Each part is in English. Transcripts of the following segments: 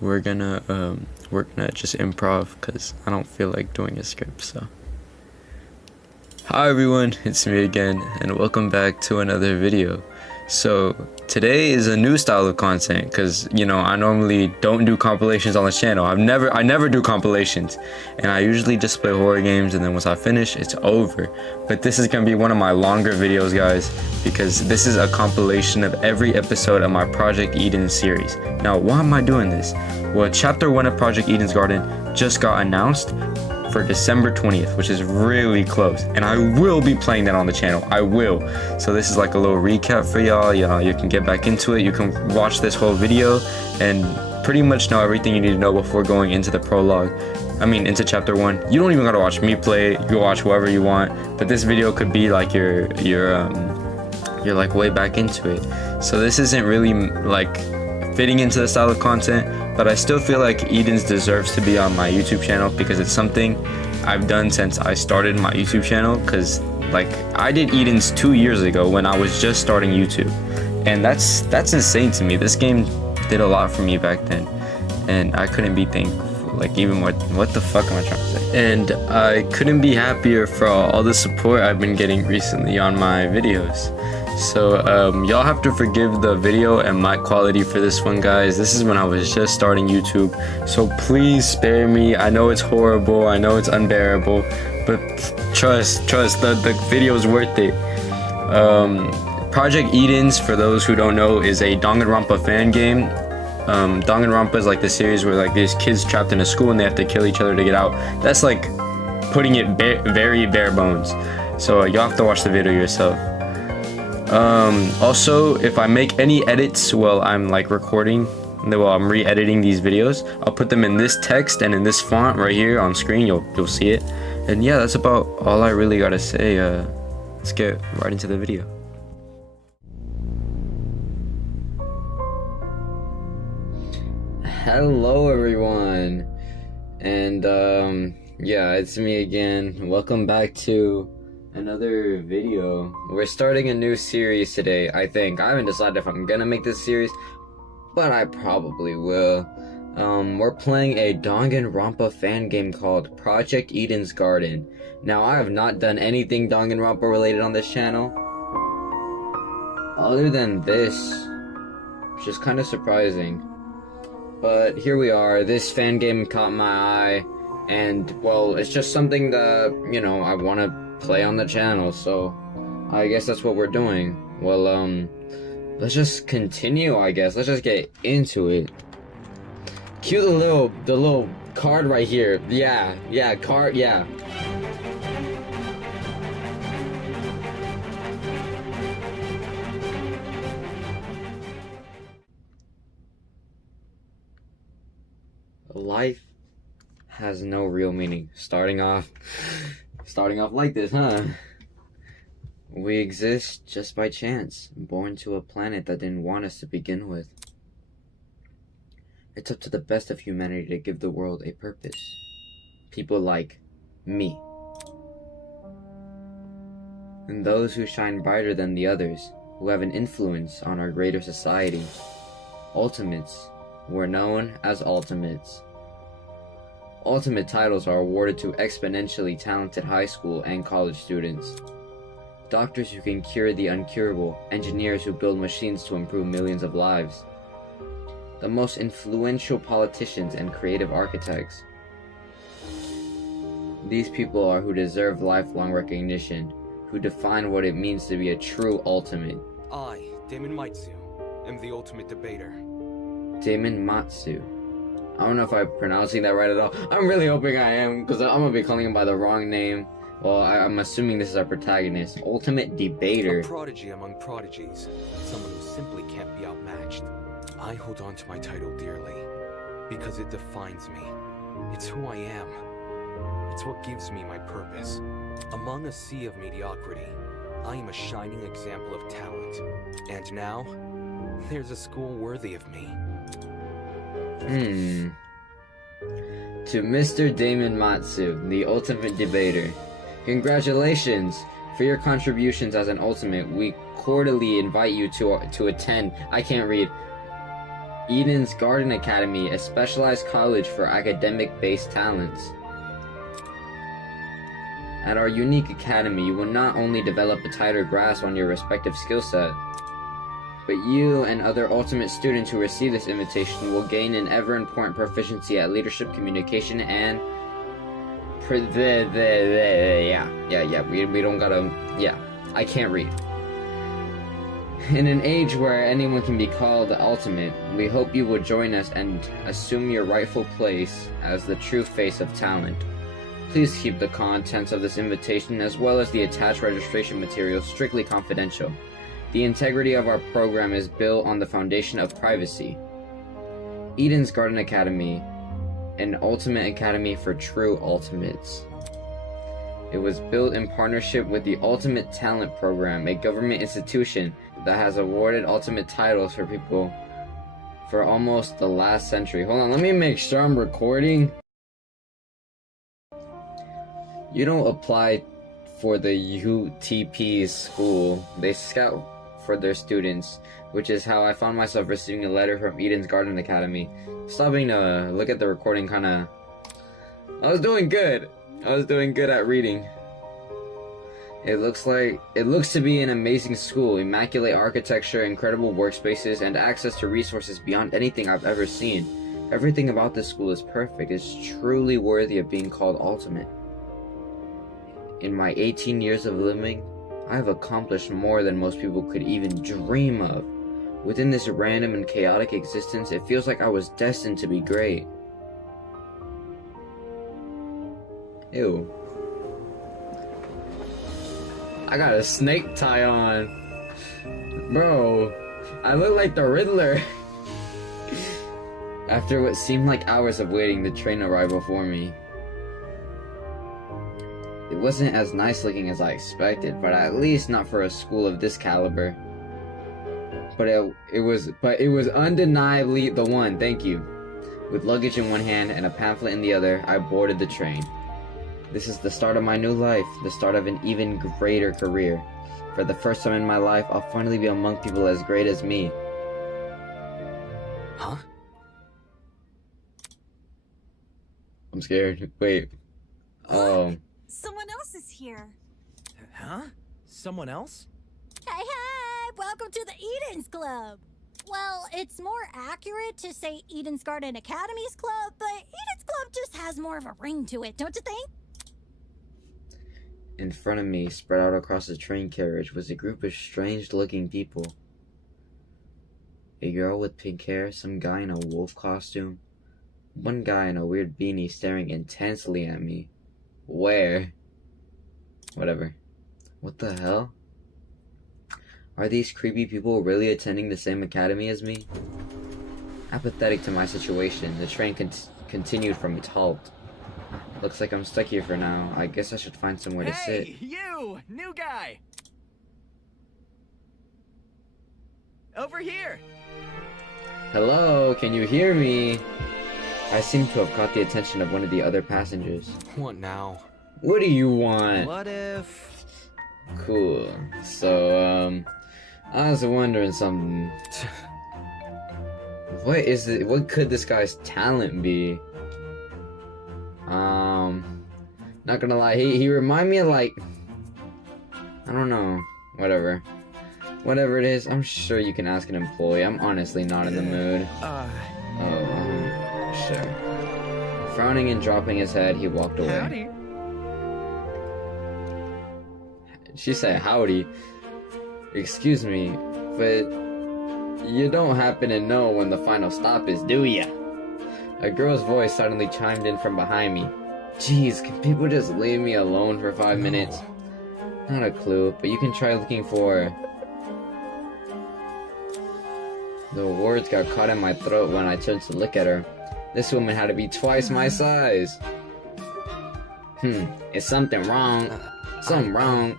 we're gonna just improv because I don't feel like doing a script. So hi everyone, it's me again and welcome back to another video. So today is a new style of content because, you know, I normally don't do compilations on this channel. I never do compilations, and I usually just play horror games, and then once I finish, it's over. But this is gonna be one of my longer videos, guys, because this is a compilation of every episode of my Project Eden series. Now, why am I doing this? Well, chapter 1 of Project Eden's Garden just got announced for December 20th, which is really close, and I will be playing that on the channel. I will. So this is like a little recap for y'all. You can get back into it. You can watch this whole video and pretty much know everything you need to know before going into the prologue. I mean, into chapter 1. You don't even gotta watch me play. You can watch whoever you want, but this video could be like you're like way back into it. So this isn't really like fitting into the style of content, but I still feel like Eden's deserves to be on my YouTube channel because it's something I've done since I started my YouTube channel. Because like I did Eden's 2 years ago when I was just starting YouTube, and that's insane to me. This game did a lot for me back then, and I couldn't be thankful. Like even more, what the fuck am I trying to say? And I couldn't be happier for all the support I've been getting recently on my videos. So y'all have to forgive the video and mic quality for this one, guys. This is when I was just starting YouTube, so please spare me. I know it's horrible, I know it's unbearable, but trust the video is worth it. Project Eden's, for those who don't know, is a Danganronpa fan game. Danganronpa is like the series where like these kids trapped in a school and they have to kill each other to get out. That's like putting it very bare bones, so y'all have to watch the video yourself. Also, if I make any edits while I'm like recording, while I'm re-editing these videos, I'll put them in this text and in this font right here on screen. You'll see it. And yeah, that's about all I really gotta say. Let's get right into the video. Hello everyone, and yeah, it's me again. Welcome back to another video. We're starting a new series today. I haven't decided if I'm gonna make this series, but I probably will. We're playing a Danganronpa fan game called Project Eden's Garden. Now, I have not done anything Danganronpa related on this channel other than this, which is kind of surprising, but here we are. This fan game caught my eye, and well, it's just something that, you know, I want to play on the channel, so I guess that's what we're doing. Well, let's just continue, I guess. Let's just get into it. Cue the little card right here. Yeah, card, yeah. Life has no real meaning. Starting off like this, huh? We exist just by chance, born to a planet that didn't want us to begin with. It's up to the best of humanity to give the world a purpose. People like me. And those who shine brighter than the others, who have an influence on our greater society. Ultimates. We're known as Ultimates. Ultimate titles are awarded to exponentially talented high school and college students. Doctors who can cure the uncurable, engineers who build machines to improve millions of lives. The most influential politicians and creative architects. These people are who deserve lifelong recognition, who define what it means to be a true ultimate. I, Damon Matsu, am the ultimate debater. Damon Matsu. I don't know if I'm pronouncing that right at all. I'm really hoping I am, because I'm gonna be calling him by the wrong name. Well, I'm assuming this is our protagonist. Ultimate debater. A prodigy among prodigies. Someone who simply can't be outmatched. I hold on to my title dearly, because it defines me. It's who I am. It's what gives me my purpose. Among a sea of mediocrity, I am a shining example of talent. And now, there's a school worthy of me. To Mr. Damon Matsu, the ultimate debater. Congratulations! For your contributions as an ultimate, we cordially invite you to attend. I can't read. Eden's Garden Academy, a specialized college for academic-based talents. At our unique academy, you will not only develop a tighter grasp on your respective skill set, but you and other ultimate students who receive this invitation will gain an ever-important proficiency at leadership, communication, and we don't gotta, I can't read. In an age where anyone can be called the ultimate, we hope you will join us and assume your rightful place as the true face of talent. Please keep the contents of this invitation as well as the attached registration materials strictly confidential. The integrity of our program is built on the foundation of privacy. Eden's Garden Academy, an ultimate academy for true ultimates. It was built in partnership with the Ultimate Talent Program, a government institution that has awarded ultimate titles for people for almost the last century. Hold on, let me make sure I'm recording. You don't apply for the UTP's school. They scout for their students, which is how I found myself receiving a letter from Eden's Garden Academy. Stopping to look at the recording I was doing good. I was doing good at reading. It looks to be an amazing school, immaculate architecture, incredible workspaces, and access to resources beyond anything I've ever seen. Everything about this school is perfect. It's truly worthy of being called ultimate. In my 18 years of living, I have accomplished more than most people could even dream of. Within this random and chaotic existence, it feels like I was destined to be great. Ew. I got a snake tie on. Bro, I look like the Riddler. After what seemed like hours of waiting, the train arrived before me. It wasn't as nice looking as I expected, but at least not for a school of this caliber. But it was undeniably the one, thank you. With luggage in one hand and a pamphlet in the other, I boarded the train. This is the start of my new life, the start of an even greater career. For the first time in my life, I'll finally be among people as great as me. Huh? I'm scared. Wait. Oh. Someone else is here. Huh? Someone else? Hey, welcome to the Eden's Club. Well, it's more accurate to say Eden's Garden Academy's Club, but Eden's Club just has more of a ring to it, don't you think? In front of me, spread out across the train carriage, was a group of strange-looking people. A girl with pink hair, some guy in a wolf costume, one guy in a weird beanie staring intensely at me. Where? Whatever. What the hell? Are these creepy people really attending the same academy as me? Apathetic to my situation, the train continued from its halt. Looks like I'm stuck here for now. I guess I should find somewhere to sit. Hey, you! New guy! Over here! Hello, can you hear me? I seem to have caught the attention of one of the other passengers. What now? What do you want? What if... Cool. So, I was wondering something. What is it? What could this guy's talent be? Not gonna lie, he remind me of like, I don't know, whatever it is. I'm sure you can ask an employee. I'm honestly not in the mood. Sure. Frowning and dropping his head, he walked away. Howdy. She said howdy. Excuse me, but you don't happen to know when the final stop is, do ya? A girl's voice suddenly chimed in from behind me. Jeez, can people just leave me alone for 5 minutes? Not a clue, but you can try looking for... The words got caught in my throat when I turned to look at her. This woman had to be twice my size. Is something wrong? Something wrong.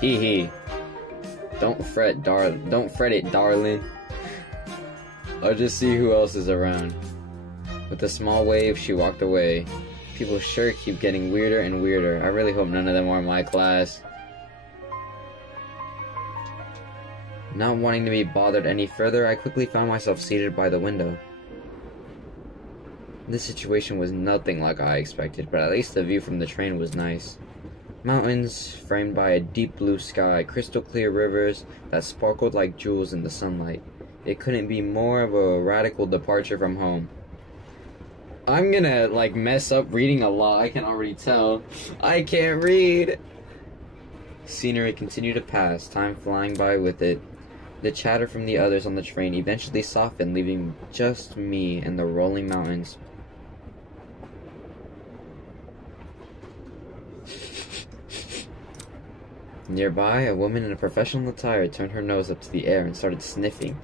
Hee. Don't fret it, darling. I'll just see who else is around. With a small wave, she walked away. People sure keep getting weirder and weirder. I really hope none of them are my class. Not wanting to be bothered any further, I quickly found myself seated by the window. This situation was nothing like I expected, but at least the view from the train was nice. Mountains framed by a deep blue sky, crystal clear rivers that sparkled like jewels in the sunlight. It couldn't be more of a radical departure from home. I'm gonna like mess up reading a lot, I can already tell. I can't read! Scenery continued to pass, time flying by with it. The chatter from the others on the train eventually softened, leaving just me and the rolling mountains. Nearby, a woman in a professional attire turned her nose up to the air and started sniffing.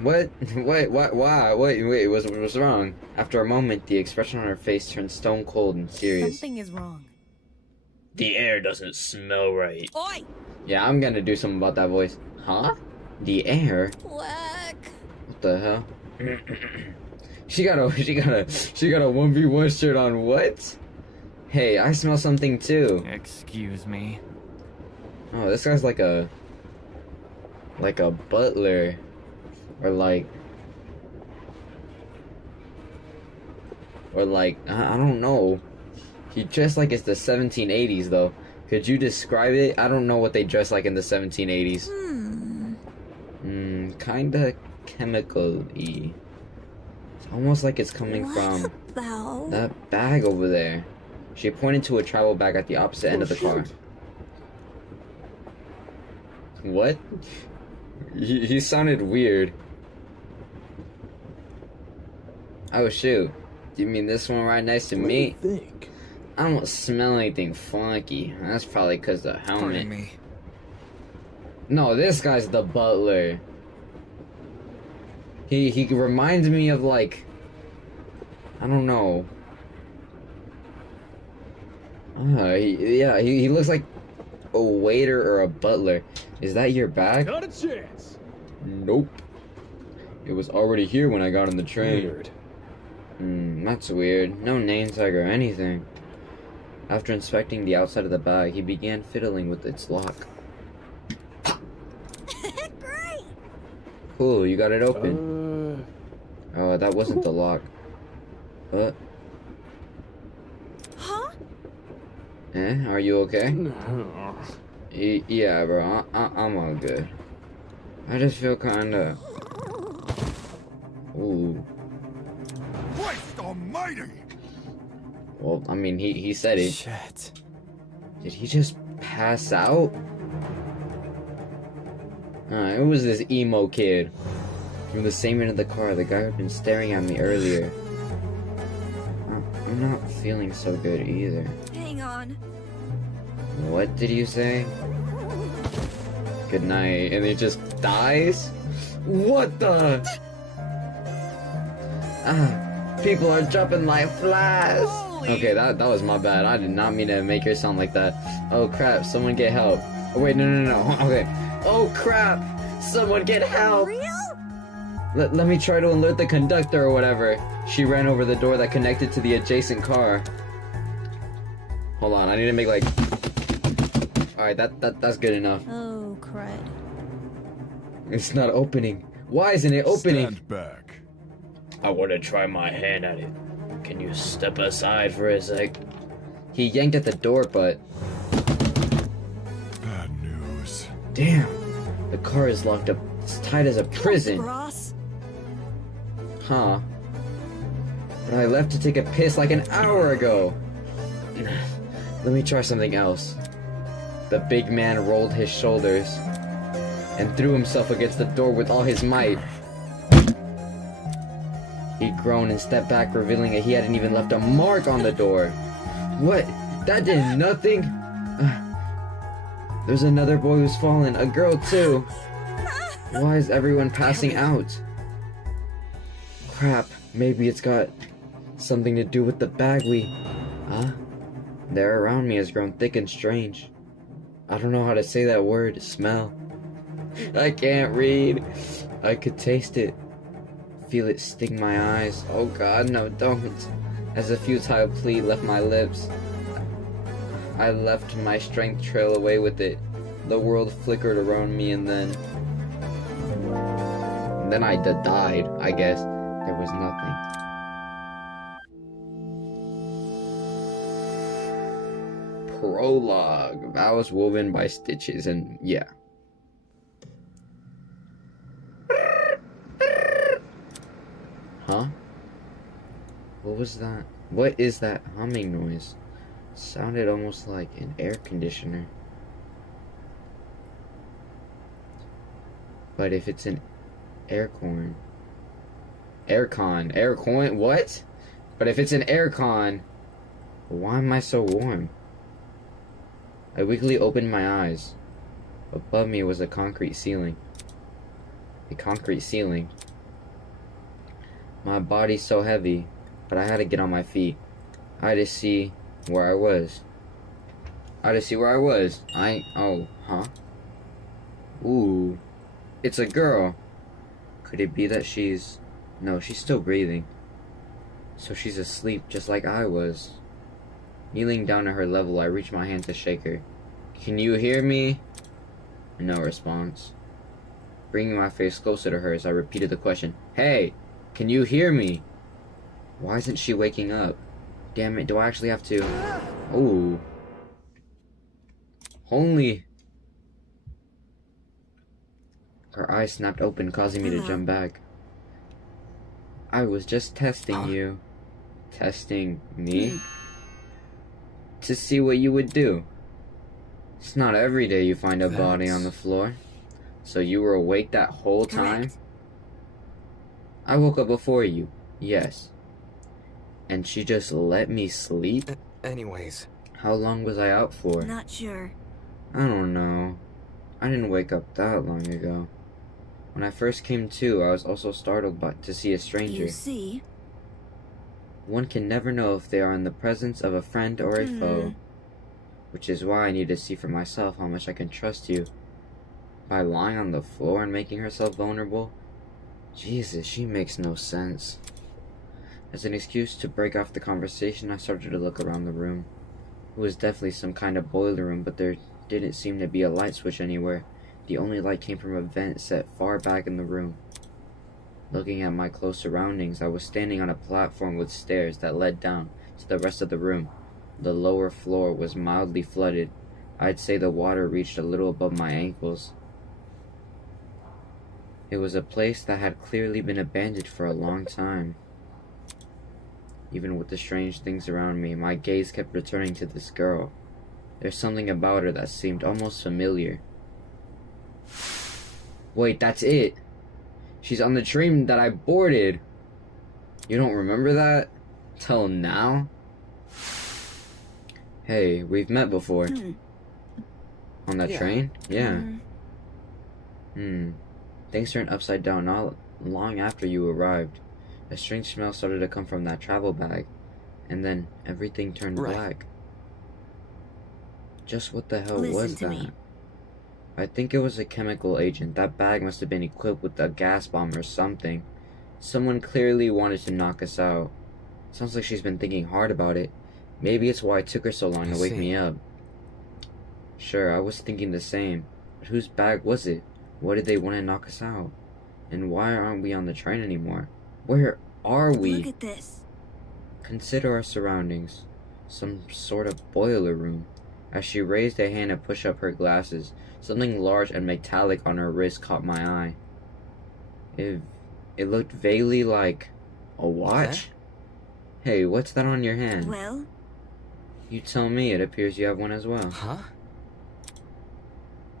What? Wait, what? Why? Wait, what's wrong? After a moment, the expression on her face turned stone cold and serious. Something is wrong. The air doesn't smell right. Oi! Yeah, I'm gonna do something about that voice. Huh? The air? Quack. What the hell? She got a 1v1 shirt on, what? Hey, I smell something too. Excuse me. Oh, this guy's like a butler. Or like I don't know. He dressed like it's the 1780s though. Could you describe it? I don't know what they dress like in the 1780s. Kinda chemical-y. It's almost like it's coming from About that bag over there. She pointed to a travel bag at the opposite end of the car. What? He sounded weird. Oh shoot. Do you mean this one right next to me? Think. I don't smell anything funky. That's probably because the helmet. Pardon me. No, this guy's the butler. He reminds me of like, I don't know. He looks like a waiter or a butler. Is that your bag? Not a chance. Nope. It was already here when I got on the train. Weird. That's weird. No name tag or anything. After inspecting the outside of the bag, he began fiddling with its lock. Great. Cool, you got it open. Oh, that wasn't the lock. What? Huh? Are you okay? Yeah, bro. I'm all good. I just feel kinda... Ooh. Christ almighty! Well, I mean, he said it. Shit. Did he just pass out? It was this emo kid. From the same end of the car, the guy who had been staring at me earlier. I'm not feeling so good either. Hang on. What did you say? Good night. And he just dies? What the? People are jumping like flies. Okay, that was my bad. I did not mean to make her sound like that. Oh crap, someone get help. Oh wait, no. Okay. Oh crap, someone get help. Real? Let me try to alert the conductor or whatever. She ran over the door that connected to the adjacent car. Hold on, I need to make like... Alright, that's good enough. Oh, crud. It's not opening. Why isn't it opening? Stand back. I want to try my hand at it. Can you step aside for a sec? He yanked at the door, but... Bad news. Damn! The car is locked up. It's tight as a prison. Ross. Huh. But I left to take a piss like an hour ago. Let me try something else. The big man rolled his shoulders and threw himself against the door with all his might. He groaned and stepped back, revealing that he hadn't even left a mark on the door. What? That did nothing? There's another boy who's fallen, a girl too. Why is everyone passing out? Crap, maybe it's got something to do with the bag we... Huh? The air around me has grown thick and strange. I don't know how to say that word, smell. I can't read. I could taste it. Feel it sting my eyes. Oh god, no, don't. As a futile plea left my lips. I left my strength trail away with it. The world flickered around me and then I died, I guess. There was nothing. Prologue. Vows woven by stitches, and yeah. Huh? What was that? What is that humming noise? Sounded almost like an air conditioner. But if it's an aircon, what? But if it's an aircon, why am I so warm? I weakly opened my eyes. Above me was a concrete ceiling. A concrete ceiling. My body's so heavy, but I had to get on my feet. I had to see where I was. Oh, huh? Ooh. It's a girl. Could it be that No, she's still breathing. So she's asleep just like I was. Kneeling down at her level, I reached my hand to shake her. Can you hear me? No response. Bringing my face closer to hers, I repeated the question. Hey, can you hear me? Why isn't she waking up? Damn it, do I actually have to? Ooh. Only. Her eyes snapped open, causing me to jump back. I was just testing you. Testing me? To see what you would do. It's not every day you find a body on the floor. So you were awake that whole time? Correct. I woke up before you, yes. And she just let me sleep? Anyways. How long was I out for? Not sure. I don't know. I didn't wake up that long ago. When I first came to, I was also startled to see a stranger. You see? One can never know if they are in the presence of a friend or a foe. Which is why I need to see for myself how much I can trust you. By lying on the floor and making herself vulnerable? Jesus, she makes no sense. As an excuse to break off the conversation, I started to look around the room. It was definitely some kind of boiler room, but there didn't seem to be a light switch anywhere. The only light came from a vent set far back in the room. Looking at my close surroundings, I was standing on a platform with stairs that led down to the rest of the room. The lower floor was mildly flooded. I'd say the water reached a little above my ankles. It was a place that had clearly been abandoned for a long time. Even with the strange things around me, my gaze kept returning to this girl. There's something about her that seemed almost familiar. Wait, that's it! She's on the train that I boarded! You don't remember that? Till now? Hey, we've met before. On that train? Yeah. Things turned upside down not long after you arrived. A strange smell started to come from that travel bag, and then everything turned black. Just what the hell was Listen to that? me. I think it was a chemical agent. That bag must have been equipped with a gas bomb or something. Someone clearly wanted to knock us out. Sounds like she's been thinking hard about it. Maybe it's why it took her so long to wake me up. Sure, I was thinking the same. But whose bag was it? Why did they want to knock us out? And why aren't we on the train anymore? Where are we? Look at this. Consider our surroundings. Some sort of boiler room. As she raised a hand to push up her glasses, something large and metallic on her wrist caught my eye. It looked vaguely like a watch. Hey, what's that on your hand? Well? You tell me. It appears you have one as well. Huh?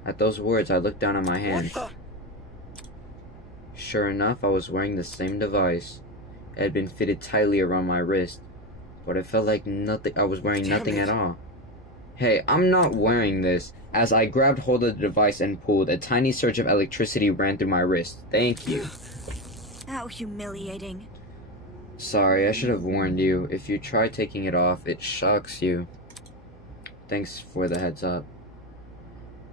At those words, I looked down at my hand. What Sure enough, I was wearing the same device. It had been fitted tightly around my wrist, but it felt like nothing. I was wearing nothing at all. Hey, I'm not wearing this. As I grabbed hold of the device and pulled, a tiny surge of electricity ran through my wrist. Thank you. How humiliating. Sorry, I should have warned you. If you try taking it off, it shocks you. Thanks for the heads up.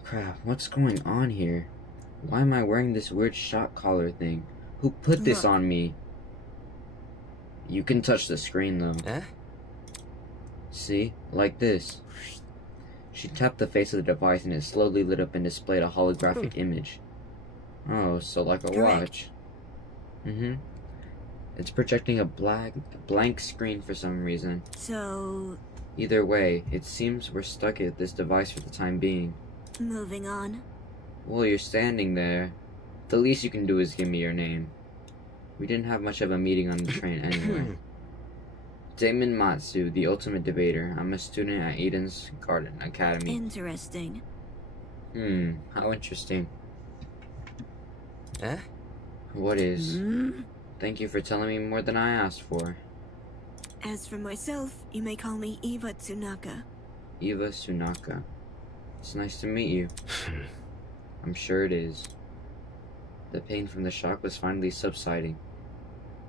Crap, what's going on here? Why am I wearing this weird shock collar thing? Who put this Look. on me? You can touch the screen though. Eh? See? Like this. She tapped the face of the device and it slowly lit up and displayed a holographic image. Oh, so like a watch. It's projecting a blank screen for some reason. So, Either way, it seems we're stuck at this device for the time being. moving on. Well, you're standing there. The least you can do is give me your name. We didn't have much of a meeting on the train anyway. Damon Matsu, the ultimate debater. I'm a student at Eden's Garden Academy. Interesting. How interesting. Eh? What is? Thank you for telling me more than I asked for. As for myself, you may call me Eva Tsunaka. Eva Tsunaka. It's nice to meet you. I'm sure it is. The pain from the shock was finally subsiding.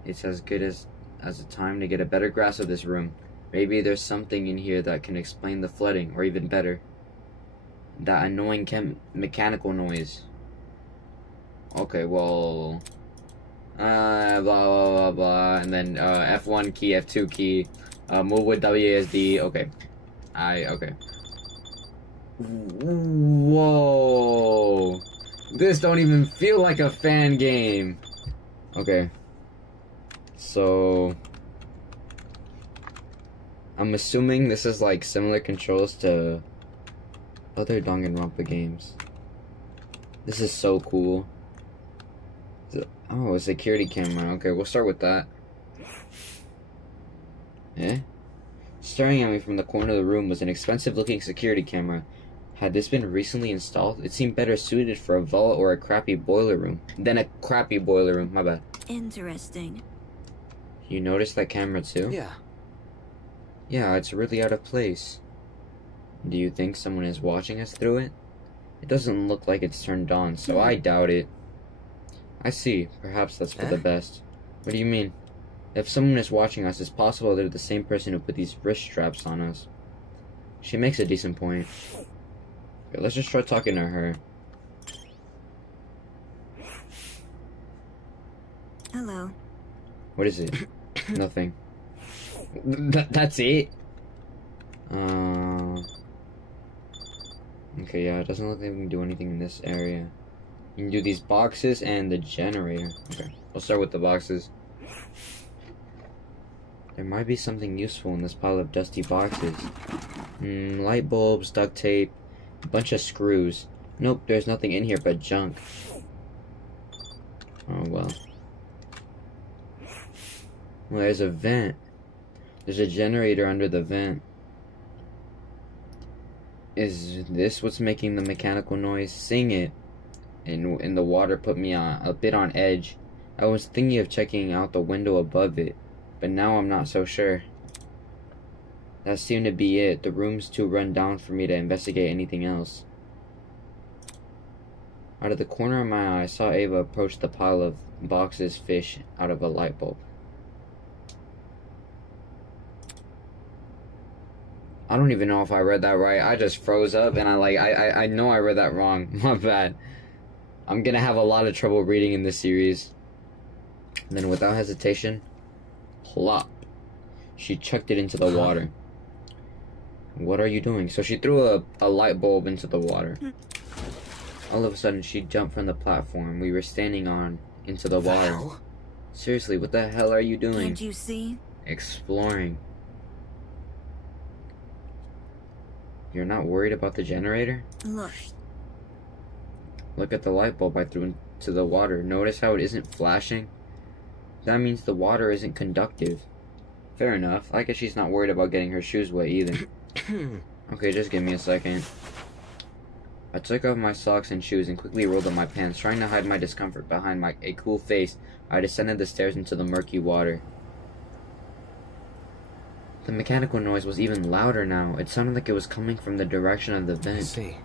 It's as good as a time to get a better grasp of this room. Maybe there's something in here that can explain the flooding, or even better, that annoying mechanical noise. Okay, well, blah blah blah blah, and then F1 key, F2 key, move with WASD. Okay, okay. Whoa, this don't even feel like a fan game. Okay, so I'm assuming this is like similar controls to other Danganronpa games. This is so cool. Oh, a security camera. Okay, we'll start with that. Eh? Staring at me from the corner of the room was an expensive-looking security camera. Had this been recently installed, it seemed better suited for a vault or a crappy boiler room. My bad. Interesting. You noticed that camera too? Yeah. Yeah, it's really out of place. Do you think someone is watching us through it? It doesn't look like it's turned on, so I doubt it. I see. Perhaps that's for the best. What do you mean? If someone is watching us, it's possible they're the same person who put these wrist straps on us. She makes a decent point. Okay, let's just try talking to her. Hello. What is it? Nothing. That's it? Okay, yeah, it doesn't look like we can do anything in this area. You can do these boxes and the generator. Okay, we'll start with the boxes. There might be something useful in this pile of dusty boxes. Light bulbs, duct tape, a bunch of screws. Nope, there's nothing in here but junk. Oh well. Well, there's a vent. There's a generator under the vent. Is this what's making the mechanical noise? Seeing it in the water put me a bit on edge. I was thinking of checking out the window above it, but now I'm not so sure. That seemed to be it. The room's too run down for me to investigate anything else. Out of the corner of my eye, I saw Ava approach the pile of boxes fish out of a light bulb. I don't even know if I read that right. I just froze up and I know I read that wrong. My bad. I'm gonna have a lot of trouble reading in this series. And then without hesitation, plop. She chucked it into the water. What are you doing? So she threw a light bulb into the water. All of a sudden, she jumped from the platform we were standing on into the water. Hell? Seriously, what the hell are you doing? Can't you see? Exploring. You're not worried about the generator? Look. Look at the light bulb I threw into the water. Notice how it isn't flashing? That means the water isn't conductive. Fair enough. I guess she's not worried about getting her shoes wet either. Okay, just give me a second. I took off my socks and shoes and quickly rolled up my pants, trying to hide my discomfort behind a cool face. I descended the stairs into the murky water. The mechanical noise was even louder now. It sounded like it was coming from the direction of the I vent. see.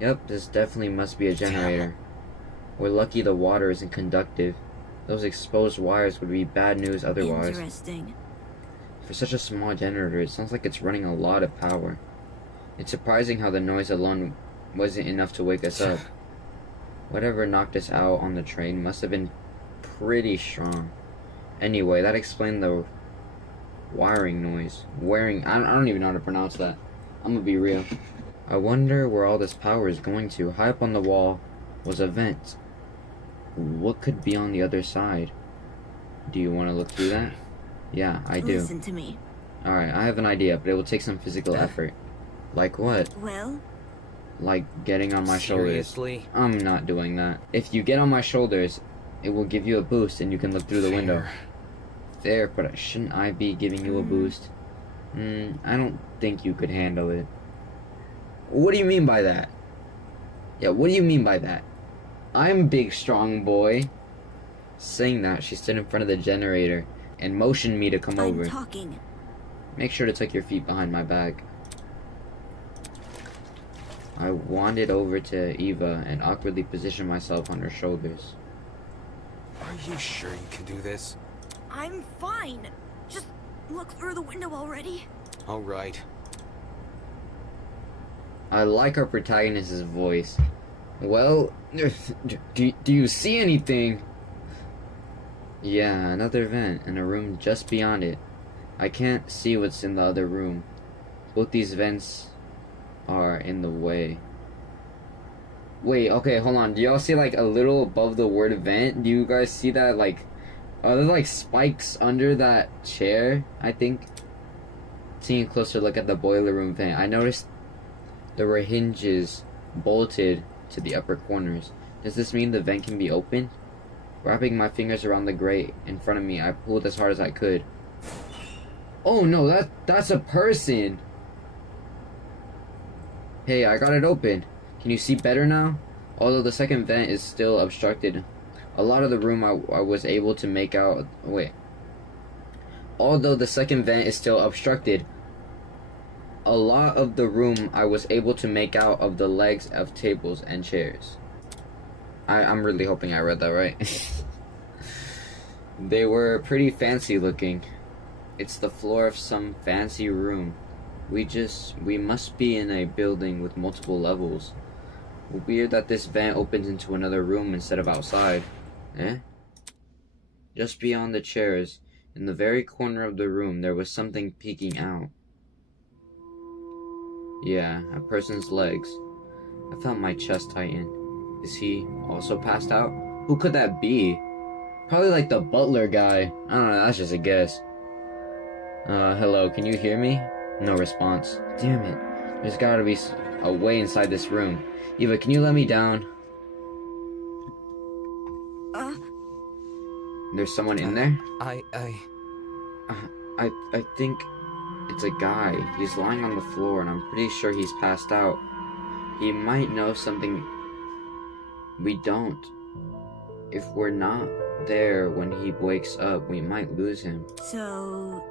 Yep, this definitely must be a generator. We're lucky the water isn't conductive. Those exposed wires would be bad news otherwise. Interesting. For such a small generator, it sounds like it's running a lot of power. It's surprising how the noise alone wasn't enough to wake us up. Whatever knocked us out on the train must have been pretty strong. Anyway, that explained the wiring noise. I don't even know how to pronounce that. I'm gonna be real. I wonder where all this power is going to. High up on the wall was a vent. What could be on the other side? Do you want to look through that? Yeah, I do. Listen to me. Alright, I have an idea, but it will take some physical effort. Like what? Well, Like getting on my shoulders. Seriously? I'm not doing that. If you get on my shoulders, it will give you a boost and you can look through the window. Fair, but shouldn't I be giving you a boost? I don't think you could handle it. What do you mean by that? Yeah, what do you mean by that? I'm big strong boy. Saying that, she stood in front of the generator and motioned me to come over. I'm talking. Make sure to tuck your feet behind my back. I wandered over to Eva and awkwardly positioned myself on her shoulders. Are you sure you can do this? I'm fine. Just look through the window already. Alright. I like our protagonist's voice. Well, do you see anything? Yeah, another vent and a room just beyond it. I can't see what's in the other room. Both these vents are in the way. Wait, okay, hold on. Do y'all see like a little above the word vent? Do you guys see that? Like, are there like spikes under that chair? I think. Taking a closer look at the boiler room vent, I noticed there were hinges bolted to the upper corners. Does this mean the vent can be opened? Wrapping my fingers around the grate in front of me, I pulled as hard as I could. Oh no, that's a person! Hey, I got it open. Can you see better now? Although the second vent is still obstructed, a lot of the room I was able to make out... Wait. Although the second vent is still obstructed, a lot of the room I was able to make out of the legs of tables and chairs. I'm really hoping I read that right. They were pretty fancy looking. It's the floor of some fancy room. We must be in a building with multiple levels. Weird that this vent opens into another room instead of outside. Eh? Just beyond the chairs, in the very corner of the room, there was something peeking out. Yeah, a person's legs. I felt my chest tighten. Is he also passed out? Who could that be? Probably like the butler guy. I don't know, that's just a guess. Hello, can you hear me? No response. Damn it. There's gotta be a way inside this room. Eva, can you let me down? There's someone in there? I think it's a guy. He's lying on the floor and I'm pretty sure he's passed out. He might know something we don't. If we're not there when he wakes up, we might lose him. So...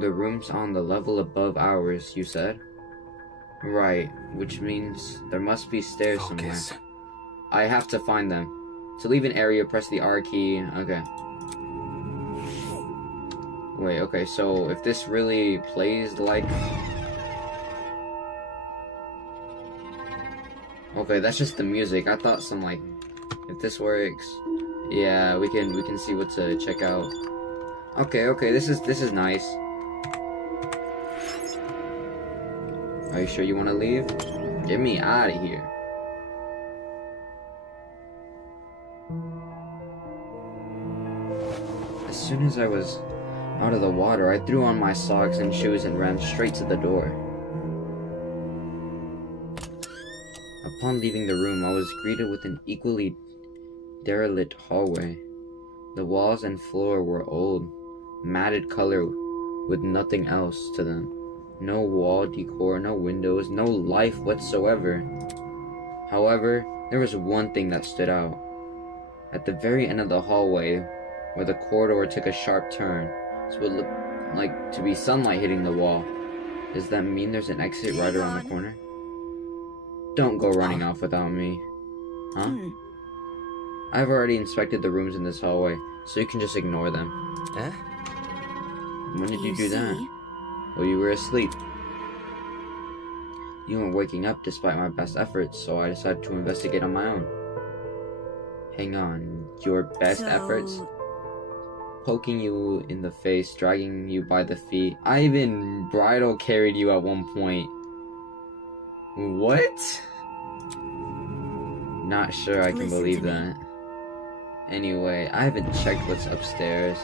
The room's on the level above ours, you said? Right, which means there must be stairs somewhere. I have to find them. To leave an area, press the R key. Okay. Wait, okay, so if this really plays like... Okay, that's just the music. I thought some like... If this works... Yeah, we can see what to check out. Okay, this is nice. Are you sure you want to leave? Get me out of here. As soon as I was out of the water, I threw on my socks and shoes and ran straight to the door. Upon leaving the room, I was greeted with an equally derelict hallway. The walls and floor were old, matted color with nothing else to them. No wall decor, no windows, no life whatsoever. However, there was one thing that stood out. At the very end of the hallway, where the corridor took a sharp turn, this would look like to be sunlight hitting the wall. Does that mean there's an exit right around the corner? Don't go running off without me. Huh? I've already inspected the rooms in this hallway, so you can just ignore them. Eh? When did you do that? Well, you were asleep. You weren't waking up despite my best efforts, so I decided to investigate on my own. Hang on, your best efforts? Poking you in the face, dragging you by the feet. I even bridal carried you at one point. What? Not sure I can Listen believe to me. that. Anyway, I haven't checked what's upstairs.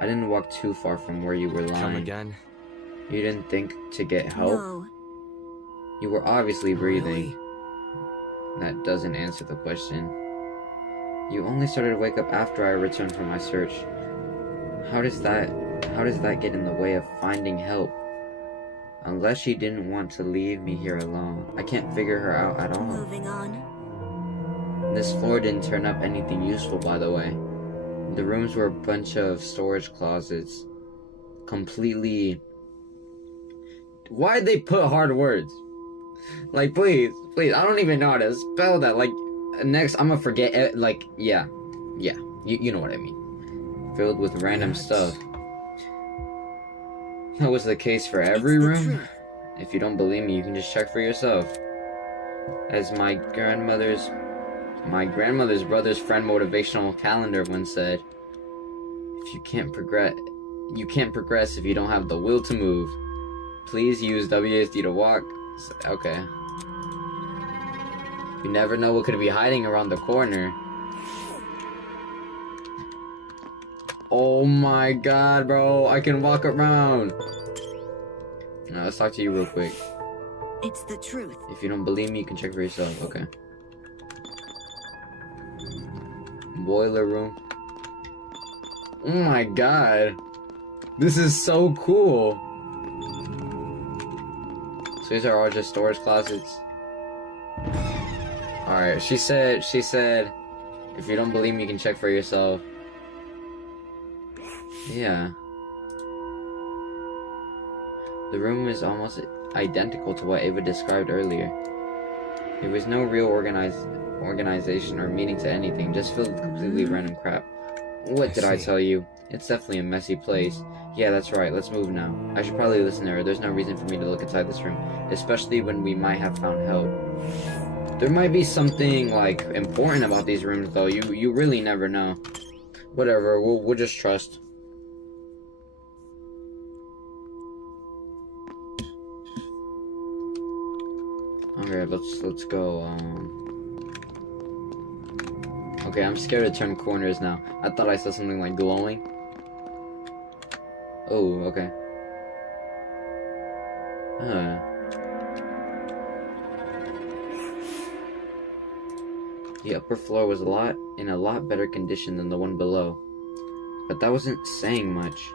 I didn't walk too far from where you were lying. Come again? You didn't think to get help? No. You were obviously breathing. Really? That doesn't answer the question. You only started to wake up after I returned from my search. How does that get in the way of finding help? Unless she didn't want to leave me here alone. I can't figure her out at all. Moving on. This floor didn't turn up anything useful, by the way. The rooms were a bunch of storage closets. Completely... Why'd they put hard words? Like, please, I don't even know how to spell that. Like, next, I'm gonna forget it. Like, yeah, you know what I mean. Filled with random stuff. That was the case for every It's the room? truth. If you don't believe me, you can just check for yourself. As my grandmother's brother's friend motivational calendar once said, if you can't progress if you don't have the will to move. Please use WASD to walk. Okay. You never know what could be hiding around the corner. Oh my god, bro. I can walk around. Now, let's talk to you real quick. It's the truth. If you don't believe me, you can check for yourself. Okay. Boiler room. Oh my god. This is so cool. So these are all just storage closets. Alright, she said, if you don't believe me, you can check for yourself. Yeah. The room is almost identical to what Ava described earlier. There was no real organization or meaning to anything, just filled with completely random crap. What did I tell you? It's definitely a messy place. Yeah, that's right, let's move now. I should probably listen to her. There's no reason for me to look inside this room, especially when we might have found help. There might be something, like, important about these rooms, though. You really never know. Whatever, we'll just trust. Okay, let's go, Okay, I'm scared to turn corners now. I thought I saw something, like, glowing. Oh, okay. The upper floor was in a lot better condition than the one below. But that wasn't saying much.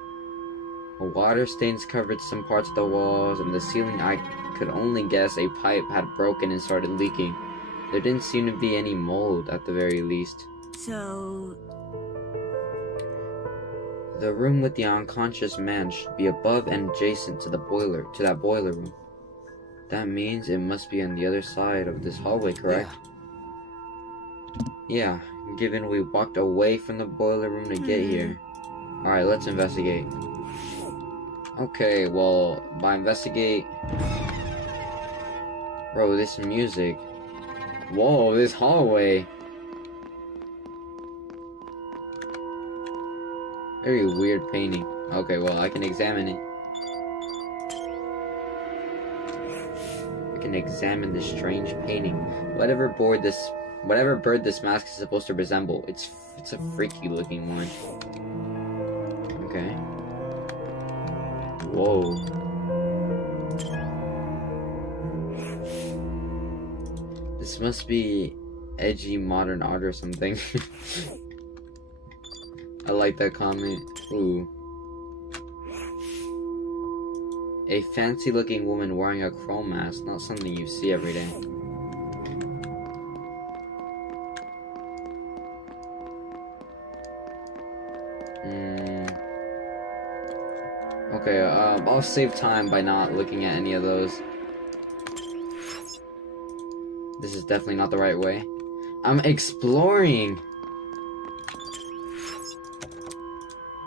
Water stains covered some parts of the walls, and the ceiling I could only guess a pipe had broken and started leaking. There didn't seem to be any mold, at the very least. So... The room with the unconscious man should be above and adjacent to that boiler room. That means it must be on the other side of this hallway, correct? Yeah, given we walked away from the boiler room to get here. Alright, let's investigate. Okay, well, by investigate... Bro, this music. Whoa, this hallway. Very weird painting. Okay, well, I can examine it. I can examine this strange painting. Whatever bird this mask is supposed to resemble, it's a freaky looking one. Okay. Whoa. This must be edgy modern art or something. I like that comment. Ooh. A fancy looking woman wearing a chrome mask, not something you see every day. Okay, I'll save time by not looking at any of those. This is definitely not the right way. I'm exploring!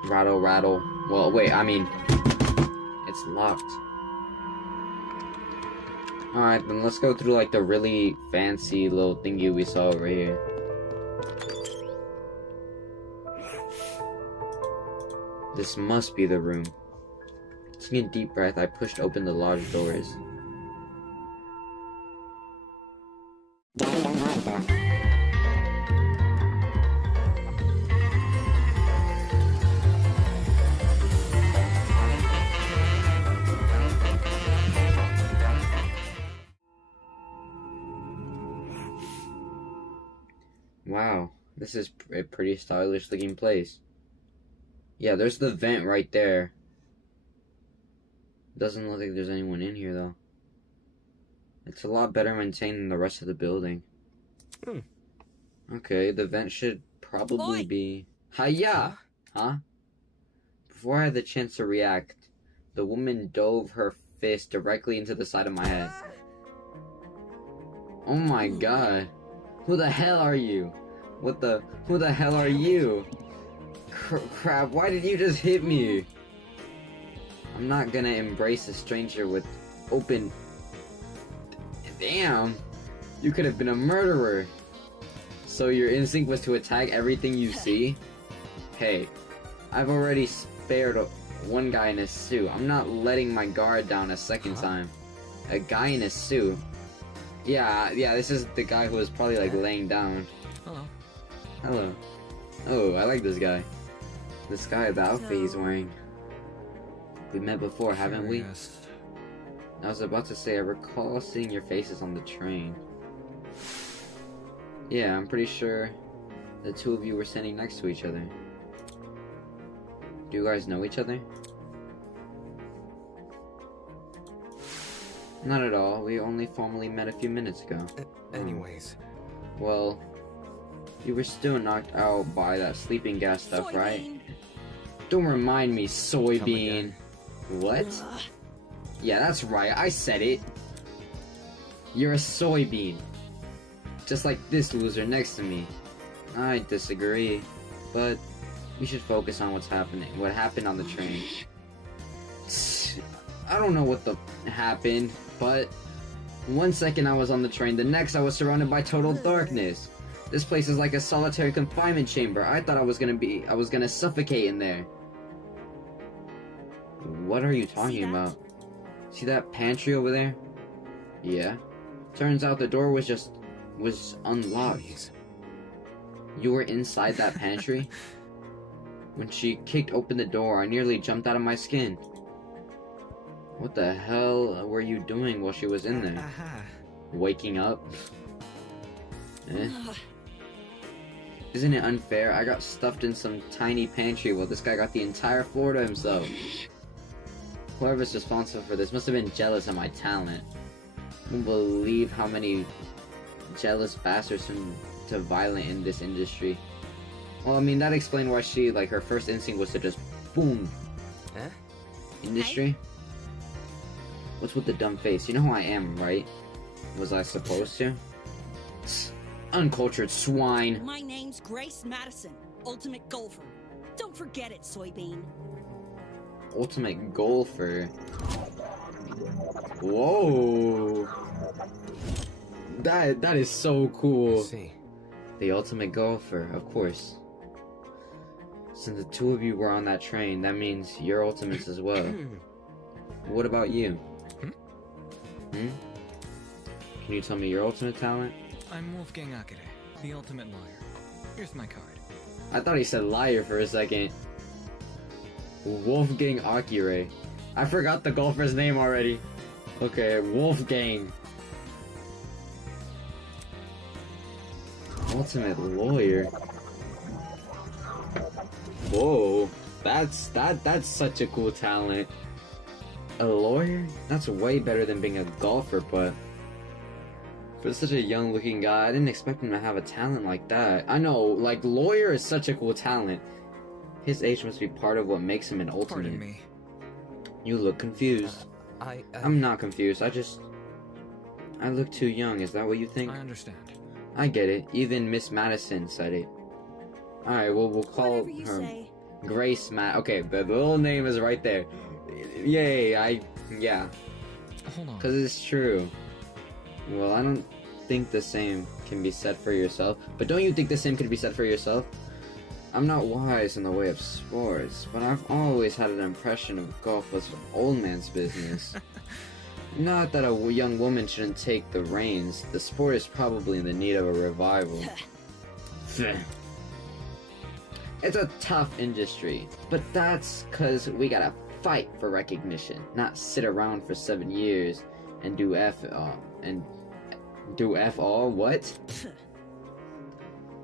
Rattle, rattle. Well, wait, I mean... It's locked. Alright, then let's go through, like, the really fancy little thingy we saw over here. This must be the room. Taking a deep breath, I pushed open the large doors. Wow, this is a pretty stylish looking place. Yeah, there's the vent right there. Doesn't look like there's anyone in here though. It's a lot better maintained than the rest of the building. Okay, the vent should probably Oi! be... Hiya! Huh? Before I had the chance to react, the woman dove her fist directly into the side of my head. Oh my god. Who the hell are you? Who the hell are you? Crap, why did you just hit me? I'm not gonna embrace a stranger with open... Damn! You could have been a murderer! So your instinct was to attack everything you see? Hey, I've already spared one guy in a suit. I'm not letting my guard down a second time. A guy in a suit? Yeah, this is the guy who was probably like laying down. Hello. Hello. Oh, I like this guy. This guy, the outfit he's wearing. We met before, haven't we? I was about to say, I recall seeing your faces on the train. Yeah, I'm pretty sure the two of you were standing next to each other. Do you guys know each other? Not at all. We only formally met a few minutes ago. Anyways. Well, you were still knocked out by that sleeping gas stuff, right? Don't remind me, soybean. What? Yeah, that's right. I said it. You're a soybean. Just like this loser next to me. I disagree, but we should focus on what happened on the train. I don't know what happened, but 1 second I was on the train, the next I was surrounded by total darkness. This place is like a solitary confinement chamber. I thought I was gonna suffocate in there. What are you talking about? See that pantry over there? Yeah. Turns out the door was unlocked. You were inside that pantry? When she kicked open the door, I nearly jumped out of my skin. What the hell were you doing while she was in there? Waking up? Isn't it unfair? I got stuffed in some tiny pantry while this guy got the entire floor to himself. Whoever's responsible for this must have been jealous of my talent. I don't believe how many jealous bastards to violent in this industry. Well, I mean, that explained why she, like, her first instinct was to just boom. Huh? Industry? What's with the dumb face? You know who I am, right? Was I supposed to? Uncultured swine. My name's Grace Madison, Ultimate Golfer. Don't forget it, soybean. Ultimate golfer. Whoa. That is so cool. I see. The ultimate golfer, of course. Since the two of you were on that train, that means you're ultimates as well. What about you? Hmm? Can you tell me your ultimate talent? I'm Wolfgang Akere, the ultimate liar. Here's my card. I thought he said liar for a second. Wolfgang Akere. I forgot the golfer's name already. Okay, Wolfgang. Ultimate lawyer. Whoa, that's such a cool talent. A lawyer? That's way better than being a golfer, but for such a young looking guy, I didn't expect him to have a talent like that. I know, like, lawyer is such a cool talent. His age must be part of what makes him an ultimate. Pardon me. You look confused. I'm not confused, I look too young, is that what you think? I understand. I get it, even Miss Madison said it. Alright, well, we'll call Whatever you her say. Grace Okay, the little name is right there. Yay, yeah. Hold on. Because it's true. Well, I don't think the same can be said for yourself. But don't you think the same can be said for yourself? I'm not wise in the way of sports, but I've always had an impression of golf was old man's business. Not that a young woman shouldn't take the reins. The sport is probably in the need of a revival. It's a tough industry, but that's cause we gotta fight for recognition, not sit around for 7 years and do F all. What?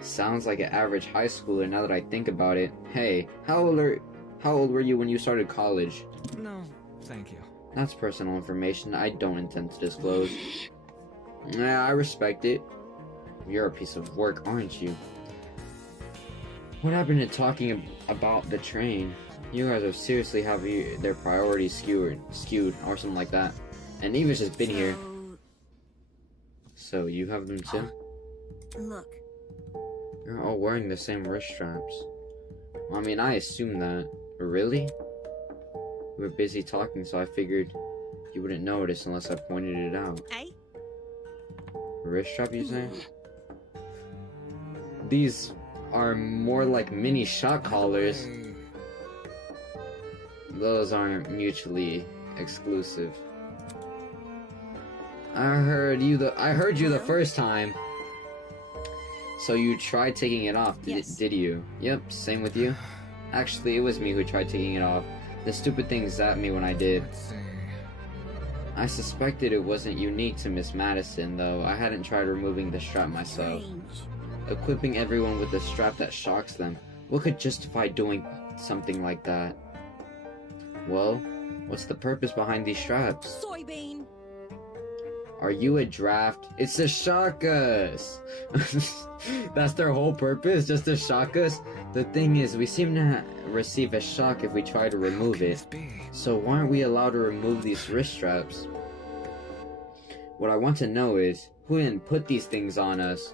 Sounds like an average high schooler now that I think about it. Hey, how old were you when you started college? No, thank you. That's personal information I don't intend to disclose. Yeah, I respect it. You're a piece of work, aren't you? What happened to talking about the train? You guys are seriously having their priorities skewed, or something like that. And Eva's just been here. So you have them too? Look. You're all wearing the same wrist straps. I mean, I assumed that. Really? We were busy talking, so I figured you wouldn't notice unless I pointed it out. Hey? Wrist strap, you say? These are more like mini shot collars. Those aren't mutually exclusive. I heard you the first time. So you tried taking it off, did you? Yep, same with you. Actually, it was me who tried taking it off. The stupid thing zapped me when I did. Let's see. I suspected it wasn't unique to Miss Madison, though. I hadn't tried removing the strap myself. Equipping everyone with a strap that shocks them. What could justify doing something like that? Well, what's the purpose behind these straps? Soybean. Are you a draft? It's to shock us! That's their whole purpose? Just to shock us? The thing is, we seem to receive a shock if we try to remove it. So why aren't we allowed to remove these wrist straps? What I want to know is, who didn't put these things on us?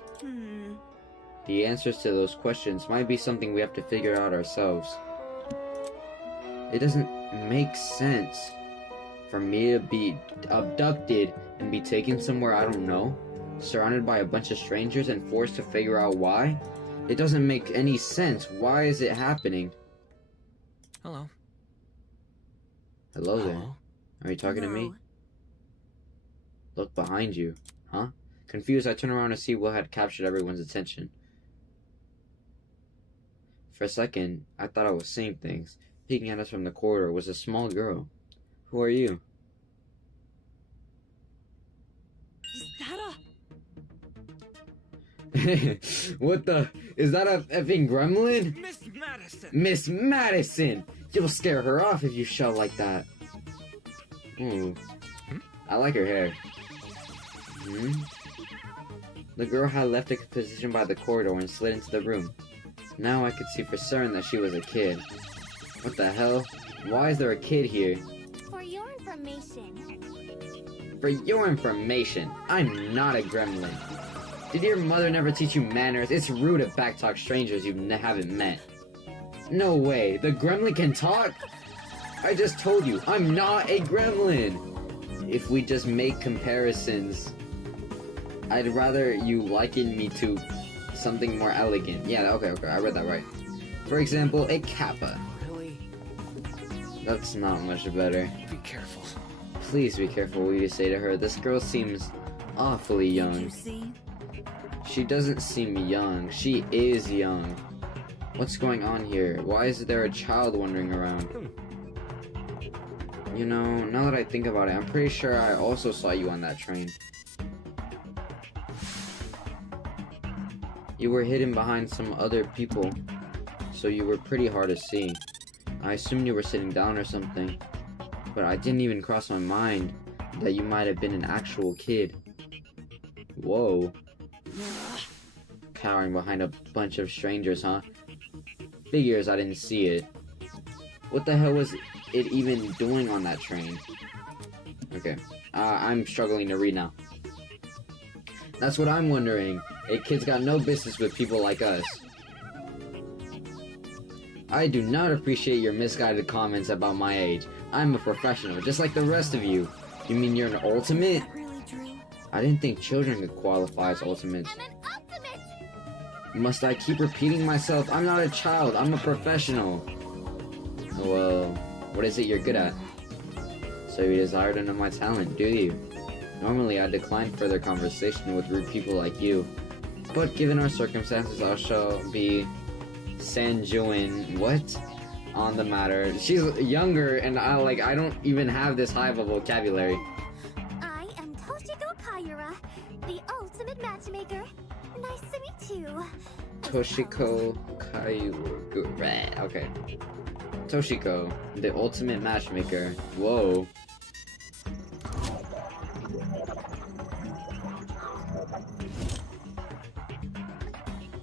The answers to those questions might be something we have to figure out ourselves. It doesn't make sense for me to be abducted and be taken somewhere I don't know, surrounded by a bunch of strangers and forced to figure out why. It doesn't make any sense. Why is it happening? Hello. Hello there. Are you talking to me? Look behind you. Huh? Confused, I turn around to see what had captured everyone's attention. For a second, I thought I was seeing things. Peeking at us from the corridor was a small girl. Who are you? Is that What the? Is that a effing gremlin? Miss Madison! Miss Madison! You'll scare her off if you shout like that. Ooh. I like her hair. The girl had left a position by the corridor and slid into the room. Now I could see for certain that she was a kid. What the hell? Why is there a kid here? For your information. For your information, I'm not a gremlin. Did your mother never teach you manners? It's rude to backtalk strangers you haven't met. No way, the gremlin can talk? I just told you, I'm not a gremlin! If we just make comparisons, I'd rather you liken me to something more elegant. Yeah, okay, I read that right. For example, a kappa. Really? That's not much better. Be careful. Please be careful what you say to her. This girl seems awfully young. You see? She doesn't seem young. She is young. What's going on here? Why is there a child wandering around? You know, now that I think about it, I'm pretty sure I also saw you on that train. You were hidden behind some other people, so you were pretty hard to see. I assumed you were sitting down or something, but I didn't even cross my mind that you might have been an actual kid. Whoa. Cowering behind a bunch of strangers, huh? Figures I didn't see it. What the hell was it even doing on that train? Okay, I'm struggling to read now. That's what I'm wondering. A kid's got no business with people like us. I do not appreciate your misguided comments about my age. I'm a professional, just like the rest of you. You mean you're an ultimate? Really, Drew? I didn't think children could qualify as ultimates. I'm an ultimate! Must I keep repeating myself? I'm not a child, I'm a professional. Well, what is it you're good at? So you desire to know my talent, do you? Normally I decline further conversation with rude people like you. But given our circumstances, I shall be Sanjuan, what? On the matter. She's younger and I don't even have this high of a vocabulary. I am Toshiko Kaira, the ultimate matchmaker. Nice to meet you. Toshiko Kaioru. Okay. Toshiko, the ultimate matchmaker. Whoa.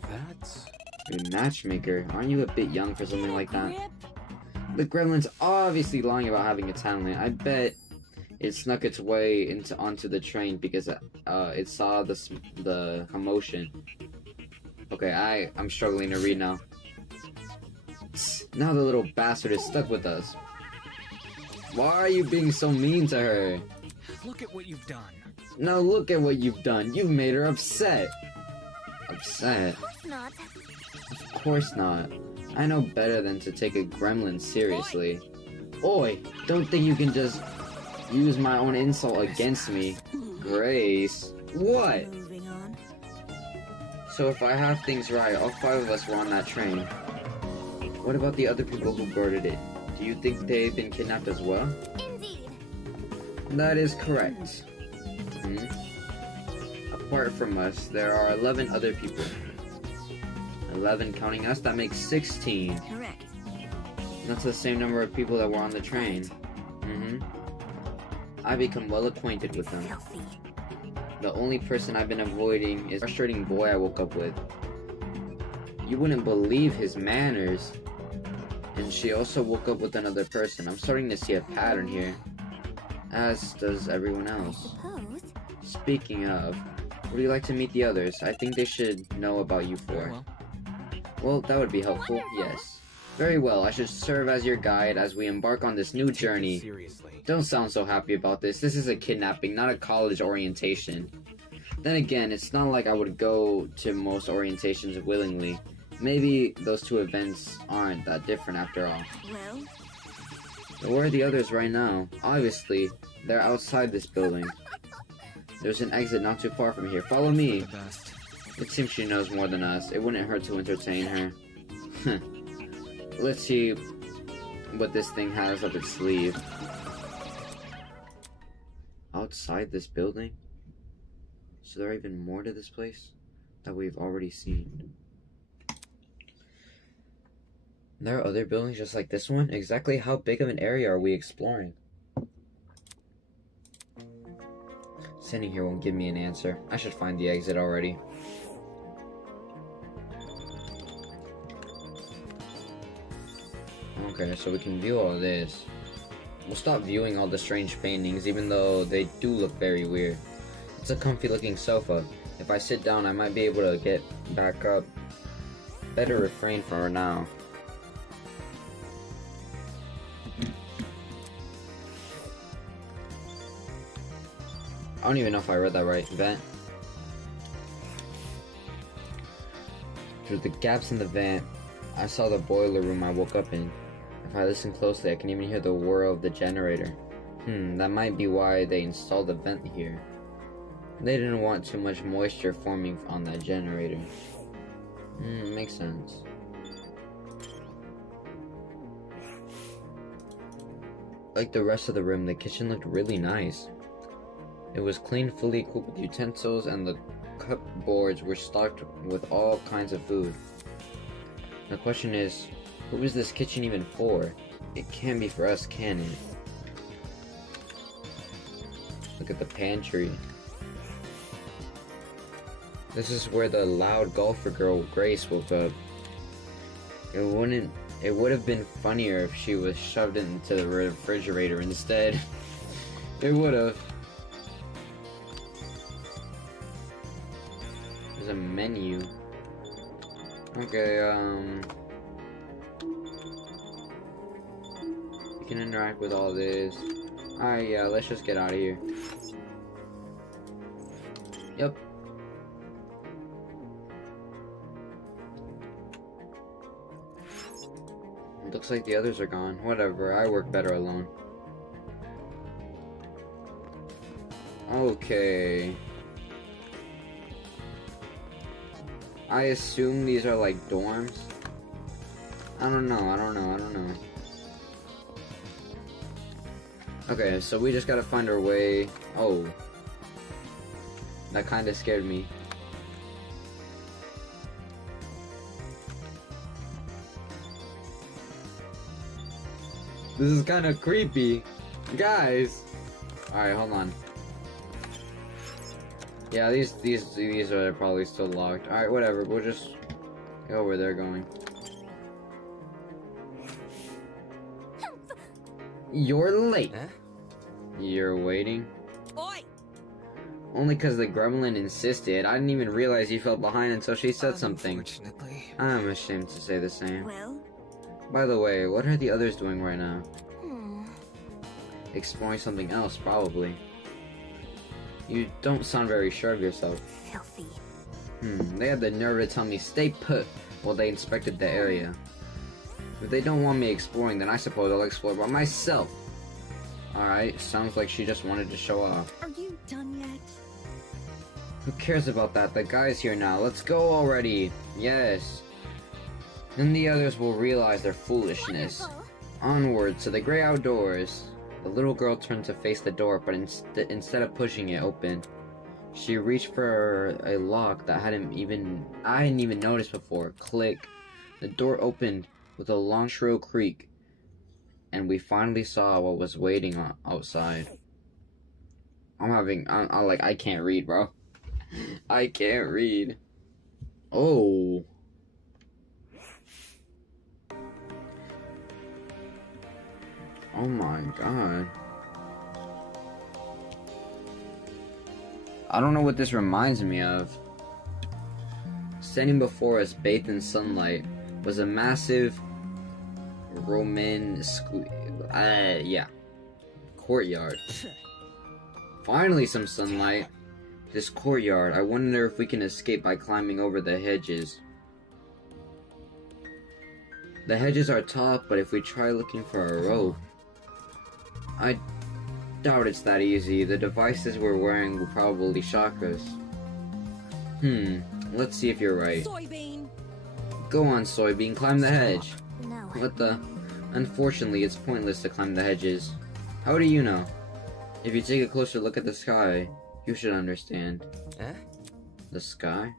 That's... A matchmaker? Aren't you a bit young for something like that? The gremlin's obviously lying about having a talent. I bet it snuck its way onto the train because it saw the commotion. Okay, I'm struggling to read now. Now the little bastard is stuck with us. Why are you being so mean to her? Look at what you've done. Now look at what you've done. You've made her upset. Upset? Not. Of course not. I know better than to take a gremlin seriously. Oi! Don't think you can just use my own insult against me. Grace. What? Moving on. So if I have things right, all 5 of us were on that train. What about the other people who boarded it? Do you think they've been kidnapped as well? Indeed. That is correct. Apart from us, there are 11 other people. 11 counting us, that makes 16. Correct. That's the same number of people that were on the train. I become well acquainted with them. Filthy. The only person I've been avoiding is the frustrating boy I woke up with. You wouldn't believe his manners. And she also woke up with another person. I'm starting to see a pattern here. As does everyone else. Suppose. Speaking of, would you like to meet the others? I think they should know about you Very four. well. Well, that would be helpful, yes. Very well, I should serve as your guide as we embark on this new journey. Seriously. Don't sound so happy about this. This is a kidnapping, not a college orientation. Then again, it's not like I would go to most orientations willingly. Maybe those two events aren't that different after all. Well, Where are the others right now? Obviously, they're outside this building. There's an exit not too far from here. Follow me. The best. It seems she knows more than us. It wouldn't hurt to entertain her. Let's see what this thing has up its sleeve. Outside this building? So there are even more to this place that we've already seen. There are other buildings just like this one? Exactly how big of an area are we exploring? Sitting here won't give me an answer. I should find the exit already. Okay, so we can view all this. We'll stop viewing all the strange paintings, even though they do look very weird. It's a comfy looking sofa. If I sit down, I might be able to get back up. Better refrain for now. I don't even know if I read that right. Vent. Through the gaps in the vent, I saw the boiler room I woke up in. If I listen closely, I can even hear the whir of the generator. That might be why they installed the vent here. They didn't want too much moisture forming on that generator. Makes sense. Like the rest of the room, the kitchen looked really nice. It was clean, fully equipped with utensils, and the cupboards were stocked with all kinds of food. The question is, who is this kitchen even for? It can't be for us, can it? Look at the pantry. This is where the loud golfer girl Grace woke up. It would have been funnier if she was shoved into the refrigerator instead. It would have. There's a menu. Okay, you can interact with all this. Alright, yeah, let's just get out of here. Yep. Looks like the others are gone. Whatever, I work better alone. Okay. I assume these are like dorms. I don't know. Okay, so we just gotta find our way. Oh. That kinda scared me. This is kind of creepy. Guys! Alright, hold on. Yeah, these are probably still locked. Alright, whatever. We'll just go where they're going. You're late. Huh? You're waiting? Oi! Only because the gremlin insisted. I didn't even realize you fell behind until she said something. Unfortunately. I'm ashamed to say the same. Well, By the way, what are the others doing right now? hmm. Exploring something else, probably. You don't sound very sure of yourself. Filthy. They had the nerve to tell me stay put while they inspected the area. If they don't want me exploring, then I suppose I'll explore by myself. Alright, sounds like she just wanted to show off. Are you done yet? Who cares about that? The guy's here now. Let's go already. Yes. Then the others will realize their foolishness. Wonderful. Onward to the great outdoors. The little girl turned to face the door, but instead of pushing it open, she reached for a lock that I hadn't even noticed before. Click. The door opened with a long shrill creak, and we finally saw what was waiting outside. I can't read, bro. I can't read. Oh. Oh my god. I don't know what this reminds me of. Standing before us, bathed in sunlight, was a massive courtyard. Finally some sunlight. This courtyard, I wonder if we can escape by climbing over the hedges. The hedges are tough, but if we try looking for a rope, I doubt it's that easy. The devices we're wearing will probably shock us. Let's see if you're right. Soybean! Go on, Soybean, climb the hedge. No. What the? Unfortunately, it's pointless to climb the hedges. How do you know? If you take a closer look at the sky, you should understand. Eh? The sky?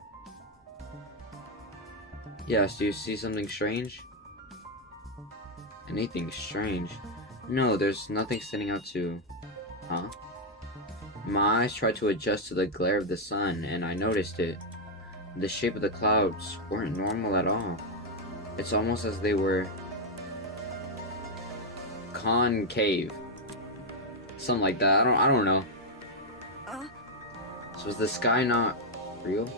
Yes, do you see something strange? Anything strange? No, there's nothing standing out to... Huh? My eyes tried to adjust to the glare of the sun, and I noticed it. The shape of the clouds weren't normal at all. It's almost as they were... concave. Something like that. I don't know. So is the sky not real?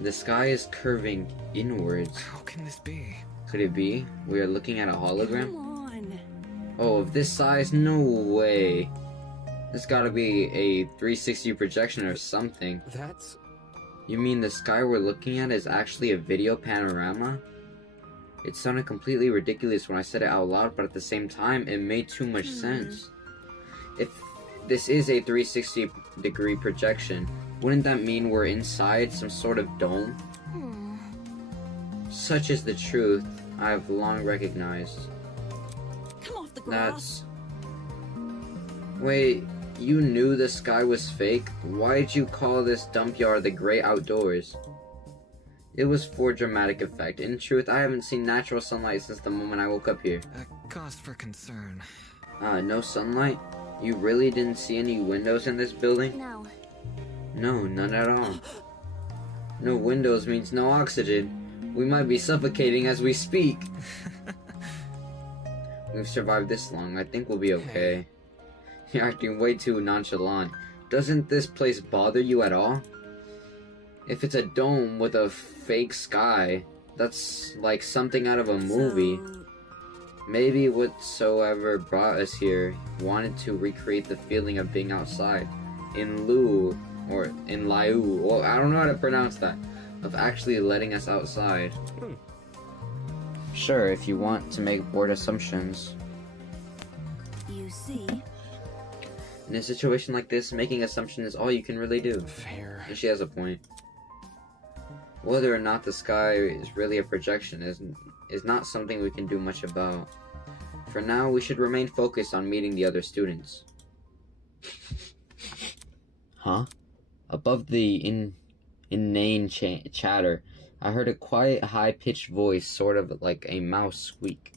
The sky is curving inwards. How can this be? Could it be? We are looking at a hologram? Come on! Oh, of this size? No way. This gotta be a 360 projection or something. That's... You mean the sky we're looking at is actually a video panorama? It sounded completely ridiculous when I said it out loud, but at the same time, it made too much sense. If this is a 360-degree projection, wouldn't that mean we're inside some sort of dome? Such is the truth I have long recognized. Come off the grass! Wait, you knew the sky was fake? Why'd you call this dump yard the great outdoors? It was for dramatic effect. In truth, I haven't seen natural sunlight since the moment I woke up here. A cause for concern. No sunlight? You really didn't see any windows in this building? No. No, none at all. No windows means no oxygen. We might be suffocating as we speak. We've survived this long. I think we'll be okay. You're acting way too nonchalant. Doesn't this place bother you at all? If it's a dome with a fake sky, that's like something out of a movie. So, Maybe whatsoever brought us here wanted to recreate the feeling of being outside. In lieu, well, I don't know how to pronounce that, of actually letting us outside. Sure, if you want to make bold assumptions. you see, In a situation like this, making assumptions is all you can really do. fair. And she has a point. Whether or not the sky is really a projection is not something we can do much about. For now, we should remain focused on meeting the other students. Huh? Above the inane chatter, I heard a quiet, high-pitched voice, sort of like a mouse squeak.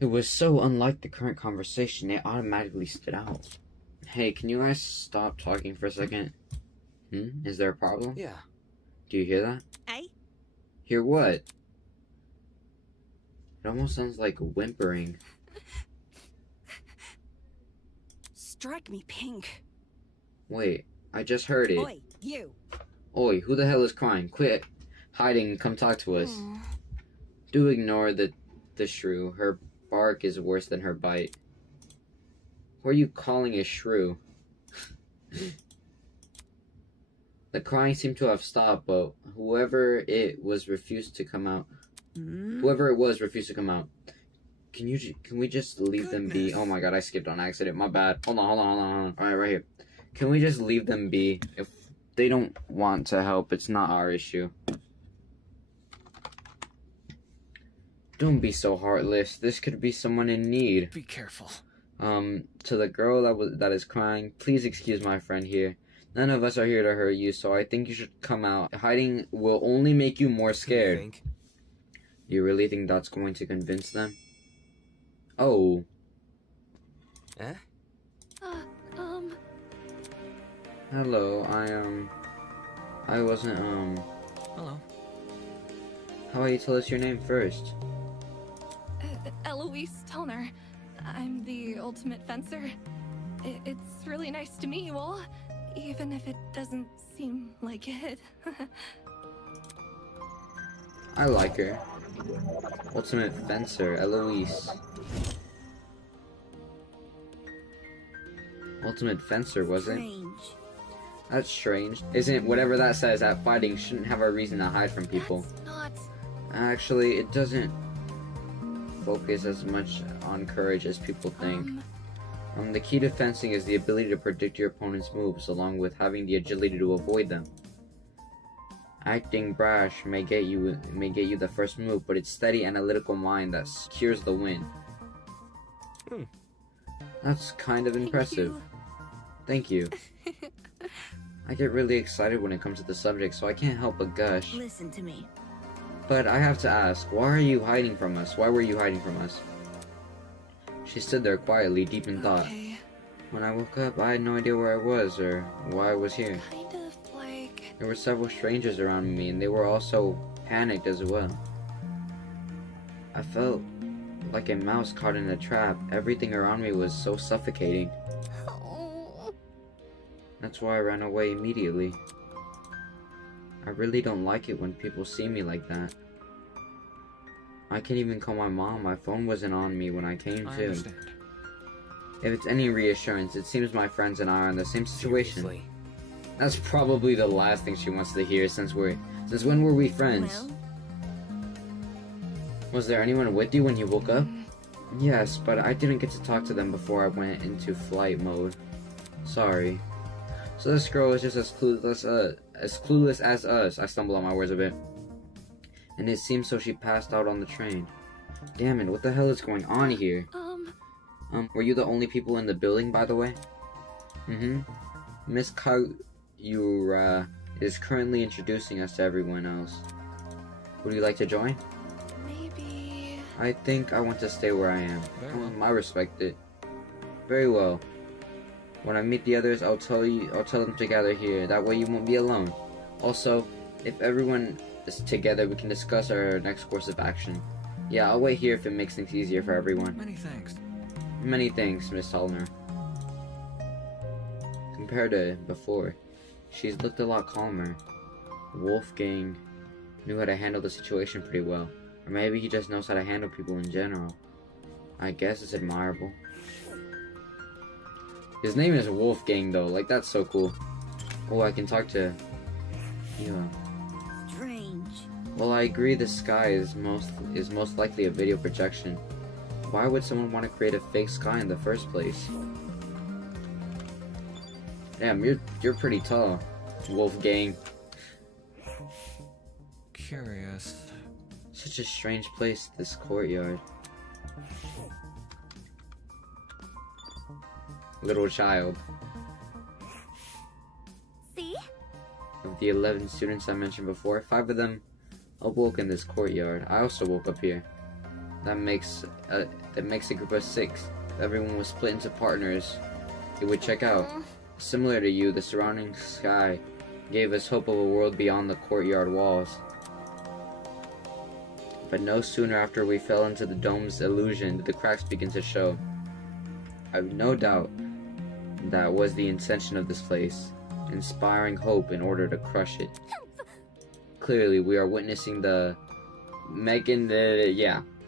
It was so unlike the current conversation, it automatically stood out. Hey, can you guys stop talking for a second? Is there a problem? Yeah. Do you hear that? Eh? Hear what? It almost sounds like whimpering. Strike me pink. Wait, I just heard it. Oi, you. Oi, who the hell is crying? Quit hiding and come talk to us. Do ignore the shrew. Her bark is worse than her bite. Who are you calling a shrew? The crying seemed to have stopped, but whoever it was refused to come out. Whoever it was refused to come out. Can we just leave them be? Oh my god, I skipped on accident. My bad. Hold on. Alright, right here. Can we just leave them be? If they don't want to help, it's not our issue. Don't be so heartless. This could be someone in need. Be careful. To the girl that is crying, please excuse my friend here. None of us are here to hurt you, so I think you should come out. Hiding will only make you more scared. Think? You really think that's going to convince them? Oh. Eh? Hello, I wasn't, Hello. How about you tell us your name first? Eloise Tellner. I'm the ultimate fencer. It's really nice to meet you all, even if it doesn't seem like it. I like her. Ultimate fencer, Eloise. Ultimate fencer, was it? Strange. That's strange. Isn't whatever that says that fighting shouldn't have a reason to hide from people? That's not... Actually, it doesn't focus as much on courage as people think. The key to fencing is the ability to predict your opponent's moves, along with having the agility to avoid them. Acting brash may get you the first move, but it's steady, analytical mind that secures the win. That's kind of impressive. Thank you. I get really excited when it comes to the subject, so I can't help but gush. Listen to me. But I have to ask, why are you hiding from us? Why were you hiding from us? She stood there quietly, deep in thought. Okay. When I woke up, I had no idea where I was or why I was here. Kind of like... There were several strangers around me, and they were also panicked as well. I felt like a mouse caught in a trap. Everything around me was so suffocating. Oh. That's why I ran away immediately. I really don't like it when people see me like that. I can't even call my mom. My phone wasn't on me when I came I to. understand. If it's any reassurance, it seems my friends and I are in the same situation. Seriously. That's probably the last thing she wants to hear since when were we friends? Well, Was there anyone with you when you woke up? Yes, but I didn't get to talk to them before I went into flight mode. Sorry. So this girl is just as clueless as us. I stumble on my words a bit. And it seems so she passed out on the train. Damn it, what the hell is going on here? Were you the only people in the building, by the way? Miss Kayura is currently introducing us to everyone else. Would you like to join? Maybe... I think I want to stay where I am. Very well. I respect it. Very well. When I meet the others, I'll tell them to gather here. That way you won't be alone. Also, if everyone is together, we can discuss our next course of action. Yeah, I'll wait here if it makes things easier for everyone. Many thanks. Many thanks, Miss Tolner. Compared to before, she's looked a lot calmer. Wolfgang knew how to handle the situation pretty well. Or maybe he just knows how to handle people in general. I guess it's admirable. His name is Wolfgang though, like that's so cool. Oh, I can talk to... Yeah. strange. Well, I agree the sky is most likely a video projection. Why would someone want to create a fake sky in the first place? Damn, you're pretty tall, Wolfgang. Curious. Such a strange place, this courtyard. Little child. See? Of the 11 students I mentioned before, 5 of them awoke in this courtyard. I also woke up here. that makes a group of 6. If everyone was split into partners, it would check out. Similar to you, the surrounding sky gave us hope of a world beyond the courtyard walls. But no sooner after we fell into the dome's illusion did the cracks begin to show. I have no doubt that was the intention of this place, inspiring hope in order to crush it. Clearly, we are witnessing the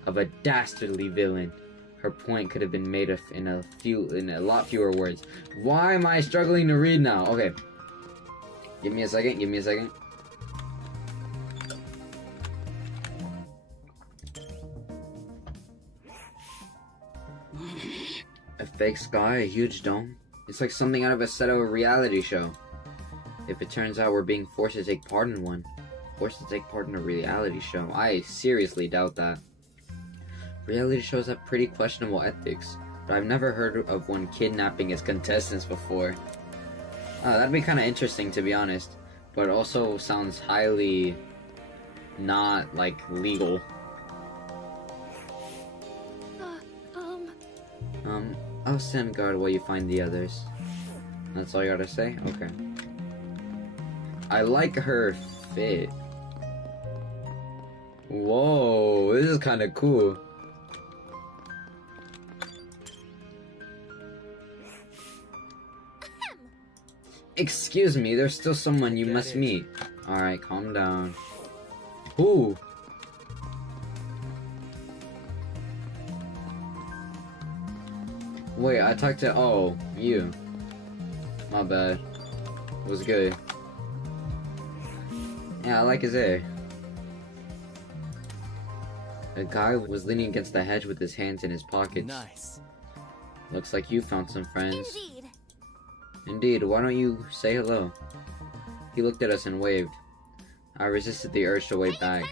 of a dastardly villain. Her point could have been made in a lot fewer words. Why am I struggling to read now? Okay. Give me a second. A fake sky, a huge dome. It's like something out of a set of a reality show. If it turns out we're being forced to take part in one. Forced to take part in a reality show. I seriously doubt that. Reality shows have pretty questionable ethics, but I've never heard of one kidnapping its contestants before. That'd be kind of interesting, to be honest, but it also sounds highly not, like, legal. I'll stand guard while you find the others. That's all you gotta say? Okay. I like her fit. Whoa, this is kind of cool. Excuse me, there's still someone you must meet. Alright, calm down. Ooh. Wait, I talked to... Oh, you. My bad. It was good. Yeah, I like his hair. A guy was leaning against the hedge with his hands in his pockets. Nice. Looks like you found some friends. Indeed. Indeed, why don't you say hello? He looked at us and waved. I resisted the urge to wave back.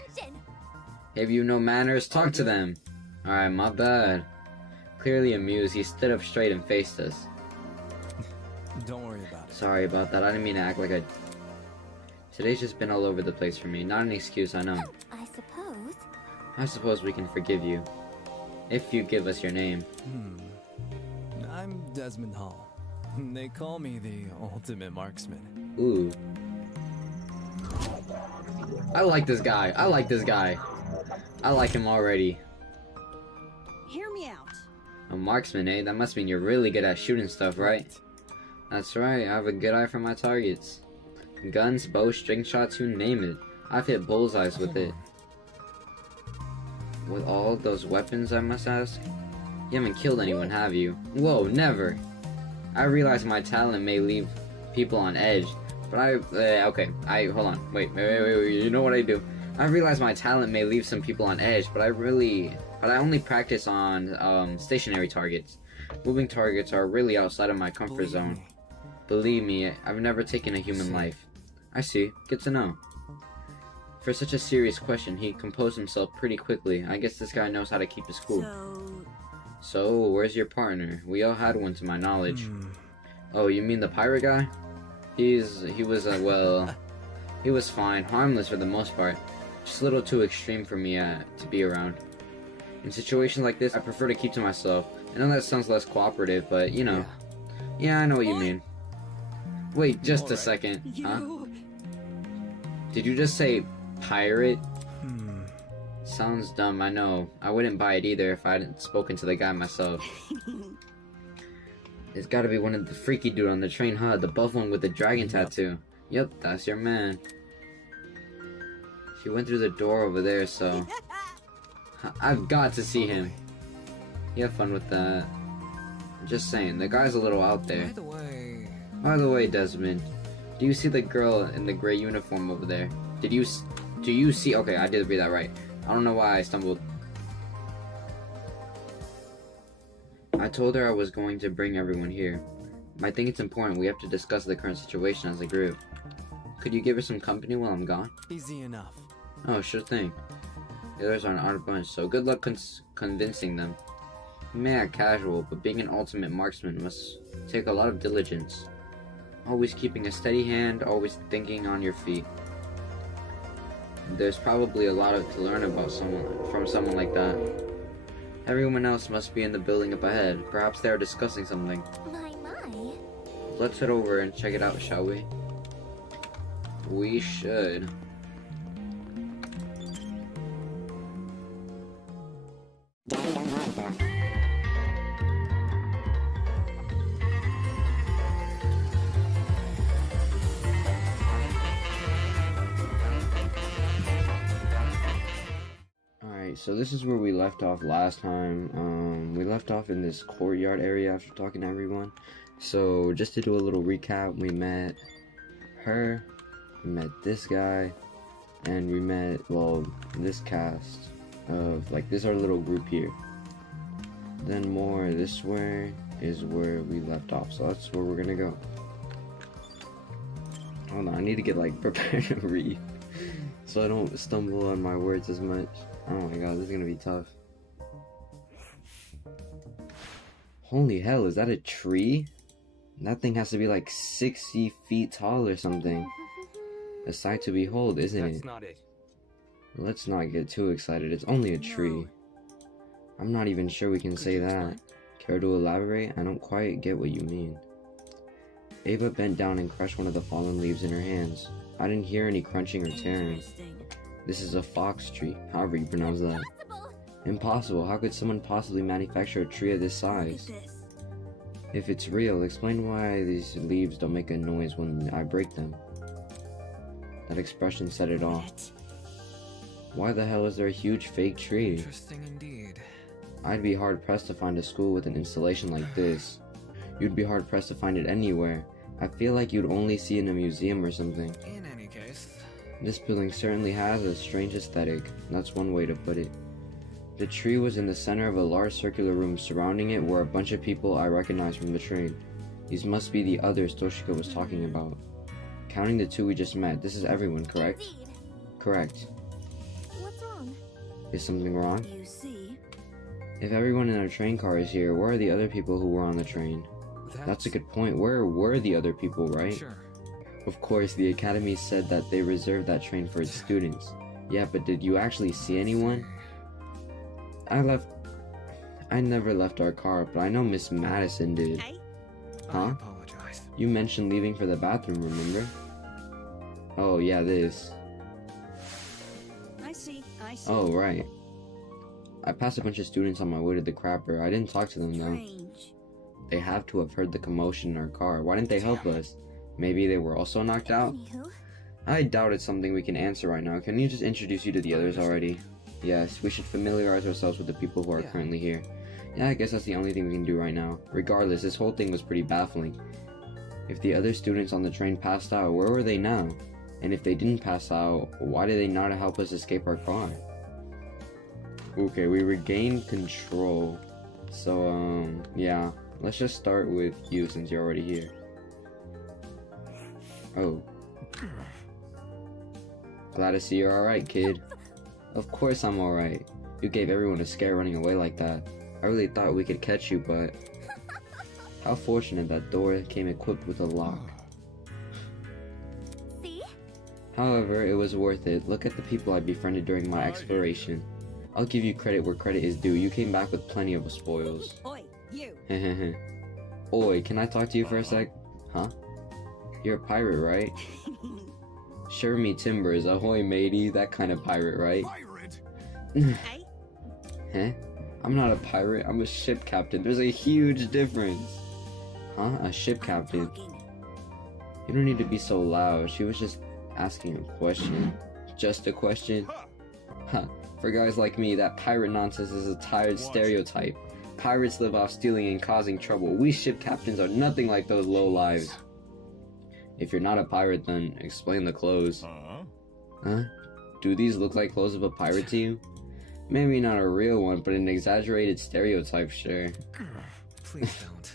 Have you no manners? Talk to them! Alright, my bad. Clearly amused, he stood up straight and faced us. Don't worry about it. Sorry about that, I didn't mean to act like I... Today's just been all over the place for me. Not an excuse, I know. I suppose we can forgive you. If you give us your name. I'm Desmond Hall. They call me the ultimate marksman. Ooh. I like this guy. I like him already. Hear me out. A marksman, eh? That must mean you're really good at shooting stuff, right? That's right, I have a good eye for my targets. Guns, bows, string shots, you name it. I've hit bullseyes with it. With all those weapons, I must ask? You haven't killed anyone, have you? Whoa, never! I realize my talent may leave people on edge, but hold on. Wait, you know what I do? I realize my talent may leave some people on edge, but I only practice on, stationary targets. Moving targets are really outside of my comfort zone. Believe me, I've never taken a human life. I see. Good to know. For such a serious question, he composed himself pretty quickly. I guess this guy knows how to keep his cool. So, where's your partner? We all had one to my knowledge. Oh, you mean the pirate guy? He was fine, harmless for the most part. Just a little too extreme for me to be around. In situations like this, I prefer to keep to myself. I know that sounds less cooperative, but you know. Yeah, I know what you mean. Wait, just a second. Huh? Did you just say pirate? Sounds dumb, I know. I wouldn't buy it either if I hadn't spoken to the guy myself. It's gotta be one of the freaky dude on the train, huh? The buff one with the dragon tattoo. Yep, that's your man. He went through the door over there, so... I've got to see him. You have fun with that. I'm just saying, the guy's a little out there. By the way, Desmond, do you see the girl in the gray uniform over there? Do you see... Okay, I did read that right. I don't know why I stumbled. I told her I was going to bring everyone here. I think it's important we have to discuss the current situation as a group. Could you give her some company while I'm gone? Easy enough. Oh, sure thing. The others are an odd bunch, so good luck convincing them. You may act casual, but being an ultimate marksman must take a lot of diligence. Always keeping a steady hand, always thinking on your feet. There's probably a lot to learn about from someone like that. Everyone else must be in the building up ahead. Perhaps they are discussing something. My. Let's head over and check it out, shall we? We should. Alright, so this is where we left off last time. We left off in this courtyard area after talking to everyone. So, just to do a little recap, we met her, we met this guy, and we met, well, this cast of, like, this is our little group here. Then more this way is where we left off, so that's where we're gonna go. Hold on, I need to get, like, prepared to read, so I don't stumble on my words as much. Oh my god, this is gonna be tough. Holy hell, is that a tree? That thing has to be like 60 feet tall or something. A sight to behold, isn't it? That's not it. Let's not get too excited. It's only a tree. I'm not even sure we can say that. Care to elaborate? I don't quite get what you mean. Ava bent down and crushed one of the fallen leaves in her hands. I didn't hear any crunching or tearing. This is a fox tree, however you pronounce that. Impossible. How could someone possibly manufacture a tree of this size? If it's real, explain why these leaves don't make a noise when I break them. That expression said it all. Why the hell is there a huge fake tree? Interesting indeed. I'd be hard pressed to find a school with an installation like this. You'd be hard pressed to find it anywhere. I feel like you'd only see it in a museum or something. In any case, This building certainly has a strange aesthetic. That's one way to put it. The tree was in the center of a large circular room. Surrounding it were a bunch of people I recognized from the train. These must be the others Toshiko was talking about. Counting the two we just met, this is everyone, correct? Indeed. Correct. What's wrong? Is something wrong? You see? If everyone in a train car is here, where are the other people who were on the train? That's a good point. Where were the other people, right? Sure. Of course, the academy said that they reserved that train for its students. Yeah, but did you actually see anyone? I never left our car, but I know Miss Madison did. Hey? I Huh? apologize. You mentioned leaving for the bathroom, remember? Oh, yeah, this. I see. Oh, right. I passed a bunch of students on my way to the crapper. I didn't talk to them, though. Strange. They have to have heard the commotion in our car. Why didn't they help us? Maybe they were also knocked out? Anywho, I doubt it's something we can answer right now. Can you just introduce you to the others already? Yes, we should familiarize ourselves with the people who are Yeah. currently here. Yeah, I guess that's the only thing we can do right now. Regardless, this whole thing was pretty baffling. If the other students on the train passed out, where were they now? And if they didn't pass out, why did they not help us escape our car? Okay, we regained control. So, yeah. Let's just start with you since you're already here. Oh. Glad to see you're alright, kid. Of course I'm alright. You gave everyone a scare running away like that. I really thought we could catch you, but... How fortunate that door came equipped with a lock. see? However, it was worth it. Look at the people I befriended during my exploration. I'll give you credit where credit is due. You came back with plenty of spoils. Oi, you. Hehehe. Oi, can I talk to you for a sec? Huh? You're a pirate, right? Shiver me timbers, ahoy matey, that kind of pirate, right? Pirate? Hey? Huh? I'm not a pirate, I'm a ship captain. There's a huge difference. Huh? A ship captain? Talking. You don't need to be so loud. She was just asking a question. Just a question? Huh. For guys like me, that pirate nonsense is a tired stereotype. Pirates live off stealing and causing trouble. We ship captains are nothing like those lowlives. If you're not a pirate, then explain the clothes. Huh? Do these look like clothes of a pirate to you? Maybe not a real one, but an exaggerated stereotype, sure. Please don't.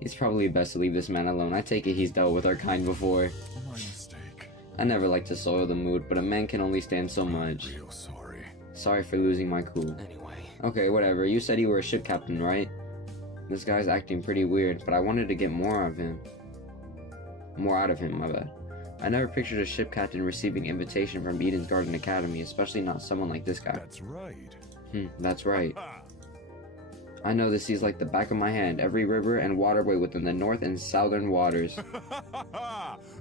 It's probably best to leave this man alone. I take it he's dealt with our kind before. My mistake. I never like to soil the mood, but a man can only stand so much. Real sorry. Sorry for losing my cool. Anyway, Okay, whatever. You said you were a ship captain, right? This guy's acting pretty weird, but I wanted to get more out of him, my bad. I never pictured a ship captain receiving invitation from Eden's Garden Academy, especially not someone like this guy. That's right. That's right. Ah, I know the seas like the back of my hand, every river and waterway within the north and southern waters.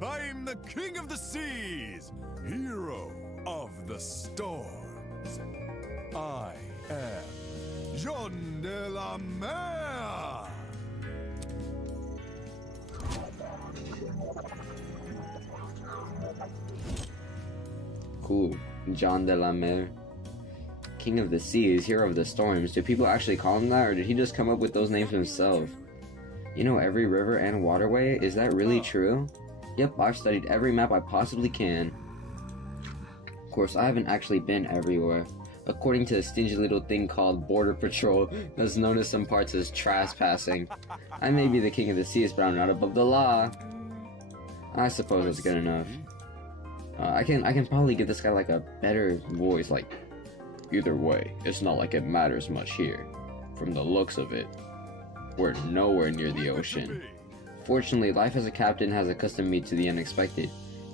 I'm the king of the seas, hero of the storms. I am John de la Mer. Cool. John de la Mer. King of the seas, hero of the storms. Do people actually call him that, or did he just come up with those names himself? You know every river and waterway? Is that really true? Yep, I've studied every map I possibly can. Of course, I haven't actually been everywhere. According to the stingy little thing called Border Patrol, that's known in some parts as trespassing. I may be the king of the seas, but I'm not above the law. I suppose that's good enough. I can probably give this guy like a better voice, like, either way, it's not like it matters much here. From the looks of it, we're nowhere near the ocean. Fortunately, life as a captain has accustomed me to the unexpected.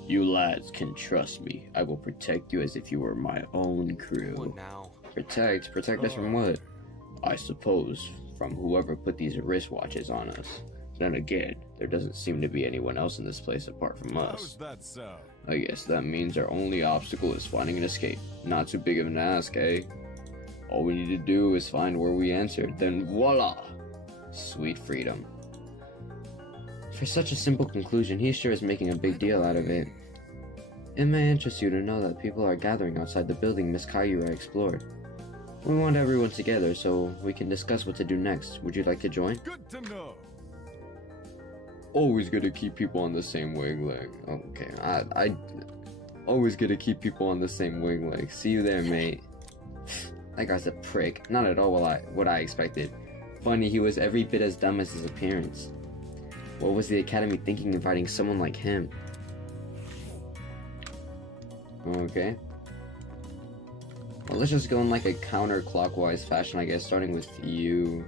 You lads can trust me. I will protect you as if you were my own crew. What now? Protect us from what? I suppose from whoever put these wristwatches on us. Then again, there doesn't seem to be anyone else in this place apart from us. How's that sound? I guess that means our only obstacle is finding an escape. Not too big of an ask, eh? All we need to do is find where we entered, then voila! Sweet freedom. For such a simple conclusion, he sure is making a big deal out of it. It may interest you to know that people are gathering outside the building Miss Kaiyura explored. We want everyone together so we can discuss what to do next. Would you like to join? Good to know. Always good to keep people on the same wavelength. Okay, I always good to keep people on the same wavelength. See you there, mate. That guy's a prick. Not at all what I expected. Funny, he was every bit as dumb as his appearance. What was the Academy thinking inviting someone like him? Okay. Well, let's just go in like a counterclockwise fashion, I guess, starting with you.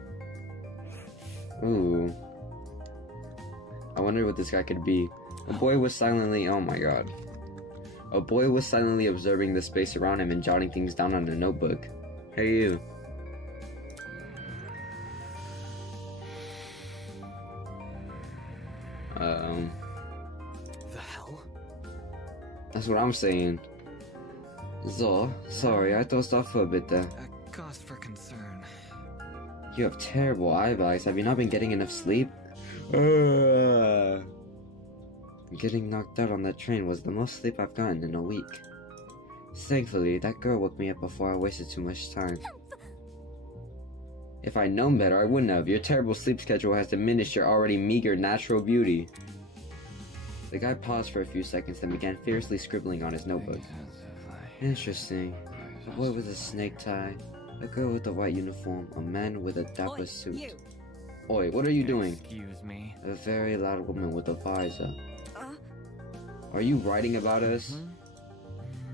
Ooh. I wonder what this guy could be. A boy was silently, oh my god. A boy was silently observing the space around him and jotting things down on a notebook. Hey you. The hell? That's what I'm saying. So, sorry, I dozed off for a bit there. A cause for concern. You have terrible eye bags. Have you not been getting enough sleep? Getting knocked out on that train was the most sleep I've gotten in a week. Thankfully, that girl woke me up before I wasted too much time. If I'd known better, I wouldn't have. Your terrible sleep schedule has diminished your already meager natural beauty. The guy paused for a few seconds, then began fiercely scribbling on his notebook. Interesting. A boy with a snake tie, a girl with a white uniform, a man with a dapper suit. You. Oi, what are you doing? Excuse me. A very loud woman with a visor. Are you writing about us?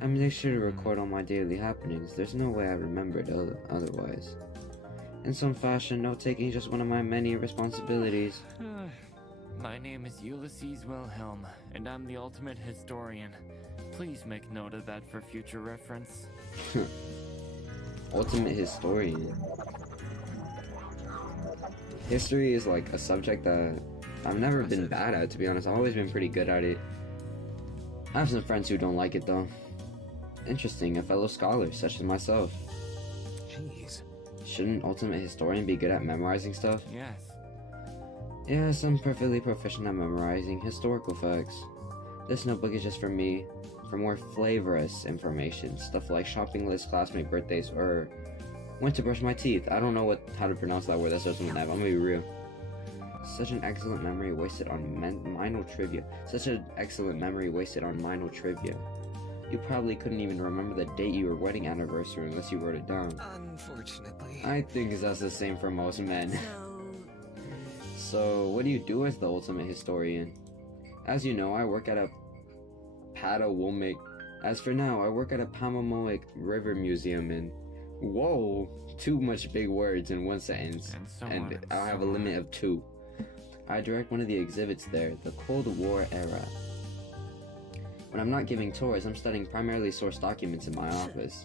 I make sure to record all my daily happenings. There's no way I remembered otherwise. In some fashion, note-taking is just one of my many responsibilities. My name is Ulysses Wilhelm, and I'm the ultimate historian. Please make note of that for future reference. Ultimate historian. History is like a subject that I've never been bad at, to be honest. I've always been pretty good at it. I have some friends who don't like it though. Interesting, a fellow scholar such as myself. Jeez. Shouldn't ultimate historian be good at memorizing stuff? Yes. Yes, I'm perfectly proficient at memorizing historical facts. This notebook is just for me, for more flavorous information, stuff like shopping lists, classmate birthdays, or when to brush my teeth. I don't know how to pronounce that word that starts with an F, I'm gonna be real. Such an excellent memory wasted on minor trivia. Such an excellent memory wasted on minor trivia. You probably couldn't even remember the date of your wedding anniversary unless you wrote it down. Unfortunately. I think that's the same for most men. So, what do you do as the ultimate historian? As you know, I work at a Patawomic. As for now, I work at a Pamamoic River Museum in. Whoa! Too much big words in one sentence. And I'll have a limit of 2. I direct one of the exhibits there, the Cold War era. When I'm not giving tours, I'm studying primarily source documents in my office.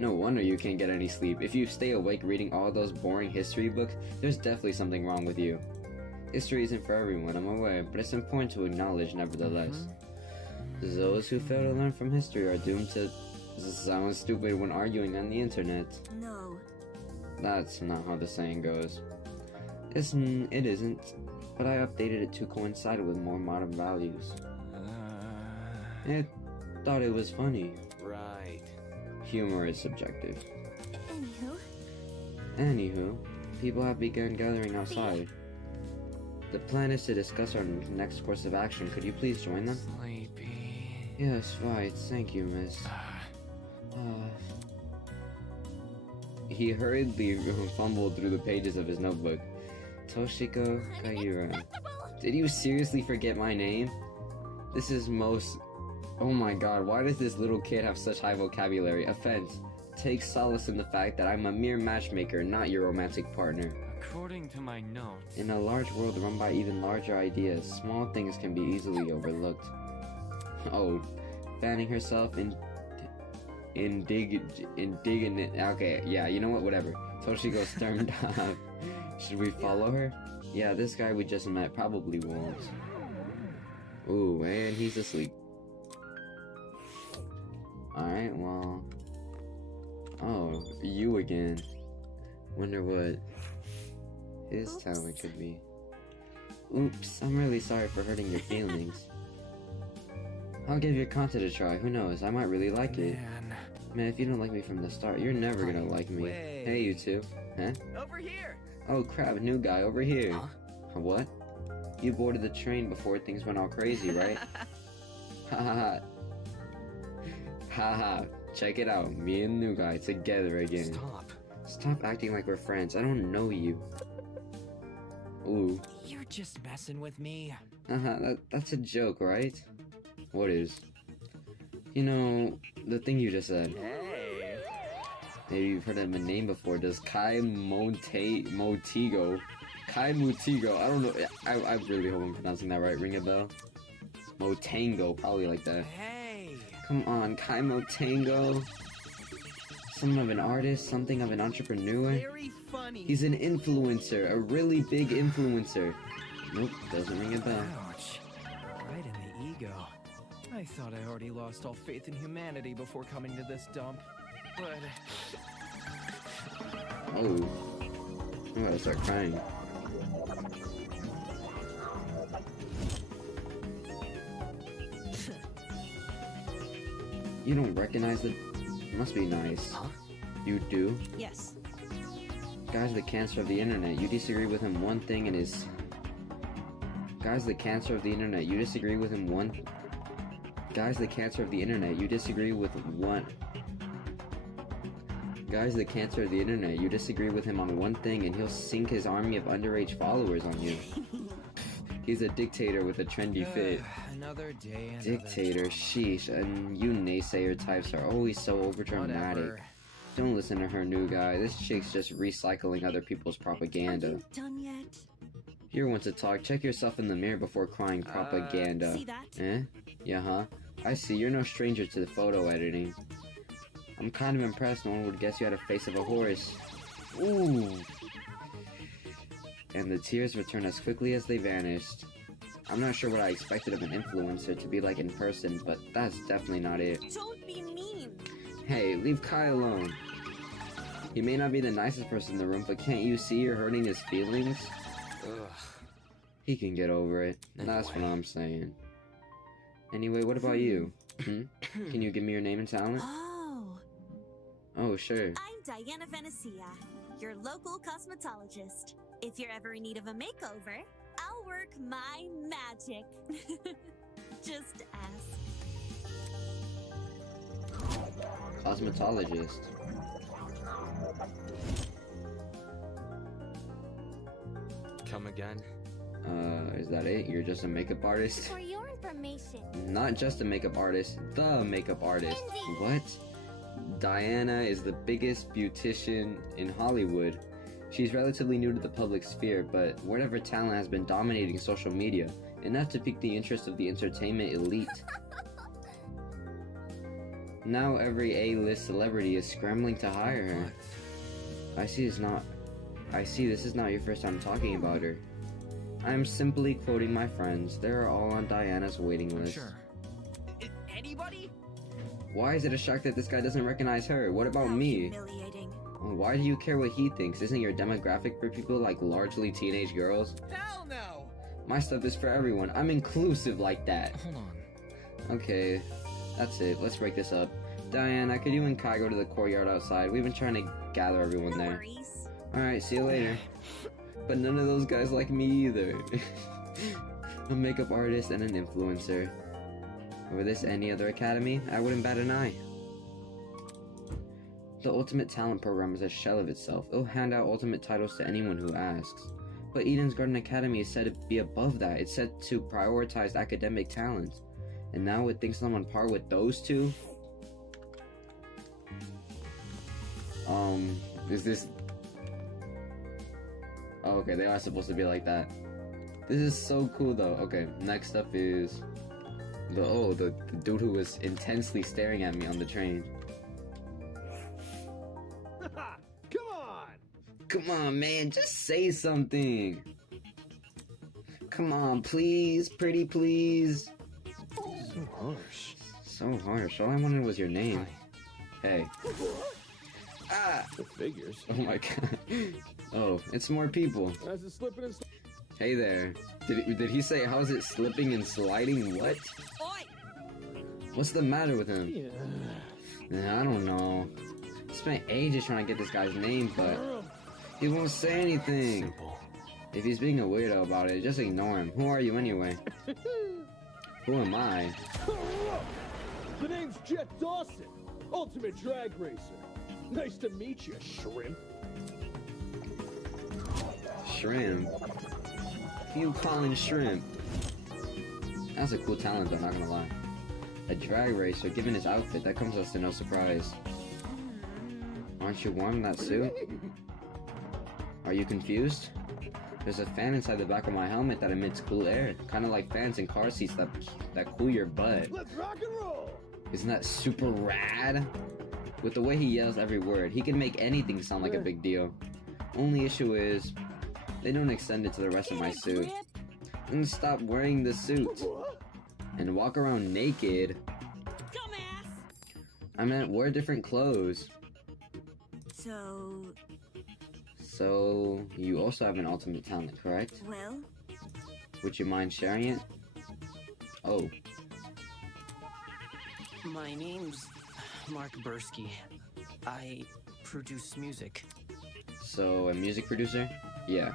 No wonder you can't get any sleep. If you stay awake reading all those boring history books, there's definitely something wrong with you. History isn't for everyone, I'm aware, but it's important to acknowledge nevertheless. Those who fail to learn from history are doomed to sound stupid when arguing on the internet. No. That's not how the saying goes. It isn't, but I updated it to coincide with more modern values. I thought it was funny. Right. Humor is subjective. Anywho, People have begun gathering outside. The plan is to discuss our next course of action. Could you please join them? Sleepy. Yes, right. Thank you, miss. He hurriedly fumbled through the pages of his notebook. Toshiko Kaira. Did you seriously forget my name? This is most... Oh my god, why does this little kid have such high vocabulary? Offense. Take solace in the fact that I'm a mere matchmaker, not your romantic partner. According to my notes... In a large world run by even larger ideas, small things can be easily overlooked. Oh, fanning herself indignant. Okay, yeah, you know what? Whatever. Toshiko stormed off. Should we follow her? Yeah, this guy we just met probably won't. Ooh, and he's asleep. Alright, well... Oh, you again. Wonder what his talent could be. Oops, I'm really sorry for hurting your feelings. I'll give your content a try, who knows, I might really like it. Man, if you don't like me from the start, you're never gonna like me. Hey, you two. Huh? Over here! Oh crap, new guy over here. What? You boarded the train before things went all crazy, right? Haha. Haha. Check it out, me and new guy together again. Stop acting like we're friends, I don't know you. Ooh. You're just messing with me. That's a joke, right? What is? You know, the thing you just said. Hey. Maybe you've heard of my name before. Does Kai Motigo? Kai Motigo, I don't know. I really hope I'm pronouncing that right. Ring a bell? Motango, probably like that. Hey. Come on, Kai Motango. Something of an artist, something of an entrepreneur. Very funny. He's an influencer, a really big influencer. Nope, doesn't ring a bell. Ouch. Right in the ego. I thought I already lost all faith in humanity before coming to this dump. But... Oh. I'm about to start crying. You don't recognize the... Must be nice. Huh? You do? yes. Guy's the cancer of the internet. You disagree with him one thing and his... Guy's the cancer of the internet. You disagree with him one... Guy's the cancer of the internet. You disagree with one... Guy's the cancer of the internet. You disagree with him on one thing and he'll sink his army of underage followers on you. He's a dictator with a trendy fit. Another day, Dictator, sheesh, and you naysayer types are always so overdramatic. Whatever. Don't listen to her, new guy. This chick's just recycling other people's propaganda. Are you done yet? You're one to talk. Check yourself in the mirror before crying propaganda. See that? Eh? Yeah, huh? I see. You're no stranger to the photo editing. I'm kind of impressed. No one would guess you had a face of a horse. Ooh. And the tears returned as quickly as they vanished. I'm not sure what I expected of an influencer to be like in person, but that's definitely not it. Don't be mean. Hey, leave Kai alone. He may not be the nicest person in the room, but can't you see you're hurting his feelings? Ugh. He can get over it. That's what I'm saying. Anyway, what about you? Can you give me your name and talent? Oh, sure. I'm Diana Venecia, your local cosmetologist. If you're ever in need of a makeover, I'll work my magic. Just ask. Cosmetologist. Come again? Is that it? You're just a makeup artist? For your information. Not just a makeup artist, the makeup artist. What? Diana is the biggest beautician in Hollywood. She's relatively new to the public sphere, but word of her talent has been dominating social media, enough to pique the interest of the entertainment elite. Now every A-list celebrity is scrambling to hire her. I see this is not your first time talking about her. I'm simply quoting my friends. They're all on Diana's waiting list. Sure. Anybody? Why is it a shock that this guy doesn't recognize her? What about How me? humiliating. Why do you care what he thinks? Isn't your demographic for people like largely teenage girls? Hell no! My stuff is for everyone. I'm inclusive like that. Hold on. Okay, that's it. Let's break this up. Diana, could you and Kai go to the courtyard outside? We've been trying to gather everyone No there. worries. Alright, see you later. But none of those guys like me either. A makeup artist and an influencer. Were this any other academy, I wouldn't bat an eye. The Ultimate Talent Program is a shell of itself. It'll hand out ultimate titles to anyone who asks. But Eden's Garden Academy is said to be above that. It's said to prioritize academic talent. And now it thinks I'm on par with those two? Is this... Oh, okay, they are supposed to be like that. This is so cool though. Okay, next up is... the dude who was intensely staring at me on the train. Come on! Come on, man, just say something. Come on, please, pretty please. So harsh. So harsh. All I wanted was your name. Hey. Ah! The figures. Oh my god. Oh, it's more people. As it's slipping and Hey there. Did he say how's it slipping and sliding? What? Oi! What's the matter with him? Yeah. I don't know. Spent ages trying to get this guy's name, but he won't say anything. Simple. If he's being a weirdo about it, just ignore him. Who are you anyway? Who am I? The name's Jet Dawson, Ultimate Drag Racer. Nice to meet you, shrimp. Shrimp? Who you calling shrimp? That's a cool talent though, not gonna lie. A drag racer, given his outfit, that comes as to no surprise. Aren't you warm in that suit? Are you confused? There's a fan inside the back of my helmet that emits cool air, kind of like fans in car seats that cool your butt. Let's rock and roll! Isn't that super rad? With the way he yells every word, he can make anything sound like a big deal. Only issue is, they don't extend it to the rest of my suit. And stop wearing the suit. And walk around naked. Dumbass! I meant wear different clothes. So, you also have an ultimate talent, correct? Well, Would you mind sharing it? Oh. My name's Mark Bursky. I produce music. So, a music producer? Yeah.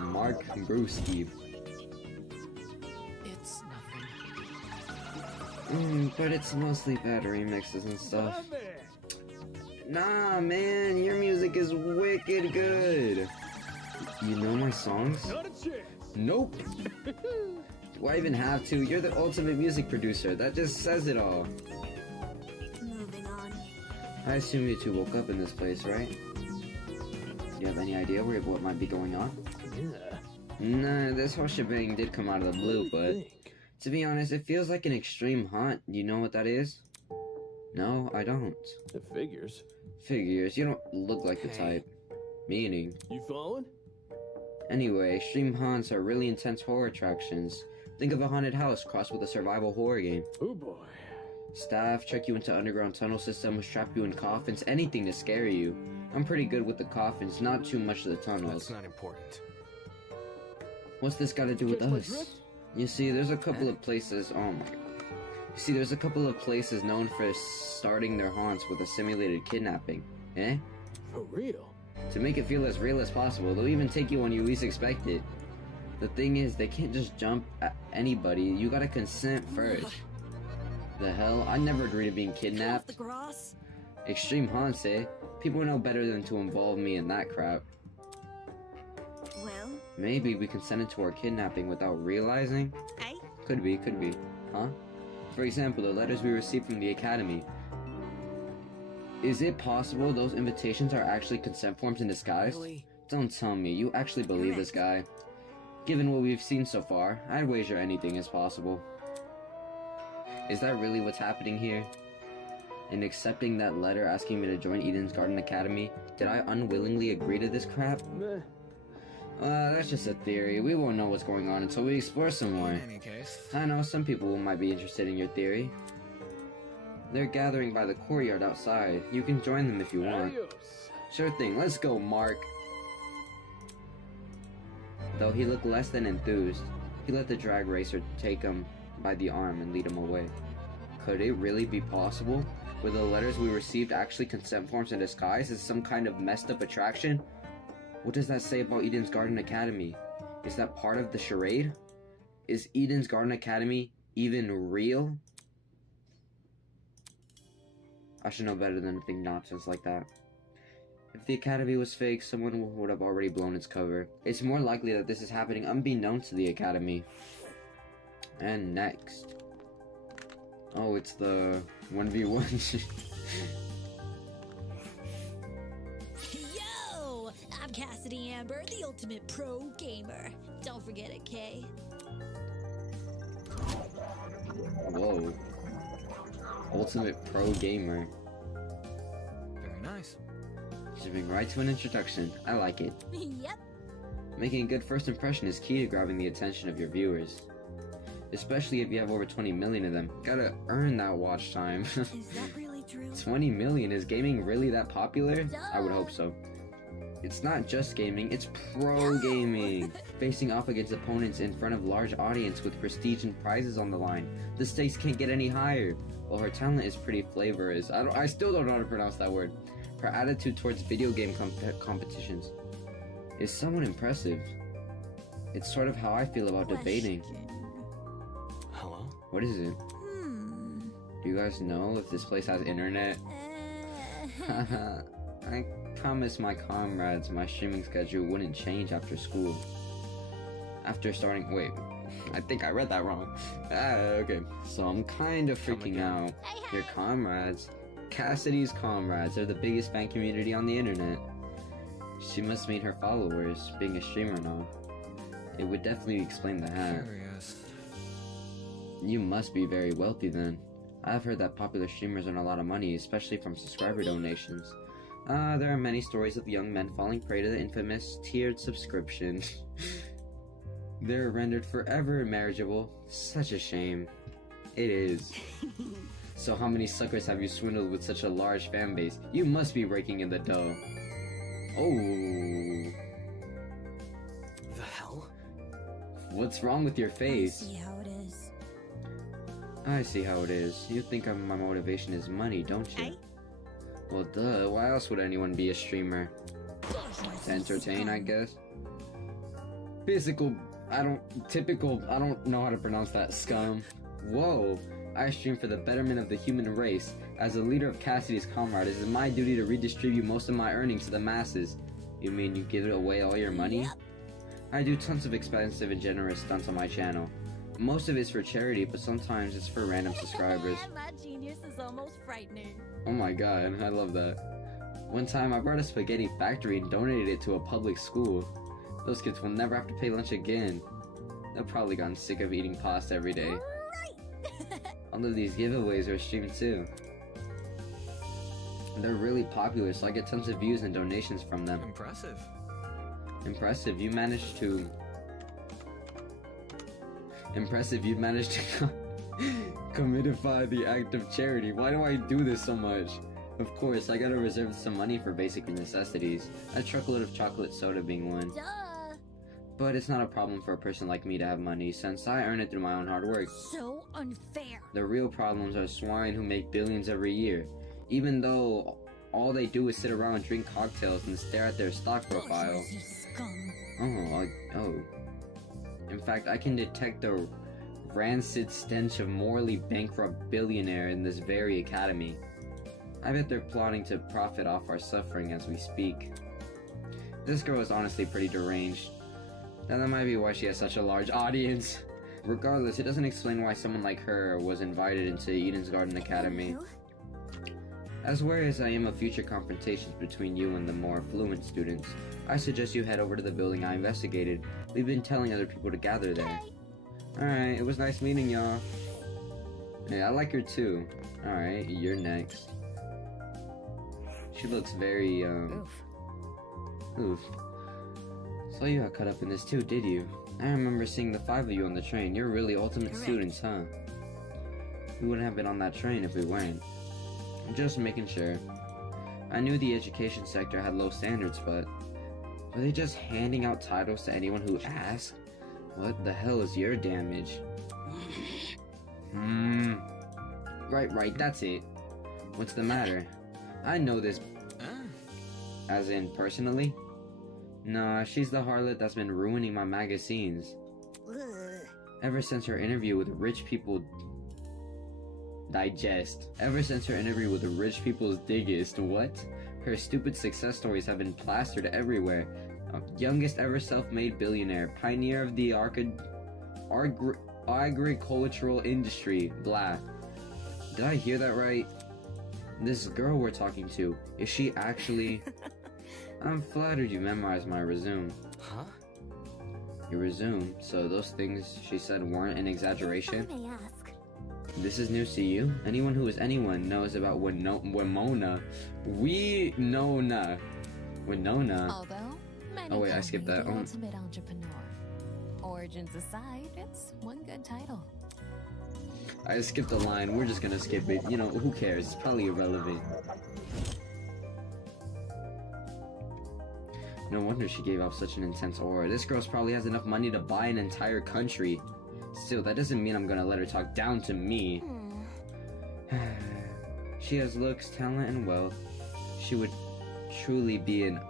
Mark Brewski. It's nothing. But it's mostly bad remixes and stuff. Nah, man, your music is wicked good. You know my songs? Not a chance. Nope. Do I even have to? You're the ultimate music producer. That just says it all. moving on. I assume you two woke up in this place, right? You have any idea what might be going on? Yeah. Nah, this whole shebang did come out of the blue, but to be honest, it feels like an extreme haunt. You know what that is? No, I don't. It figures. Figures, you don't look like the type. Meaning. You following? Anyway, extreme haunts are really intense horror attractions. Think of a haunted house crossed with a survival horror game. Oh boy. Staff check you into underground tunnel systems, trap you in coffins, anything to scare you. I'm pretty good with the coffins, not too much of the tunnels. That's not important. What's this got to do with Catch my us? drift? You see, there's a couple of places. Oh my god. You see, there's a couple of places known for starting their haunts with a simulated kidnapping. Eh? For real? To make it feel as real as possible, they'll even take you when you least expect it. The thing is, they can't just jump at anybody. You gotta consent first. The hell? I never agree to being Off kidnapped. the grass. Extreme haunts, eh? People know better than to involve me in that crap. Well, Maybe we consented to our kidnapping without realizing? eh? Could be, huh? For example, the letters we received from the academy. Is it possible those invitations are actually consent forms in disguise? Really? Don't tell me, you actually believe this guy. Given what we've seen so far, I'd wager anything is possible. Is that really what's happening here? In accepting that letter asking me to join Eden's Garden Academy, did I unwillingly agree to this crap? Meh. That's just a theory. We won't know what's going on until we explore some more. In any case, I know some people might be interested in your theory. They're gathering by the courtyard outside. You can join them if you want. Adios. Sure thing, let's go, Mark. Though he looked less than enthused, he let the drag racer take him by the arm and lead him away. Could it really be possible? Were the letters we received actually consent forms in disguise as some kind of messed up attraction? What does that say about Eden's Garden Academy? Is that part of the charade? Is Eden's Garden Academy even real? I should know better than to think nonsense like that. If the Academy was fake, someone would have already blown its cover. It's more likely that this is happening unbeknownst to the Academy. And next. Oh, it's the 1v1. Yo! I'm Cassidy Amber, the ultimate pro gamer. Don't forget it, Kay. Whoa. Ultimate pro gamer. very nice. Jumping right to an introduction. I like it. Yep. Making a good first impression is key to grabbing the attention of your viewers. Especially if you have over 20 million of them. Gotta earn that watch time. Is that really true? 20 million? Is gaming really that popular? I would hope so. It's not just gaming, it's pro gaming. Facing off against opponents in front of large audience with prestige and prizes on the line. The stakes can't get any higher. Well, her talent is pretty flavorous. I still don't know how to pronounce that word. Her attitude towards video game competitions is somewhat impressive. It's sort of how I feel about debating. Hello? What is it? Do you guys know if this place has internet? I promised my comrades my streaming schedule wouldn't change after school. After starting, wait, I think I read that wrong. Okay, so I'm kind of freaking out. Your comrades, Cassidy's comrades, are the biggest fan community on the internet. She must mean her followers, being a streamer now. It would definitely explain the hat. Curious. You must be very wealthy then. I've heard that popular streamers earn a lot of money, especially from subscriber donations. There are many stories of young men falling prey to the infamous tiered subscription. They're rendered forever marriageable. Such a shame. It is. So how many suckers have you swindled with such a large fan base? You must be raking in the dough. Oh. The hell? What's wrong with your face? I see how it is. I see how it is. You think my motivation is money, don't you? Well, duh. Why else would anyone be a streamer? To entertain, I guess. I don't know how to pronounce that. Scum. Whoa. I stream for the betterment of the human race. As a leader of Cassidy's comrade, it is my duty to redistribute most of my earnings to the masses. You mean you give away all your money? Yep. I do tons of expensive and generous stunts on my channel. Most of it's for charity, but sometimes it's for random subscribers. My genius is almost frightening. Oh my god, I love that. One time I brought a spaghetti factory and donated it to a public school. Those kids will never have to pay lunch again. They've probably gotten sick of eating pasta every day. Right. All of these giveaways are streamed too. They're really popular, so I get tons of views and donations from them. Impressive. Impressive, you managed to commitify the act of charity. Why do I do this so much? Of course, I gotta reserve some money for basic necessities. A truckload of chocolate soda being one. Duh. But it's not a problem for a person like me to have money, since I earn it through my own hard work. So unfair. The real problems are swine who make billions every year. Even though all they do is sit around and drink cocktails and stare at their stock profile. Bourgeoisie scum. Oh. In fact, I can detect the rancid stench of morally bankrupt billionaire in this very academy. I bet they're plotting to profit off our suffering as we speak. This girl is honestly pretty deranged. Now that might be why she has such a large audience. Regardless, it doesn't explain why someone like her was invited into Eden's Garden Academy. As wary as I am of future confrontations between you and the more affluent students, I suggest you head over to the building I investigated. We've been telling other people to gather there. Alright, it was nice meeting y'all. Yeah, I like her too. Alright, you're next. She looks very, Oof. So you got caught up in this too, did you? I remember seeing the 5 of you on the train. You're really ultimate students, huh? We wouldn't have been on that train if we weren't. I'm just making sure. I knew the education sector had low standards, but were they just handing out titles to anyone who asked? What the hell is your damage? Right, that's it. What's the matter? I know this. As in, personally? Nah, she's the harlot that's been ruining my magazines. Ever since her interview with Rich People Digest. Ever since her interview with the Rich People's Diggest. What? Her stupid success stories have been plastered everywhere. Youngest ever self-made billionaire. Pioneer of the agricultural industry. Blah. Did I hear that right? This girl we're talking to, is she actually... I'm flattered you memorized my resume. Huh? Your resume? So those things she said weren't an exaggeration? This is news to you? Anyone who is anyone knows about Winona. Winona. Although, Oh wait, I skipped that. Ultimate entrepreneur. Origins aside, it's one good title. I skipped a line. We're just gonna skip it. You know, who cares? It's probably irrelevant. No wonder she gave off such an intense aura. This girl probably has enough money to buy an entire country. Still, that doesn't mean I'm gonna let her talk down to me. She has looks, talent, and wealth. She would truly be an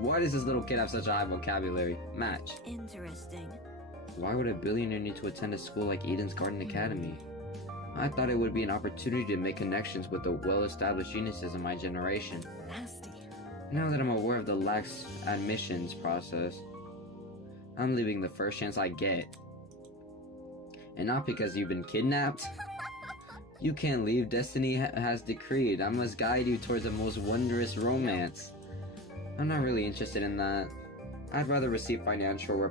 why does this little kid have such a high vocabulary? Match. Interesting. Why would a billionaire need to attend a school like Eden's Garden Academy? I thought it would be an opportunity to make connections with the well-established geniuses in my generation. Nasty. Now that I'm aware of the lax admissions process, I'm leaving the first chance I get. And not because you've been kidnapped. You can't leave. Destiny has decreed. I must guide you towards the most wondrous romance. I'm not really interested in that. I'd rather receive financial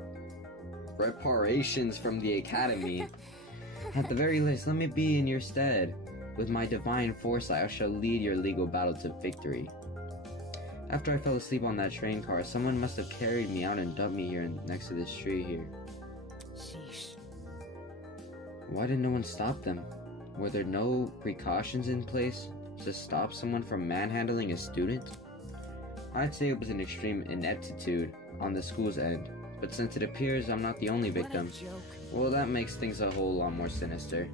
reparations from the academy. At the very least, let me be in your stead. With my divine foresight, I shall lead your legal battle to victory. After I fell asleep on that train car, someone must have carried me out and dumped me here next to this tree here. Sheesh. Why did no one stop them? Were there no precautions in place to stop someone from manhandling a student? I'd say it was an extreme ineptitude on the school's end, but since it appears I'm not the only victim, well, that makes things a whole lot more sinister.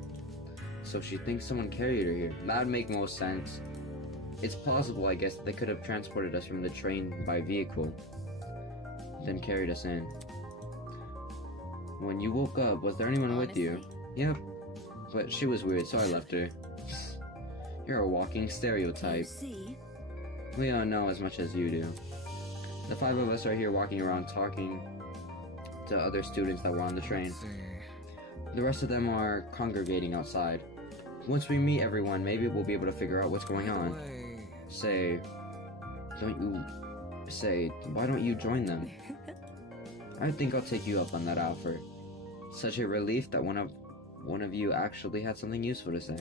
So she thinks someone carried her here. That would make most sense. It's possible, I guess, that they could have transported us from the train by vehicle, then carried us in. When you woke up, was there anyone with you? Yep, but she was weird, so I left her. You're a walking stereotype. We don't know as much as you do. The 5 of us are here walking around talking to other students that were on the train. The rest of them are congregating outside. Once we meet everyone, maybe we'll be able to figure out what's going on. Why don't you join them? I think I'll take you up on that offer. Such a relief that one of you actually had something useful to say.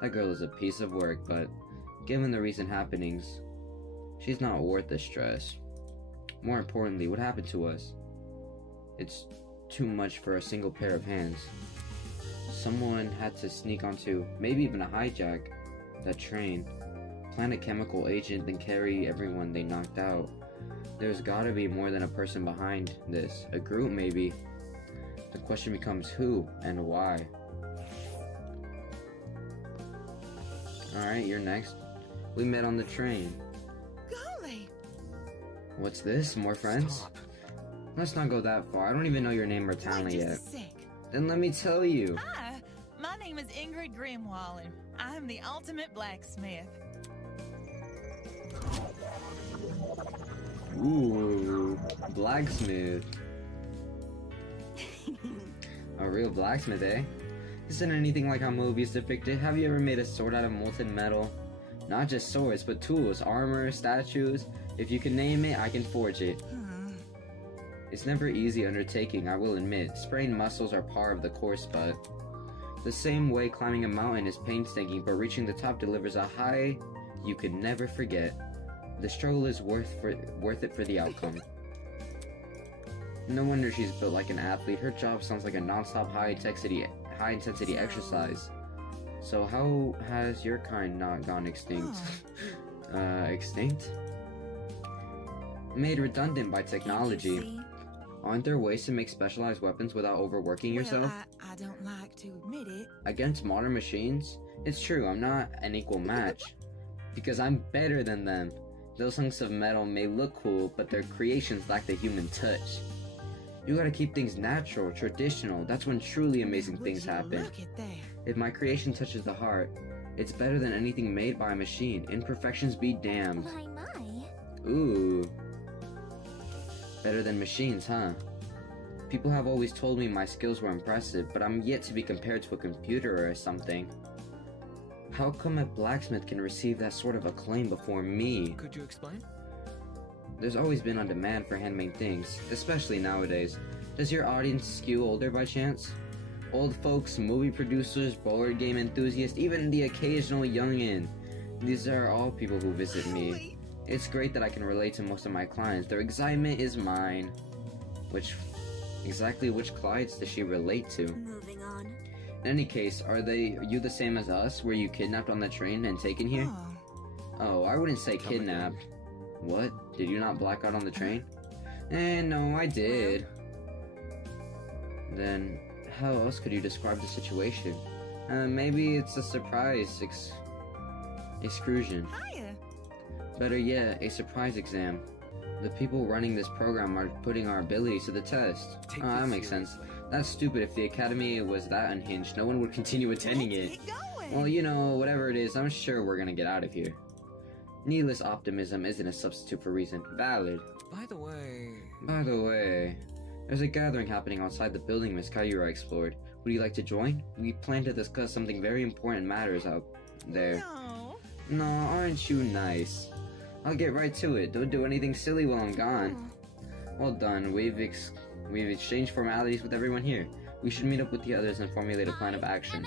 That girl is a piece of work, but given the recent happenings, she's not worth the stress. More importantly, what happened to us? It's too much for a single pair of hands. Someone had to sneak onto, maybe even a hijack, that train, plant a chemical agent, then carry everyone they knocked out. There's gotta be more than a person behind this. A group, maybe. The question becomes who and why. Alright, you're next. We met on the train. Golly! What's this? More friends? Stop. Let's not go that far. I don't even know your name or talent yet. Sick. Then let me tell you. Hi, my name is Ingrid Grimwall, and I'm the ultimate blacksmith. Ooh, blacksmith. A real blacksmith, eh? Isn't anything like how movies depict it. Have you ever made a sword out of molten metal? Not just swords, but tools, armor, statues. If you can name it, I can forge it. It's never easy undertaking, I will admit. Sprained muscles are part of the course, but The same way climbing a mountain is painstaking, but reaching the top delivers a high you could never forget. The struggle is worth it for the outcome. No wonder she's built like an athlete. Her job sounds like a non-stop high-intensity exercise. So how has your kind not gone extinct? Extinct? Made redundant by technology. Aren't there ways to make specialized weapons without overworking yourself? I don't like to admit it. Against modern machines? It's true, I'm not an equal match. Because I'm better than them. Those hunks of metal may look cool, but their creations lack the human touch. You gotta keep things natural, traditional. That's when truly amazing things happen. Look at that. If my creation touches the heart, it's better than anything made by a machine. Imperfections be damned. My. Ooh. Better than machines, huh? People have always told me my skills were impressive, but I'm yet to be compared to a computer or something. How come a blacksmith can receive that sort of acclaim before me? Could you explain? There's always been a demand for handmade things, especially nowadays. Does your audience skew older by chance? Old folks, movie producers, board game enthusiasts, even the occasional youngin'. These are all people who visit me. It's great that I can relate to most of my clients. Their excitement is mine. Exactly which clients does she relate to? Moving on. In any case, are you the same as us? Were you kidnapped on the train and taken here? Oh, I wouldn't say kidnapped. What? Did you not black out on the train? No, I did. Then, how else could you describe the situation? Maybe it's a surprise excursion. Hiya. Better yet, a surprise exam. The people running this program are putting our abilities to the test. That makes sense. That's stupid. If the academy was that unhinged, no one would continue attending it. Well, you know, whatever it is, I'm sure we're gonna get out of here. Needless optimism isn't a substitute for reason. Valid. By the way, there's a gathering happening outside the building Miss Kayura explored. Would you like to join? We plan to discuss something very important matters out there. No, aren't you nice? I'll get right to it. Don't do anything silly while I'm gone. Well done. We've exchanged formalities with everyone here. We should meet up with the others and formulate a plan of action.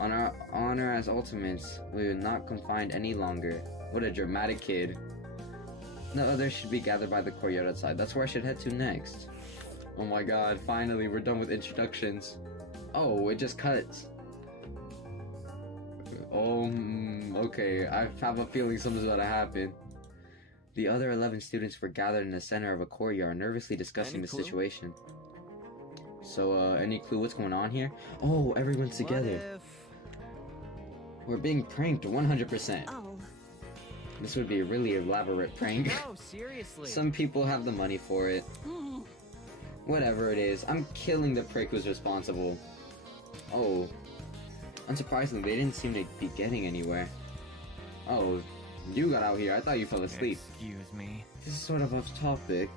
On our honor as ultimates, we will not confined any longer. What a dramatic kid. The others should be gathered by the courtyard outside. That's where I should head to next. Oh my god, finally, we're done with introductions. Oh, it just cuts. Okay, I have a feeling something's gonna happen. The other 11 students were gathered in the center of a courtyard, nervously discussing the situation. So, any clue what's going on here? Oh, everyone's together. We're being pranked 100%. Oh. This would be a really elaborate prank. No, seriously. Some people have the money for it. Whatever it is, I'm killing the prick who's responsible. Oh. Unsurprisingly, they didn't seem to be getting anywhere. Oh, you got out here. I thought you fell asleep. Excuse me. This is sort of off topic.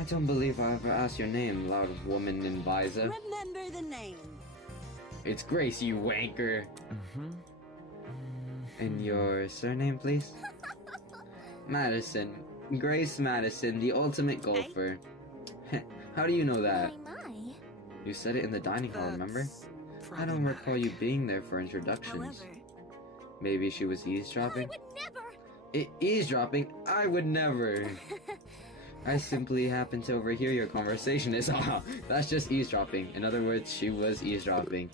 I don't believe I ever asked your name, loud woman in visor. Remember the name. It's Grace, you wanker. And your surname, please? Madison. Grace Madison, the ultimate golfer. How do you know that? You said it in the dining hall, remember? I don't recall you being there for introductions. Maybe she was eavesdropping? Eavesdropping? I would never! I simply happened to overhear your conversation. That's just eavesdropping. In other words, she was eavesdropping.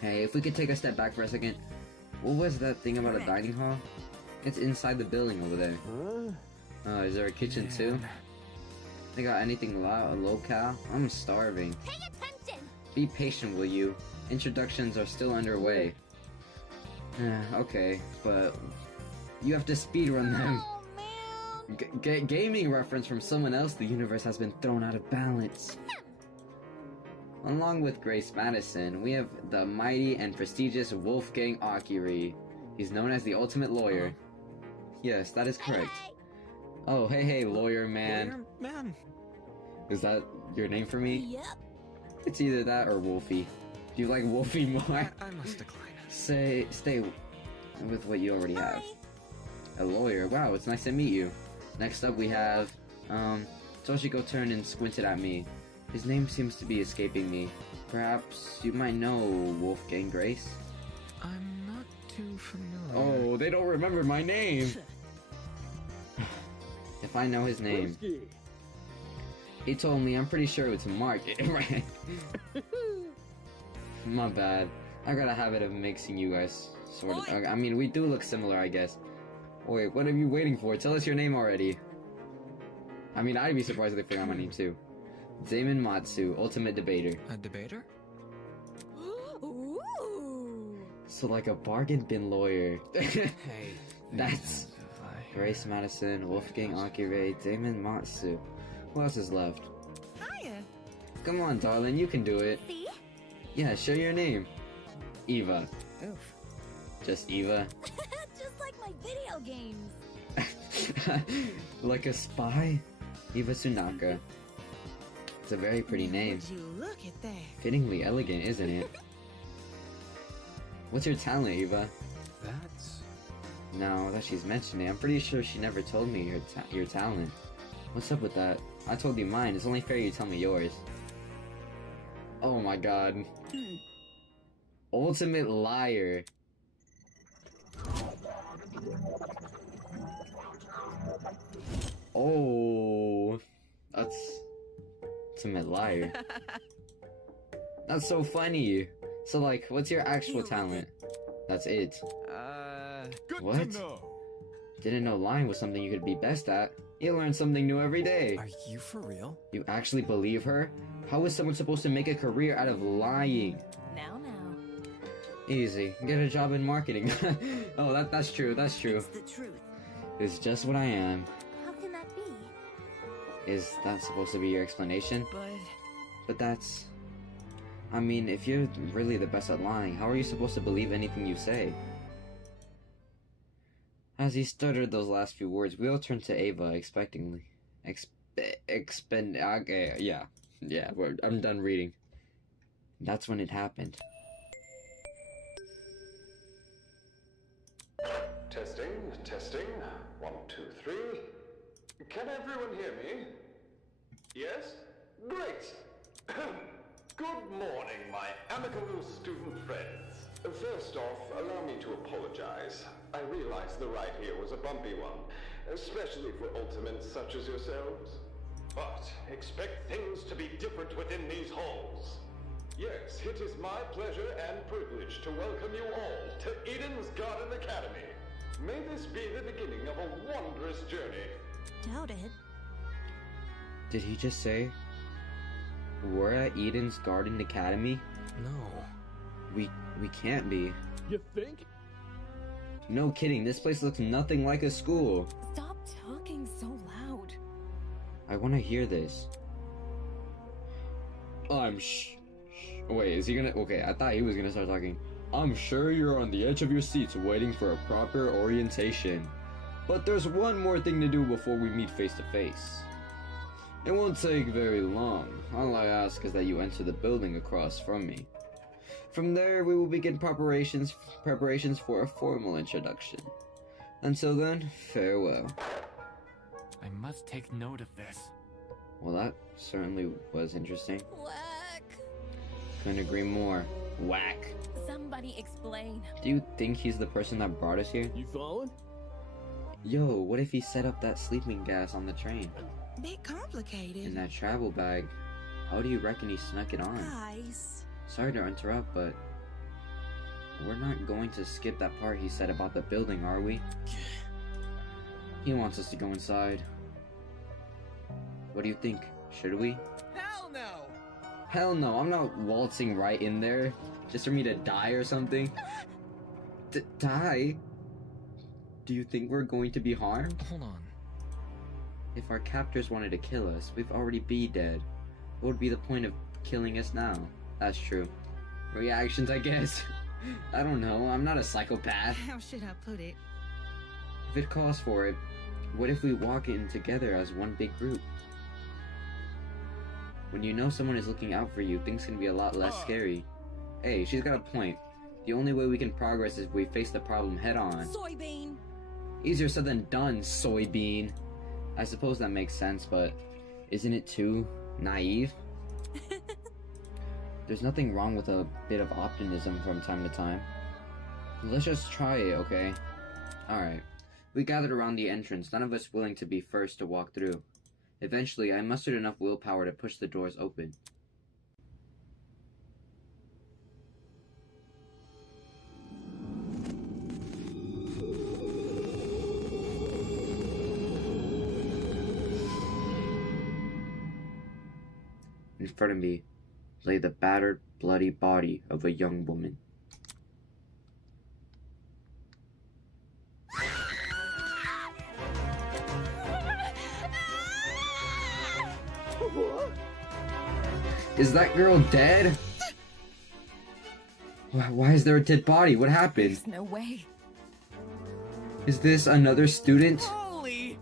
Hey, if we could take a step back for a second. What was that thing about a dining hall? It's inside the building over there. Oh, is there a kitchen too? They got anything locale? I'm starving. Pay attention! Be patient, will you? Introductions are still underway. Okay, but you have to speedrun them. Gaming reference from someone else. The universe has been thrown out of balance. Along with Grace Madison, we have the mighty and prestigious Wolfgang Akiri. He's known as the ultimate lawyer. Yes, that is correct. Oh, hey, lawyer man. Lawyer man. Is that your name for me? Yep. It's either that or Wolfie. Do you like Wolfie more? I must decline. Stay with what you already have. A lawyer. Wow, it's nice to meet you. Next up we have, Toshiko turned and squinted at me. His name seems to be escaping me. Perhaps you might know Wolfgang Grace? I'm not too familiar. Oh, they don't remember my name! If I know his name. He told me, I'm pretty sure it's Mark, right? My bad. I got a habit of mixing you guys, sort of. I mean, we do look similar, I guess. Wait, what are you waiting for? Tell us your name already. I mean, I'd be surprised if they forgot my name too. Damon Matsu, Ultimate Debater. A debater? Ooh. So like a bargain bin lawyer. Hey. That's Grace Madison, Wolfgang Akire, Damon Matsu. Who else is left? Hiya. Come on, darling, you can do it. See? Yeah, show your name. Eva. Oof. Just Eva. Just like my video games. Like a spy? Eva Tsunaka. It's a very pretty name. Would you look at that? Fittingly elegant, isn't it? What's your talent, Eva? That's... Now that she's mentioned it, I'm pretty sure she never told me your talent. What's up with that? I told you mine, it's only fair you tell me yours. Oh my god. Ultimate liar. Oh, that's ultimate liar. That's so funny. So like, what's your actual talent? That's it. Good What? to know. Didn't know lying was something you could be best at. You learn something new every day. Are you for real? You actually believe her? How is someone supposed to make a career out of lying? Now. Easy. Get a job in marketing. Oh, that's true. That's true. It's the truth. It's just what I am. How can that be? Is that supposed to be your explanation? But that's... I mean, if you're really the best at lying, how are you supposed to believe anything you say? As he stuttered those last few words, we all turned to Ava expectingly. Okay, yeah, I'm done reading. That's when it happened. Testing. 1, 2, 3. Can everyone hear me? Yes? Great! Good morning, my amicable student friends. First off, allow me to apologize. I realize the ride here was a bumpy one, especially for ultimates such as yourselves. But expect things to be different within these halls. Yes, it is my pleasure and privilege to welcome you all to Eden's Garden Academy. May this be the beginning of a wondrous journey. Doubt it. Did he just say we're at Eden's Garden Academy? No. We can't be. You think? No kidding, this place looks nothing like a school. Stop talking so loud. I want to hear this. Wait, is he gonna... Okay, I thought he was gonna start talking. I'm sure you're on the edge of your seats waiting for a proper orientation. But there's one more thing to do before we meet face to face. It won't take very long. All I ask is that you enter the building across from me. From there, we will begin preparations for a formal introduction. Until then, farewell. I must take note of this. Well, that certainly was interesting. Whack. Couldn't agree more. Whack. Somebody explain. Do you think he's the person that brought us here? You following? Yo, what if he set up that sleeping gas on the train? Bit complicated. In that travel bag? How do you reckon he snuck it on? Guys. Sorry to interrupt, but we're not going to skip that part he said about the building, are we? He wants us to go inside. What do you think? Should we? Hell no! Hell no, I'm not waltzing right in there just for me to die or something. Die? Do you think we're going to be harmed? Hold on. If our captors wanted to kill us, we'd already be dead. What would be the point of killing us now? That's true. Reactions, I guess. I don't know, I'm not a psychopath. How should I put it? If it calls for it, what if we walk in together as one big group? When you know someone is looking out for you, things can be a lot less scary. Hey, she's got a point. The only way we can progress is if we face the problem head on. Soybean. Easier said than done, soybean. I suppose that makes sense, but isn't it too naive? There's nothing wrong with a bit of optimism from time to time. Let's just try it, okay? Alright. We gathered around the entrance, none of us willing to be first to walk through. Eventually, I mustered enough willpower to push the doors open. In front of me lay the battered, bloody body of a young woman. Is that girl dead? Why is there a dead body? What happened? There's no way. Is this another student? Holy!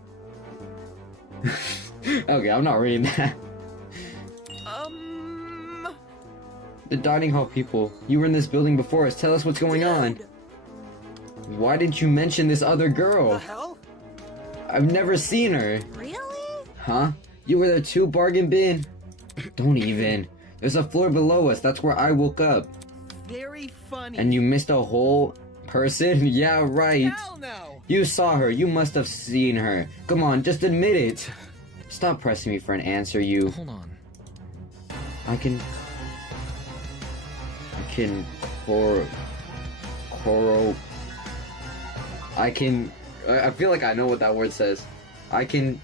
Okay, I'm not reading that. The dining hall people. You were in this building before us. Tell us what's going on. Why didn't you mention this other girl? The hell? I've never seen her. Really? Huh? You were there too, bargain bin? Don't even. There's a floor below us. That's where I woke up. Very funny. And you missed a whole person? Yeah, right. Hell no. You saw her. You must have seen her. Come on, just admit it. Stop pressing me for an answer, you. Hold on. I can I feel like I know what that word says. I don't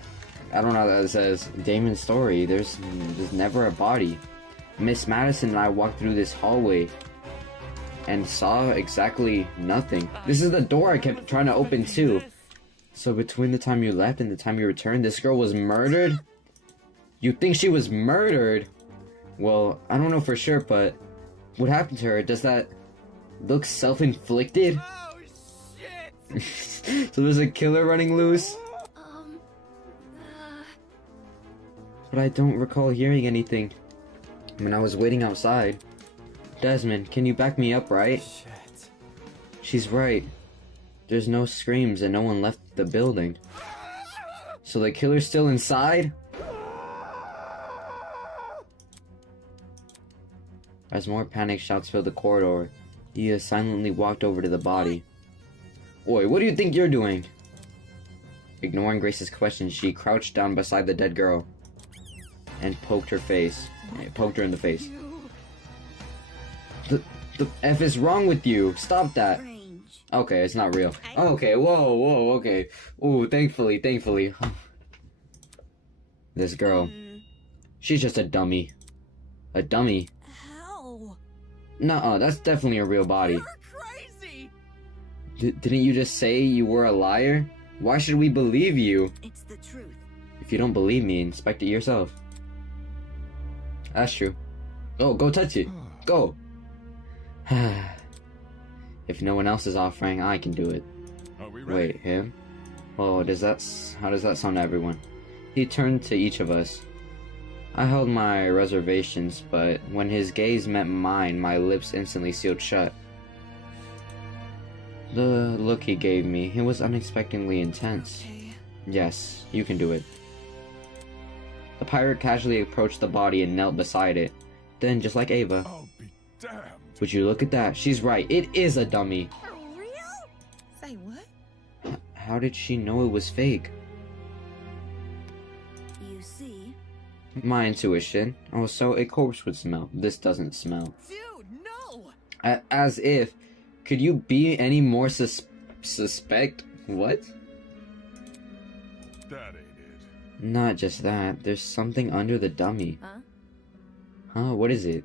know what that says. Damon's story. There's never a body. Miss Madison and I walked through this hallway and saw exactly nothing. This is the door I kept trying to open too. So between the time you left and the time you returned, this girl was murdered? You think she was murdered? Well, I don't know for sure, but what happened to her? Does that look self-inflicted? Oh, shit! So there's a killer running loose? But I don't recall hearing anything when I was waiting outside. Desmond, can you back me up, right? Shit. She's right. There's no screams and no one left the building. So the killer's still inside? As more panic shouts filled the corridor, Ia silently walked over to the body. Oi, what do you think you're doing? Ignoring Grace's question, she crouched down beside the dead girl and poked her in the face. The F is wrong with you? Stop that. Okay, it's not real. Okay, whoa, okay. Ooh, thankfully. This girl. She's just a dummy. A dummy? How? Nuh-uh, that's definitely a real body. You're crazy! Didn't you just say you were a liar? Why should we believe you? It's the truth. If you don't believe me, inspect it yourself. That's true. Oh, go touch it. Go. If no one else is offering, I can do it. Are we ready? Wait, him? Oh, how does that sound to everyone? He turned to each of us. I held my reservations, but when his gaze met mine, my lips instantly sealed shut. The look he gave me, it was unexpectedly intense. Okay. Yes, you can do it. The pirate casually approached the body and knelt beside it. Then, just like Ava, I'll be damned. would you look at that? She's right, it is a dummy. For real? Say what? How did she know it was fake? You see? My intuition. Oh, so a corpse would smell. This doesn't smell. Dude, no! As if. Could you be any more suspect? What? That ain't it. Not just that. There's something under the dummy. Huh? Huh? What is it?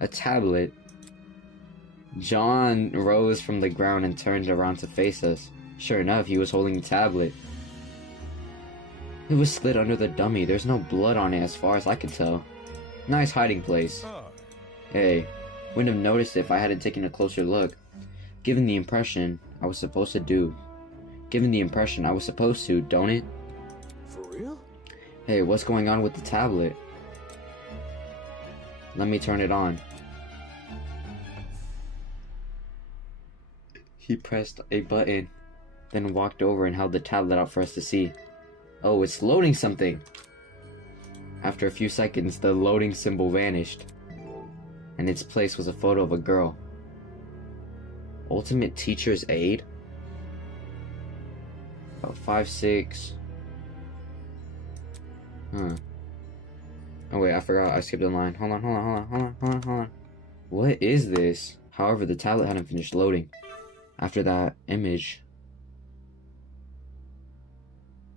A tablet. John rose from the ground and turned around to face us. Sure enough, he was holding a tablet. It was slid under the dummy. There's no blood on it as far as I could tell. Nice hiding place. Hey, wouldn't have noticed it if I hadn't taken a closer look. Given the impression I was supposed to, don't it? For real? Hey, what's going on with the tablet? Let me turn it on. He pressed a button, then walked over and held the tablet out for us to see. Oh, it's loading something! After a few seconds, the loading symbol vanished. and its place was a photo of a girl. Ultimate teacher's aide? About 5'6". Oh wait, I forgot. I skipped a line. Hold on. What is this? However, the tablet hadn't finished loading. After that image.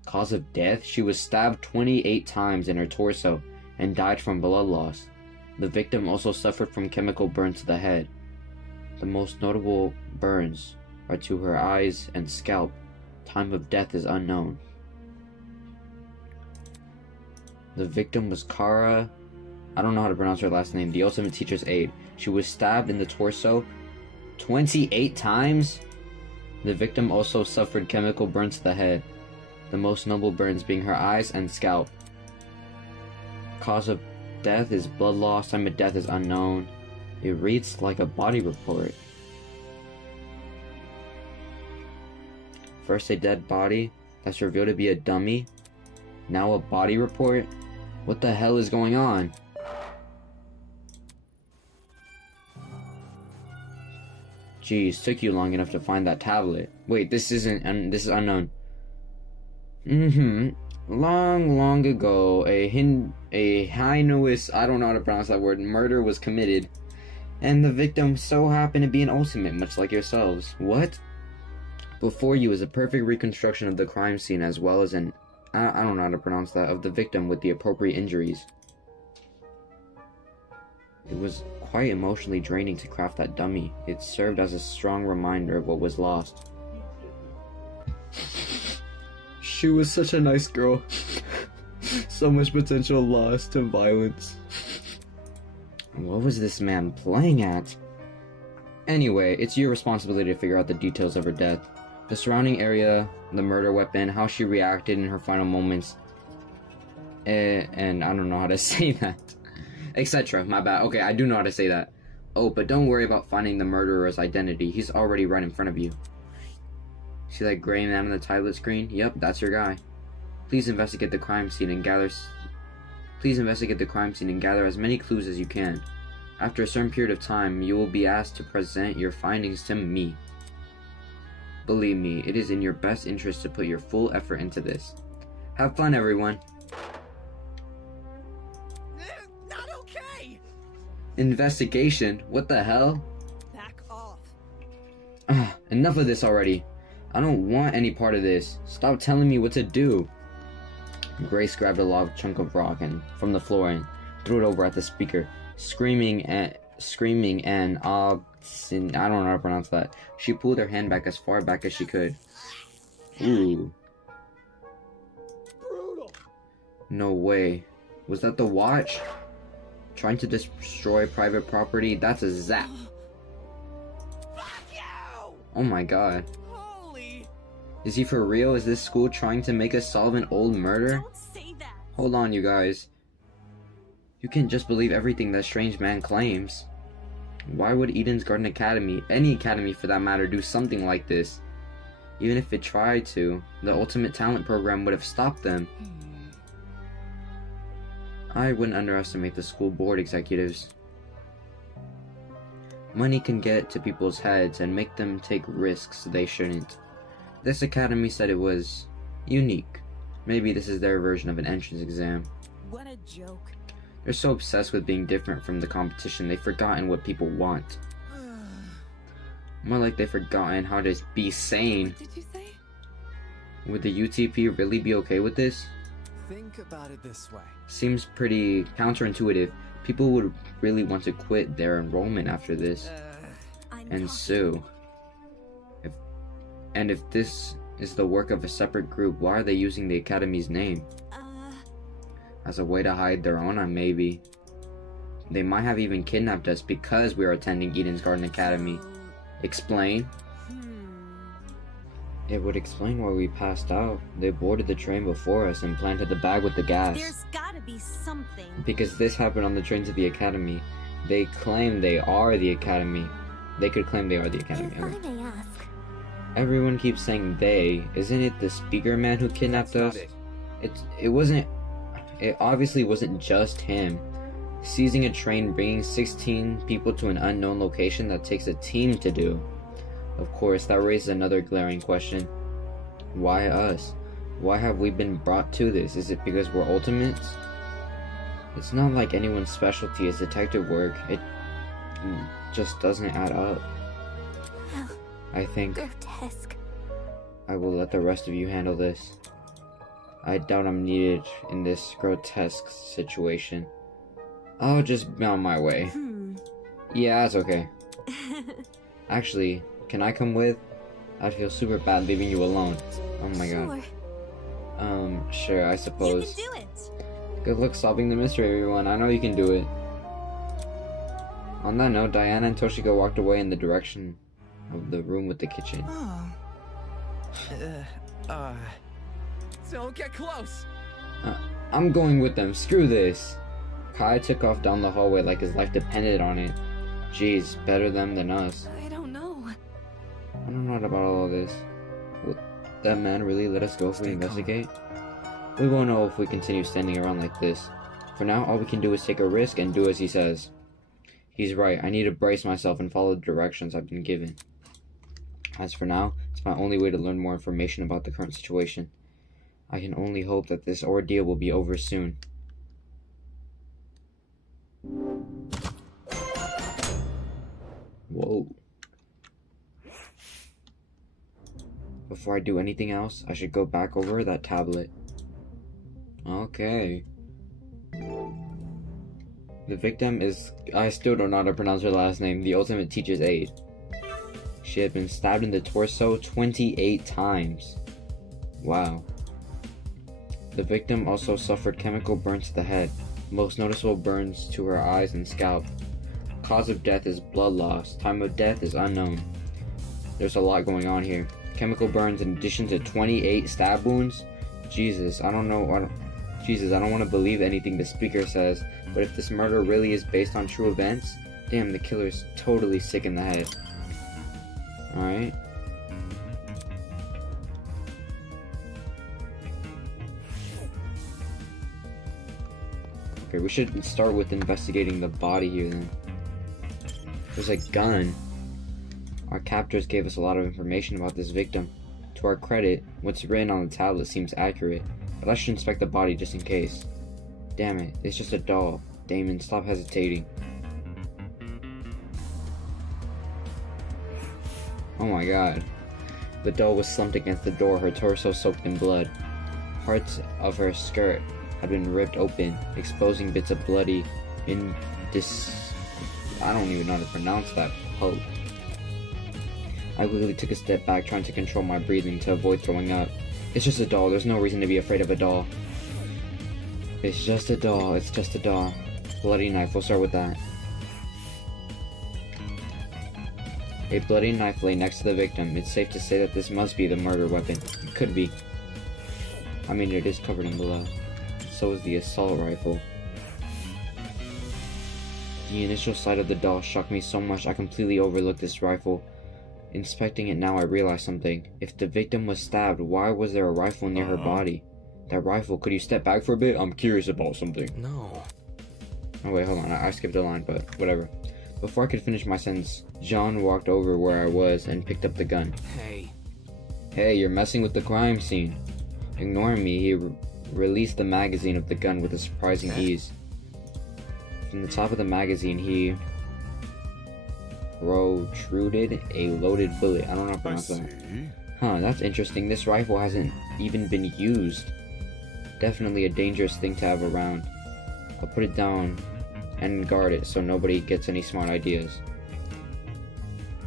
Cause of death? She was stabbed 28 times in her torso and died from blood loss. The victim also suffered from chemical burns to the head. The most notable burns are to her eyes and scalp. Time of death is unknown. The victim was Kara. I don't know how to pronounce her last name. The ultimate teacher's aide. She was stabbed in the torso 28 times. The victim also suffered chemical burns to the head. The most notable burns being her eyes and scalp. Cause of death is blood loss. Time of death is unknown. It reads like a body report. First a dead body that's revealed to be a dummy. Now a body report? What the hell is going on? Jeez, took you long enough to find that tablet. Wait, this isn't, this is unknown. Long ago, a heinous, I don't know how to pronounce that word, murder was committed. And the victim so happened to be an ultimate, much like yourselves. What? Before you is a perfect reconstruction of the crime scene as well as an, I don't know how to pronounce that, of the victim with the appropriate injuries. It was quite emotionally draining to craft that dummy. It served as a strong reminder of what was lost. She was such a nice girl. So much potential lost to violence. What was this man playing at? Anyway, it's your responsibility to figure out the details of her death. The surrounding area, the murder weapon, how she reacted in her final moments. And I don't know how to say that. Etc. My bad. Okay, I do know how to say that. Oh, but don't worry about finding the murderer's identity. He's already right in front of you. See that gray man on the tablet screen? Yep, that's your guy. Please investigate the crime scene and gather as many clues as you can. After a certain period of time, you will be asked to present your findings to me. Believe me, it is in your best interest to put your full effort into this. Have fun, everyone. Not okay. Investigation? What the hell? Back off. Enough of this already. I don't want any part of this. Stop telling me what to do. Grace grabbed a large chunk of rock from the floor and threw it over at the speaker, screaming and I don't know how to pronounce that. She pulled her hand back as far back as she could. Ooh. Brutal. No way. Was that the watch? Trying to destroy private property? That's a zap. Oh my god. Holy. Is he for real? Is this school trying to make us solve an old murder? Don't say that. Hold on, you guys. You can't just believe everything that strange man claims. Why would Eden's Garden Academy, any academy for that matter, do something like this? Even if it tried to, the Ultimate Talent Program would have stopped them. I wouldn't underestimate the school board executives. Money can get to people's heads and make them take risks they shouldn't. This academy said it was unique. Maybe this is their version of an entrance exam. What a joke. They're so obsessed with being different from the competition, they've forgotten what people want. More like they've forgotten how to be sane. What did you say? Would the UTP really be okay with this? Think about it this way. Seems pretty counterintuitive. People would really want to quit their enrollment after this. And sue. If this is the work of a separate group, why are they using the Academy's name? As a way to hide their own, maybe. They might have even kidnapped us because we are attending Eden's Garden Academy. Explain? It would explain why we passed out. They boarded the train before us and planted the bag with the gas. There's gotta be something. Because this happened on the train to the Academy. They claim they are the Academy. They could claim they are the Academy. If I may ask. Everyone keeps saying they. Isn't it the speaker man who kidnapped us? It obviously wasn't just him. Seizing a train bringing 16 people to an unknown location that takes a team to do. Of course, that raises another glaring question. Why us? Why have we been brought to this? Is it because we're ultimates? It's not like anyone's specialty is detective work. It just doesn't add up. I think Grotesque. I will let the rest of you handle this. I doubt I'm needed in this grotesque situation. I'll just be on my way. Yeah, that's okay. Actually, can I come with? I feel super bad leaving you alone. Oh my god. Sure, I suppose. You can do it. Good luck solving the mystery, everyone. I know you can do it. On that note, Diana and Toshiko walked away in the direction of the room with the kitchen. Don't get close. I'm going with them. Screw this. Kai took off down the hallway like his life depended on it. Jeez, better them than us. I don't know. I don't know about all of this. Will that man really let us go if we investigate? We won't know if we continue standing around like this. For now, all we can do is take a risk and do as he says. He's right. I need to brace myself and follow the directions I've been given. As for now, it's my only way to learn more information about the current situation. I can only hope that this ordeal will be over soon. Whoa. Before I do anything else, I should go back over that tablet. Okay. The victim is... I still don't know how to pronounce her last name. The ultimate teacher's aide. She had been stabbed in the torso 28 times. Wow. The victim also suffered chemical burns to the head. Most noticeable burns to her eyes and scalp. Cause of death is blood loss. Time of death is unknown. There's a lot going on here. Chemical burns in addition to 28 stab wounds? Jesus, I don't know. I don't want to believe anything the speaker says, but if this murder really is based on true events, damn, the killer's totally sick in the head. Alright. Okay, we should start with investigating the body here then. There's a gun. Our captors gave us a lot of information about this victim. To our credit, what's written on the tablet seems accurate, but I should inspect the body just in case. Damn it, it's just a doll. Damon, stop hesitating. Oh my god. The doll was slumped against the door, her torso soaked in blood. Parts of her skirt had been ripped open, exposing bits of bloody I don't even know how to pronounce that pulp. I quickly took a step back, trying to control my breathing to avoid throwing up. It's just a doll, there's no reason to be afraid of a doll. It's just a doll, it's just a doll. Bloody knife, we'll start with that. A bloody knife lay next to the victim. It's safe to say that this must be the murder weapon. It could be. I mean, it is covered in blood. So is the assault rifle. The initial sight of the doll shocked me so much I completely overlooked this rifle. Inspecting it now, I realized something. If the victim was stabbed, why was there a rifle near her body? That rifle, could you step back for a bit? I'm curious about something. No. Oh wait, hold on, I skipped a line, but whatever. Before I could finish my sentence, John walked over where I was and picked up the gun. Hey. Hey, you're messing with the crime scene. Ignoring me, he released the magazine of the gun with a surprising ease. From the top of the magazine, he protruded a loaded bullet. I don't know how to pronounce that. Huh, that's interesting. This rifle hasn't even been used. Definitely a dangerous thing to have around. I'll put it down and guard it so nobody gets any smart ideas.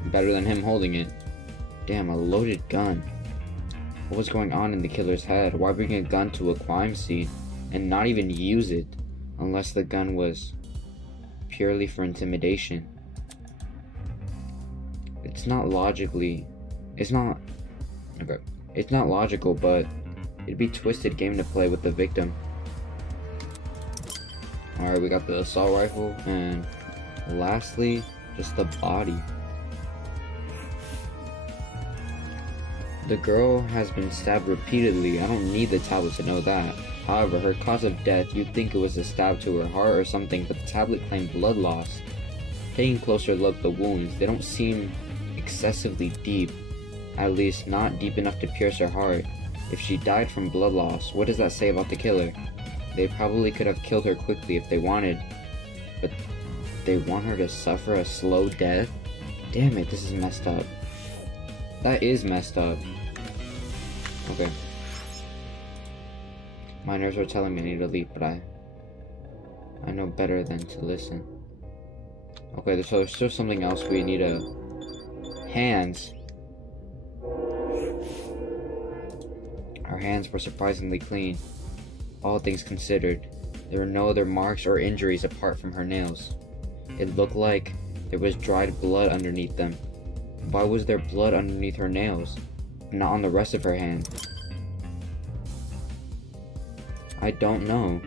Better than him holding it. Damn, a loaded gun. What was going on in the killer's head? Why bring a gun to a crime scene and not even use it unless the gun was purely for intimidation? It's not logical, but it'd be twisted game to play with the victim. Alright, we got the assault rifle, and lastly, just the body. The girl has been stabbed repeatedly. I don't need the tablet to know that. However, her cause of death, you'd think it was a stab to her heart or something, but the tablet claimed blood loss. Taking a closer look, the wounds, they don't seem excessively deep. At least, not deep enough to pierce her heart. If she died from blood loss, what does that say about the killer? They probably could have killed her quickly if they wanted, but they want her to suffer a slow death? Damn it, this is messed up. That is messed up. Okay. My nerves are telling me I need to leave, but I know better than to listen. Okay, so there's still something else we need hands. Our hands were surprisingly clean. All things considered, there were no other marks or injuries apart from her nails. It looked like there was dried blood underneath them. Why was there blood underneath her nails, not on the rest of her hand? I don't know.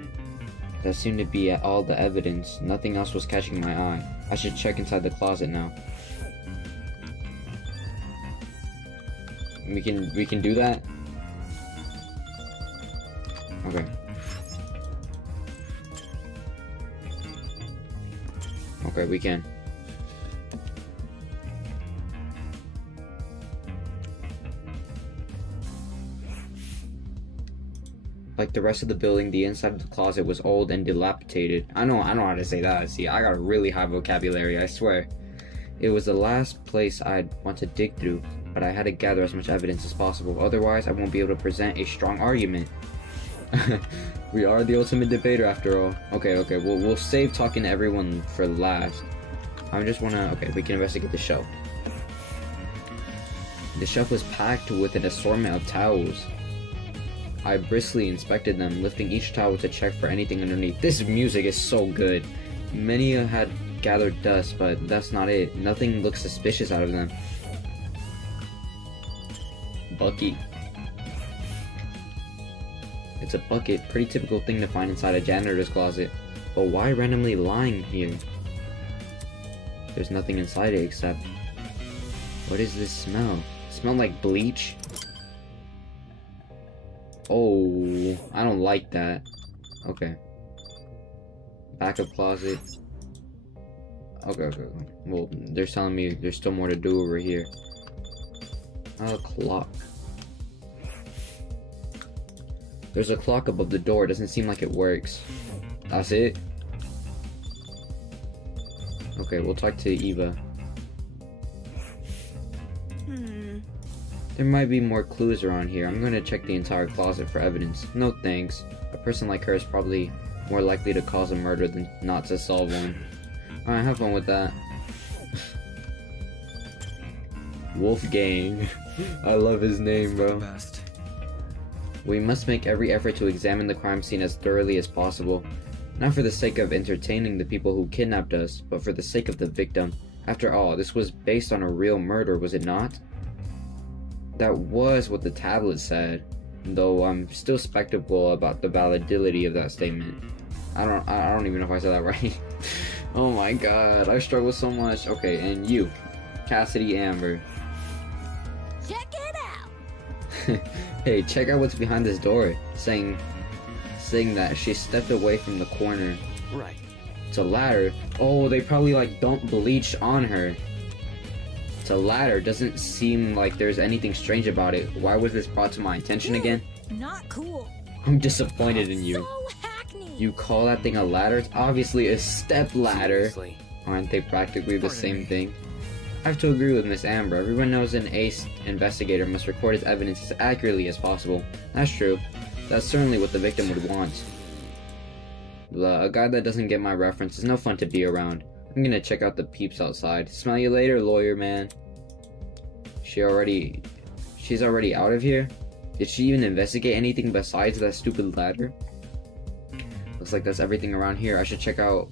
That seemed to be all the evidence. Nothing else was catching my eye. I should check inside the closet now. We can do that? Okay. Okay, we can. Like the rest of the building, the inside of the closet was old and dilapidated. I know how to say that. See, I got a really high vocabulary, I swear. It was the last place I'd want to dig through, but I had to gather as much evidence as possible. Otherwise, I won't be able to present a strong argument. We are the ultimate debater after all. Okay, we'll save talking to everyone for last. I just wanna, okay, we can investigate the shelf. The shelf was packed with an assortment of towels. I briskly inspected them, lifting each towel to check for anything underneath. This music is so good. Many had gathered dust, but that's not it. Nothing looks suspicious out of them. Bucket. It's a bucket, pretty typical thing to find inside a janitor's closet. But why randomly lying here? There's nothing inside it except... What is this smell? Smell like bleach? Oh, I don't like that. Okay. Backup closet. Okay. Well, they're telling me there's still more to do over here. A clock. There's a clock above the door. It doesn't seem like it works. That's it? Okay, we'll talk to Eva. There might be more clues around here. I'm gonna check the entire closet for evidence. No thanks. A person like her is probably more likely to cause a murder than not to solve one. Alright, have fun with that. Wolfgang. I love his name, bro. We must make every effort to examine the crime scene as thoroughly as possible. Not for the sake of entertaining the people who kidnapped us, but for the sake of the victim. After all, this was based on a real murder, was it not? That was what the tablet said, though I'm still skeptical about the validity of that statement. I don't even know if I said that right. Oh my god, I struggle so much. Okay, and you, Cassidy Amber. Check it out! Hey, check out what's behind this door. Saying that she stepped away from the corner. Right. It's a ladder. Oh, they probably like don't bleach on her. It's a ladder. Doesn't seem like there's anything strange about it. Why was this brought to my attention again? Not cool. I'm disappointed in you. So hackneyed. You call that thing a ladder? It's obviously a step ladder. Seriously. Aren't they practically the same thing? I have to agree with Miss Amber. Everyone knows an ace investigator must record his evidence as accurately as possible. That's true. That's certainly what the victim would want. A guy that doesn't get my reference is no fun to be around. I'm gonna check out the peeps outside. Smell you later, lawyer man. She's already out of here? Did she even investigate anything besides that stupid ladder? Looks like that's everything around here. I should check out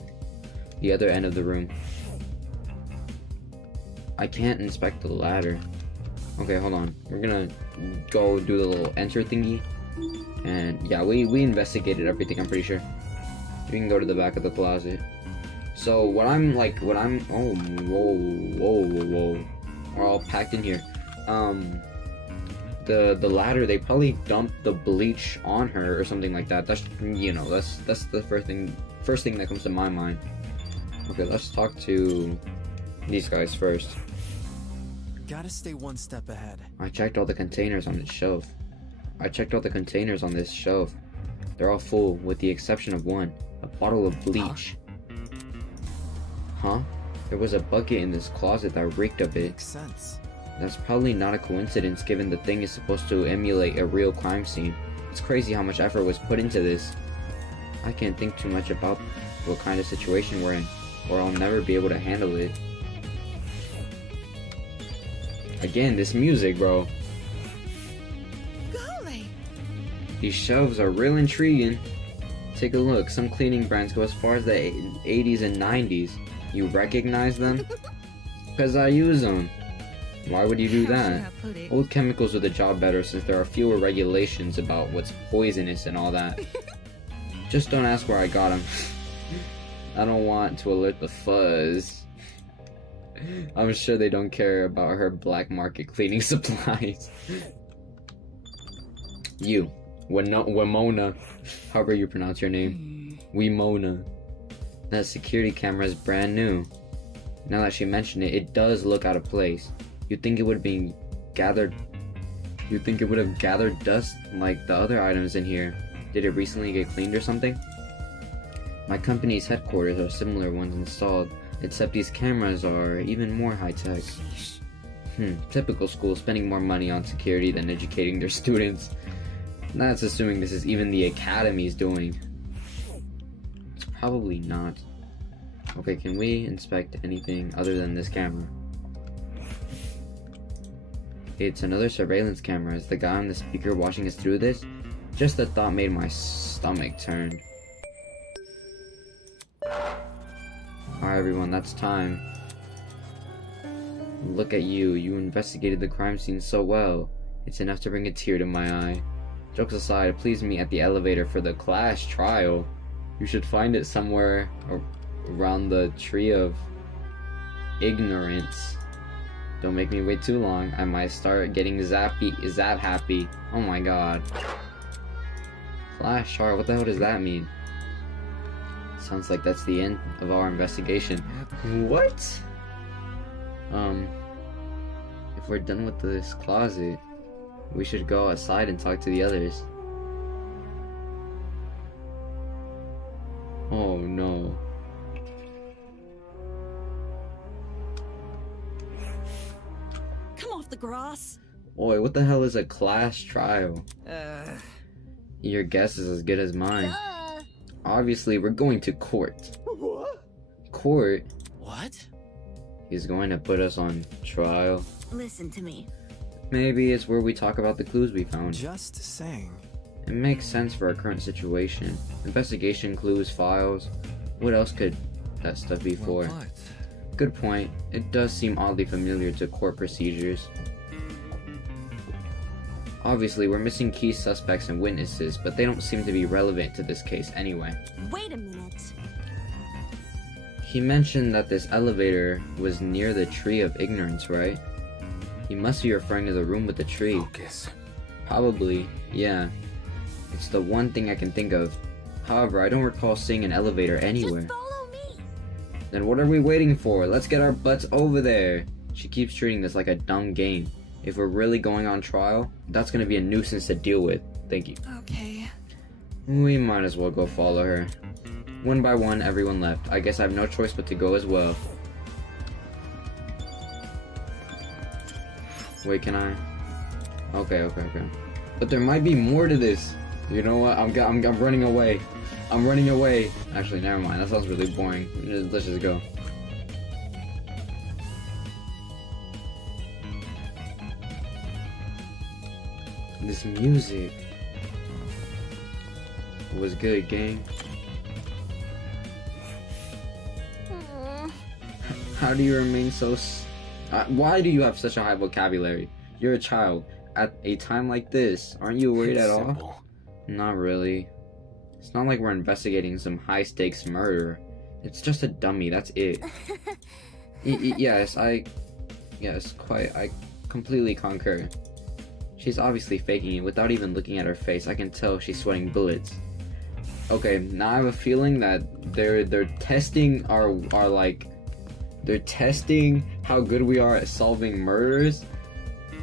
the other end of the room. I can't inspect the ladder. Okay, hold on. We're gonna go do the little enter thingy. And yeah, we investigated everything, I'm pretty sure. We can go to the back of the closet. So oh, whoa. We're all packed in here. the ladder, they probably dumped the bleach on her or something like that. That's, you know, that's the first thing that comes to my mind. Okay, let's talk to these guys first. Gotta stay one step ahead. I checked all the containers on this shelf. They're all full, with the exception of one, a bottle of bleach. Huh? There was a bucket in this closet that reeked of it. Makes sense. That's probably not a coincidence, given the thing is supposed to emulate a real crime scene. It's crazy how much effort was put into this. I can't think too much about what kind of situation we're in, or I'll never be able to handle it. Again, this music, bro. Golly. These shelves are real intriguing. Take a look. Some cleaning brands go as far as the 80s and 90s. You recognize them? Because I use them. Why would you do that? Old chemicals do the job better since there are fewer regulations about what's poisonous and all that. Just don't ask where I got them. I don't want to alert the fuzz. I'm sure they don't care about her black market cleaning supplies. You, Wimona, however you pronounce your name. Wimona. That security camera is brand new. Now that she mentioned it, it does look out of place. You'd think it would have gathered dust like the other items in here. Did it recently get cleaned or something? My company's headquarters are similar ones installed, except these cameras are even more high-tech. Typical school, spending more money on security than educating their students. That's assuming this is even the academy's doing. It's probably not. Okay, can we inspect anything other than this camera? It's another surveillance camera. Is the guy on the speaker watching us through this? Just the thought made my stomach turn. Alright everyone, that's time. Look at you. You investigated the crime scene so well. It's enough to bring a tear to my eye. Jokes aside, please meet at the elevator for the class trial. You should find it somewhere around the tree of ignorance. Don't make me wait too long. I might start getting zap happy. Oh my god. Class trial, what the hell does that mean? Sounds like that's the end of our investigation. What? If we're done with this closet, we should go outside and talk to the others. Oh no. Come off the grass. Oi, what the hell is a class trial? Your guess is as good as mine. Obviously, we're going to court. What? Court? What? He's going to put us on trial. Listen to me. Maybe it's where we talk about the clues we found. Just saying. It makes sense for our current situation. Investigation, clues, files. What else could that stuff be for? Well, what? Good point. It does seem oddly familiar to court procedures. Obviously, we're missing key suspects and witnesses, but they don't seem to be relevant to this case anyway. Wait a minute. He mentioned that this elevator was near the tree of ignorance, right? He must be referring to the room with the tree. Focus. Probably, yeah. It's the one thing I can think of. However, I don't recall seeing an elevator anywhere. Just follow me. Then what are we waiting for? Let's get our butts over there. She keeps treating this like a dumb game. If we're really going on trial, that's gonna be a nuisance to deal with. Thank you. Okay. We might as well go follow her. One by one, everyone left. I guess I have no choice but to go as well. Wait, can I? Okay. But there might be more to this. You know what? I'm running away. I'm running away. Actually, never mind. That sounds really boring. Let's just go. This music was good, gang. How do you remain so why do you have such a high vocabulary? You're a child. At a time like this, aren't you worried at all? Not really. It's not like we're investigating some high-stakes murder. It's just a dummy, that's it. Yes, I completely concur. She's obviously faking it. Without even looking at her face, I can tell she's sweating bullets. Okay, now I have a feeling that they're testing they're testing how good we are at solving murders,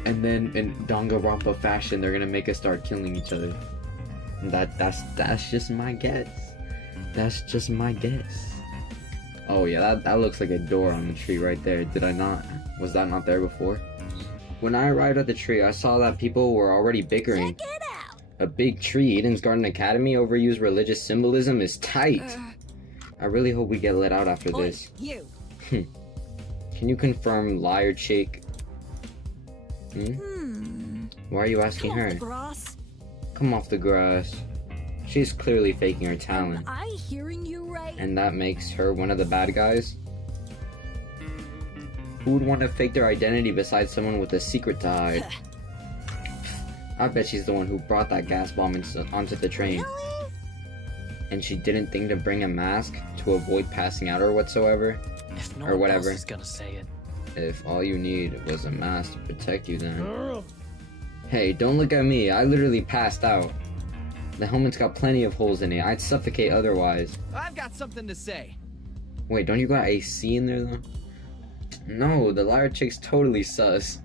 and then in Danganronpa fashion, they're gonna make us start killing each other. That's just my guess. That's just my guess. Oh yeah, that looks like a door on the tree right there. Did I not? Was that not there before? When I arrived at the tree, I saw that people were already bickering. Check it out. A big tree, Eden's Garden Academy, overused religious symbolism is tight. I really hope we get let out after this. You. Can you confirm, liar chick? Why are you asking her? Come off the grass. She's clearly faking her talent. Am I hearing you right? And that makes her one of the bad guys? Who would want to fake their identity besides someone with a secret to hide? I bet she's the one who brought that gas bomb onto the train. Really? And she didn't think to bring a mask to avoid passing out or whatsoever? If no or one else whatever. is gonna say it. If all you need was a mask to protect you then. Hey, don't look at me. I literally passed out. The helmet's got plenty of holes in it. I'd suffocate otherwise. I've got something to say. Wait, don't you got AC in there though? No, the liar chick's totally sus.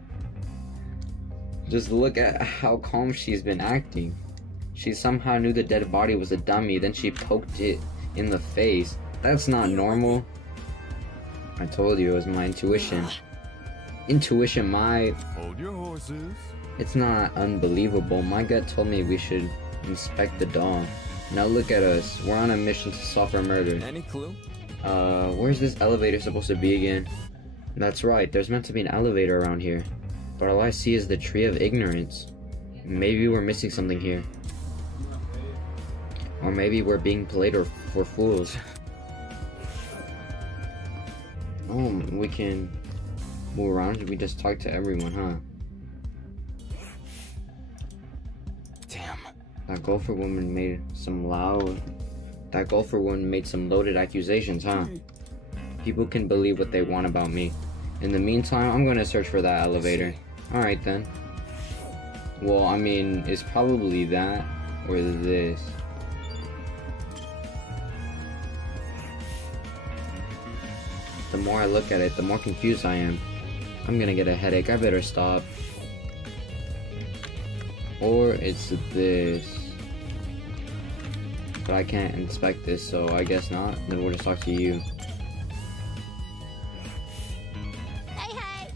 Just look at how calm she's been acting. She somehow knew the dead body was a dummy, then she poked it in the face. That's not normal. I told you it was my intuition. Intuition, Hold your horses. It's not unbelievable. My gut told me we should inspect the doll. Now look at us. We're on a mission to solve her murder. Any clue? Where's this elevator supposed to be again? That's right, there's meant to be an elevator around here. But all I see is the tree of ignorance. Maybe we're missing something here. Or maybe we're being played for fools. Oh, we can move around. We just talk to everyone, huh? Damn. That golfer woman made some loaded accusations, huh? People can believe what they want about me. In the meantime, I'm gonna search for that elevator. Alright then. Well, I mean, it's probably that or this. The more I look at it, the more confused I am. I'm gonna get a headache. I better stop. Or it's this. But I can't inspect this, so I guess not. Then we'll just talk to you. Hey.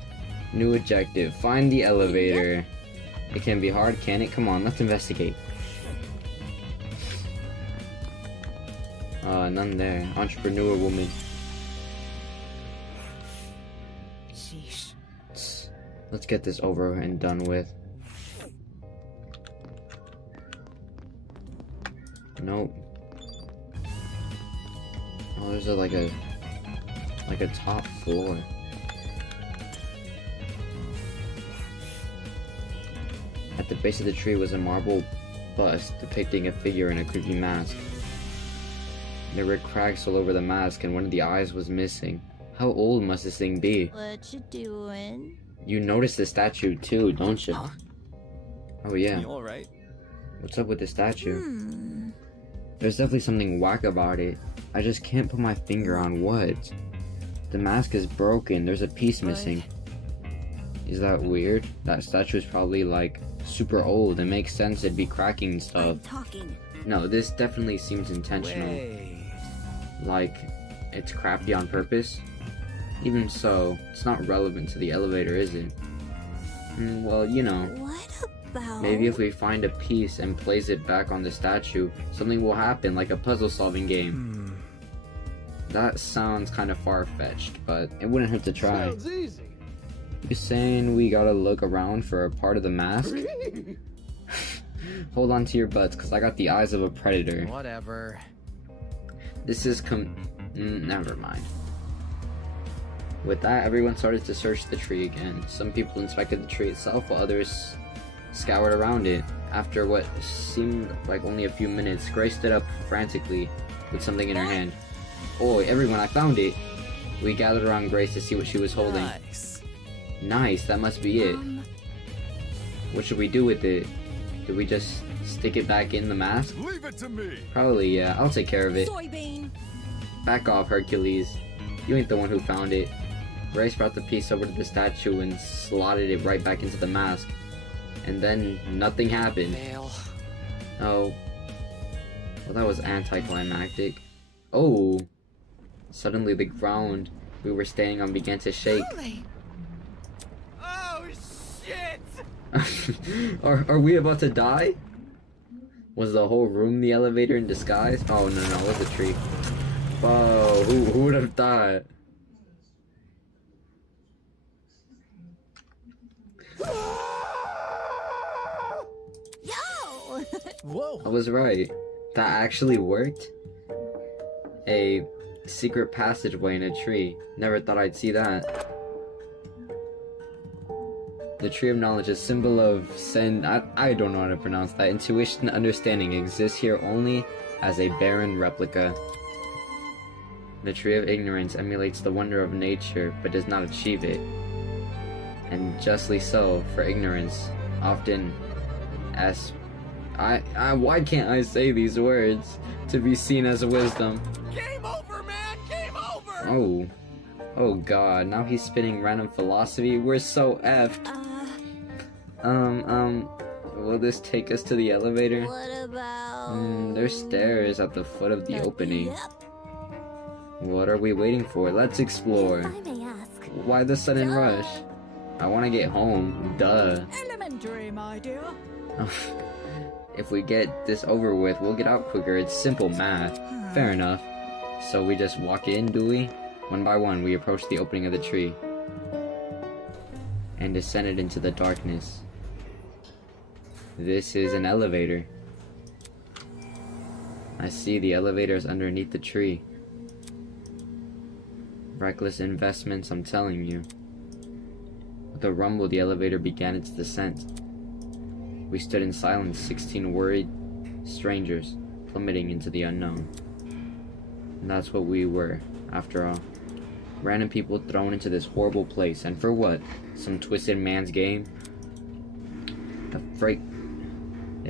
New objective. Find the elevator. It can be hard, can it? Come on, let's investigate. None there. Entrepreneur woman. Sheesh. Let's get this over and done with. Nope. Oh, there's like a top floor. At the base of the tree was a marble bust depicting a figure in a creepy mask. There were cracks all over the mask and one of the eyes was missing. How old must this thing be? What you doing? You noticed the statue too, don't you? Huh? Oh yeah. You alright? What's up with the statue? There's definitely something whack about it. I just can't put my finger on what. The mask is broken. There's a piece missing. Is that weird? That statue is probably like super old. It makes sense it'd be cracking and stuff. No, this definitely seems intentional. Wait. Like, it's crafty on purpose. Even so, it's not relevant to the elevator, is it? Well, you know. What about? Maybe if we find a piece and place it back on the statue, something will happen, like a puzzle-solving game. That sounds kind of far-fetched, but it wouldn't hurt to try. Sounds easy. You saying we gotta look around for a part of the mask? Hold on to your butts, cause I got the eyes of a predator. Whatever. This is never mind. With that, everyone started to search the tree again. Some people inspected the tree itself, while others scoured around it. After what seemed like only a few minutes, Grace stood up frantically with something in her hand. Oh, everyone, I found it! We gathered around Grace to see what she was holding. Nice. Nice, that must be it. What should we do with it? Do we just stick it back in the mask? Leave it to me. Probably, yeah. I'll take care of it. Soybean. Back off, Hercules. You ain't the one who found it. Grace brought the piece over to the statue and slotted it right back into the mask. And then nothing happened. Fail. Oh. Well, that was anticlimactic. Oh. Suddenly the ground we were standing on began to shake. Oh shit! Are we about to die? Was the whole room the elevator in disguise? Oh no, it was a tree. Whoa, who would have thought? Yo! Whoa! I was right. That actually worked? A secret passageway in a tree. Never thought I'd see that. The tree of knowledge, a symbol of I don't know how to pronounce that. Intuition and understanding exists here only as a barren replica. The tree of ignorance emulates the wonder of nature, but does not achieve it. And justly so, for ignorance often why can't I say these words? To be seen as wisdom. Game over, man! Game over! Oh god, now he's spinning random philosophy. We're so effed. Will this take us to the elevator? What about... There's stairs at the foot of the opening. What are we waiting for? Let's explore. If I may ask. Why the sudden rush? I want to get home. Duh. Elementary, my dear. If we get this over with, we'll get out quicker. It's simple math. Fair enough. So we just walk in, do we? One by one, we approach the opening of the tree and descended into the darkness. This is an elevator. I see the elevators underneath the tree. Reckless investments, I'm telling you. With a rumble, the elevator began its descent. We stood in silence, 16 worried strangers, plummeting into the unknown. And that's what we were, after all. Random people thrown into this horrible place, and for what? Some twisted man's game? A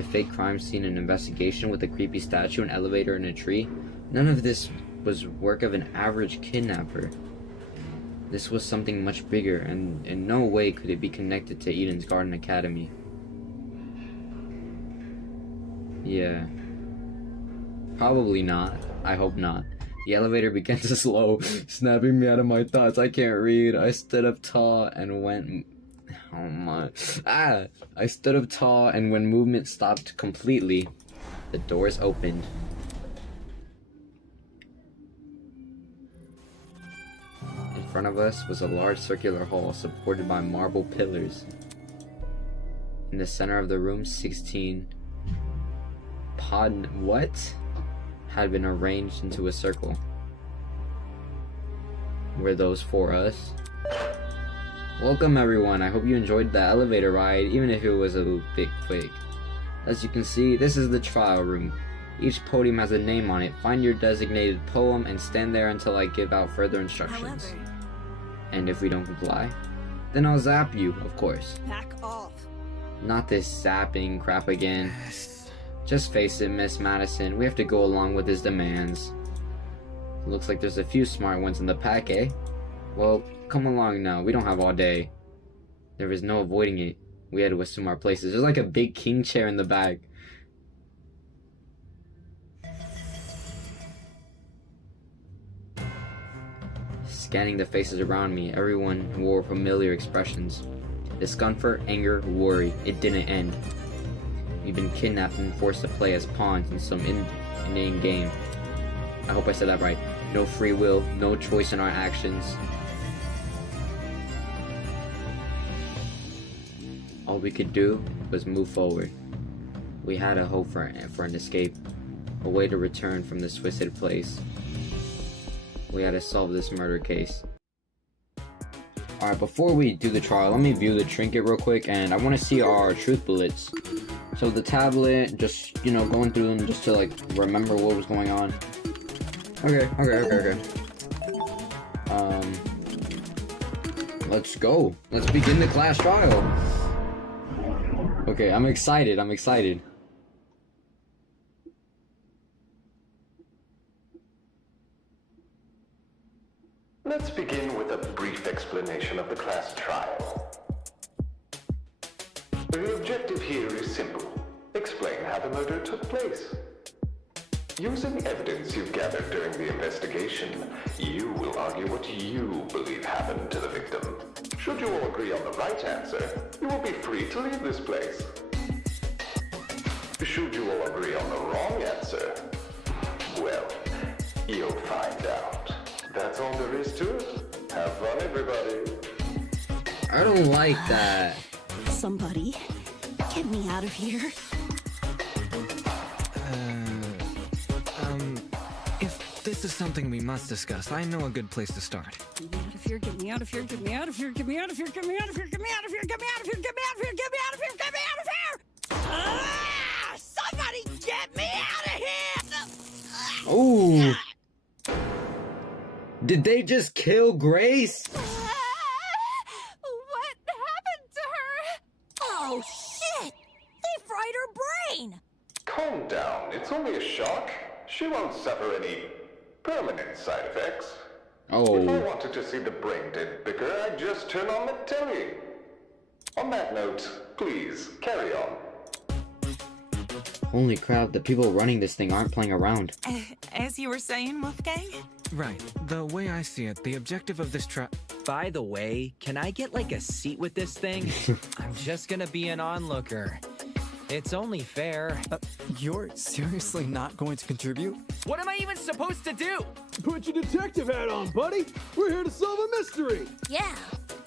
fake crime scene, an investigation with a creepy statue, an elevator, and a tree? None of this was work of an average kidnapper. This was something much bigger, and in no way could it be connected to Eden's Garden Academy. Yeah. Probably not. I hope not. The elevator began to slow, snapping me out of my thoughts. I can't read. I stood up tall and went... Oh my... I stood up tall, and when movement stopped completely, the doors opened. In front of us was a large circular hall supported by marble pillars. In the center of the room, 16 had been arranged into a circle. Were those for us? Welcome everyone, I hope you enjoyed the elevator ride, even if it was a bit quick. As you can see, this is the trial room. Each podium has a name on it. Find your designated poem and stand there until I give out further instructions. However, and if we don't comply, then I'll zap you, of course. back off. Not this zapping crap again. Just face it, Miss Madison, we have to go along with his demands. Looks like there's a few smart ones in the pack, eh? Well, come along now, we don't have all day. There is no avoiding it. We had to assume our places. There's like a big king chair in the back. Scanning the faces around me, everyone wore familiar expressions. Discomfort, anger, worry. It didn't end. We've been kidnapped and forced to play as pawns in some inane game. I hope I said that right. No free will, no choice in our actions. All we could do was move forward. We had a hope for an escape, a way to return from this twisted place. We had to solve this murder case. Alright, before we do the trial, let me view the trinket real quick, and I want to see our truth bullets. So the tablet, just, you know, going through them just to, like, remember what was going on. Okay. Let's go. Let's begin the class trial. Okay, I'm excited. I'm excited. Let's begin with a brief explanation of the class trial. The objective here is simple. Explain how the murder took place. Using evidence you've gathered during the investigation, you will argue what you believe happened to the victim. Should you all agree on the right answer, you will be free to leave this place. Should you all agree on the wrong answer, well, you'll find out. That's all there is to it. Have fun, everybody. I don't like that. Somebody, get me out of here. If this is something we must discuss, I know a good place to start. Get me out of here, get me out of here, get me out of here, get me out of here, get me out of here, get me out of here, get me out of here, get me out of here, get me out of here, get me out of here! Ah! Somebody get me out of here! Oh. Did they just kill Grace? What happened to her? Oh shit! They fried her brain! Calm down. It's only a shock. She won't suffer any permanent side effects. Oh. If I wanted to see the brain dead bicker, I'd just turn on the telly. On that note, please, carry on. Holy crap, the people running this thing aren't playing around. As you were saying, Wolfgang? Right. The way I see it, the objective of this By the way, can I get like a seat with this thing? I'm just gonna be an onlooker. It's only fair. You're seriously not going to contribute? What am I even supposed to do? Put your detective hat on, buddy. We're here to solve a mystery. Yeah.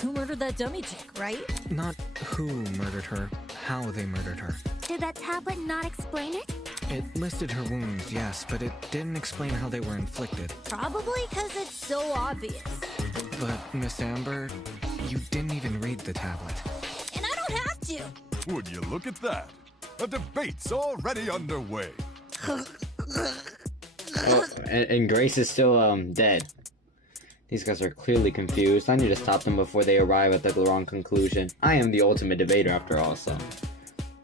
Who murdered that dummy chick, right? Not who murdered her, how they murdered her. Did that tablet not explain it? It listed her wounds, yes, but it didn't explain how they were inflicted. Probably because it's so obvious. But, Miss Amber, you didn't even read the tablet. And I don't have to. Would you look at that? A debate's already underway. Oh, and Grace is still dead. These guys are clearly confused. I need to stop them before they arrive at the wrong conclusion. I am the ultimate debater after all, so.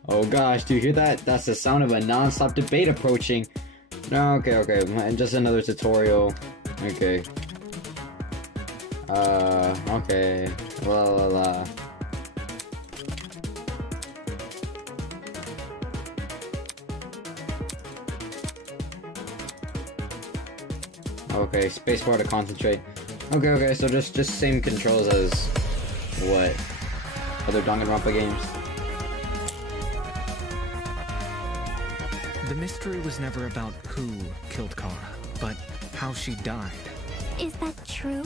Oh gosh, do you hear that? That's the sound of a non-stop debate approaching. No, okay. Just another tutorial. Okay. Okay. La. Okay, spacebar to concentrate. Okay, so just same controls as what? Other Danganronpa games? The mystery was never about who killed Kara, but how she died. Is that true?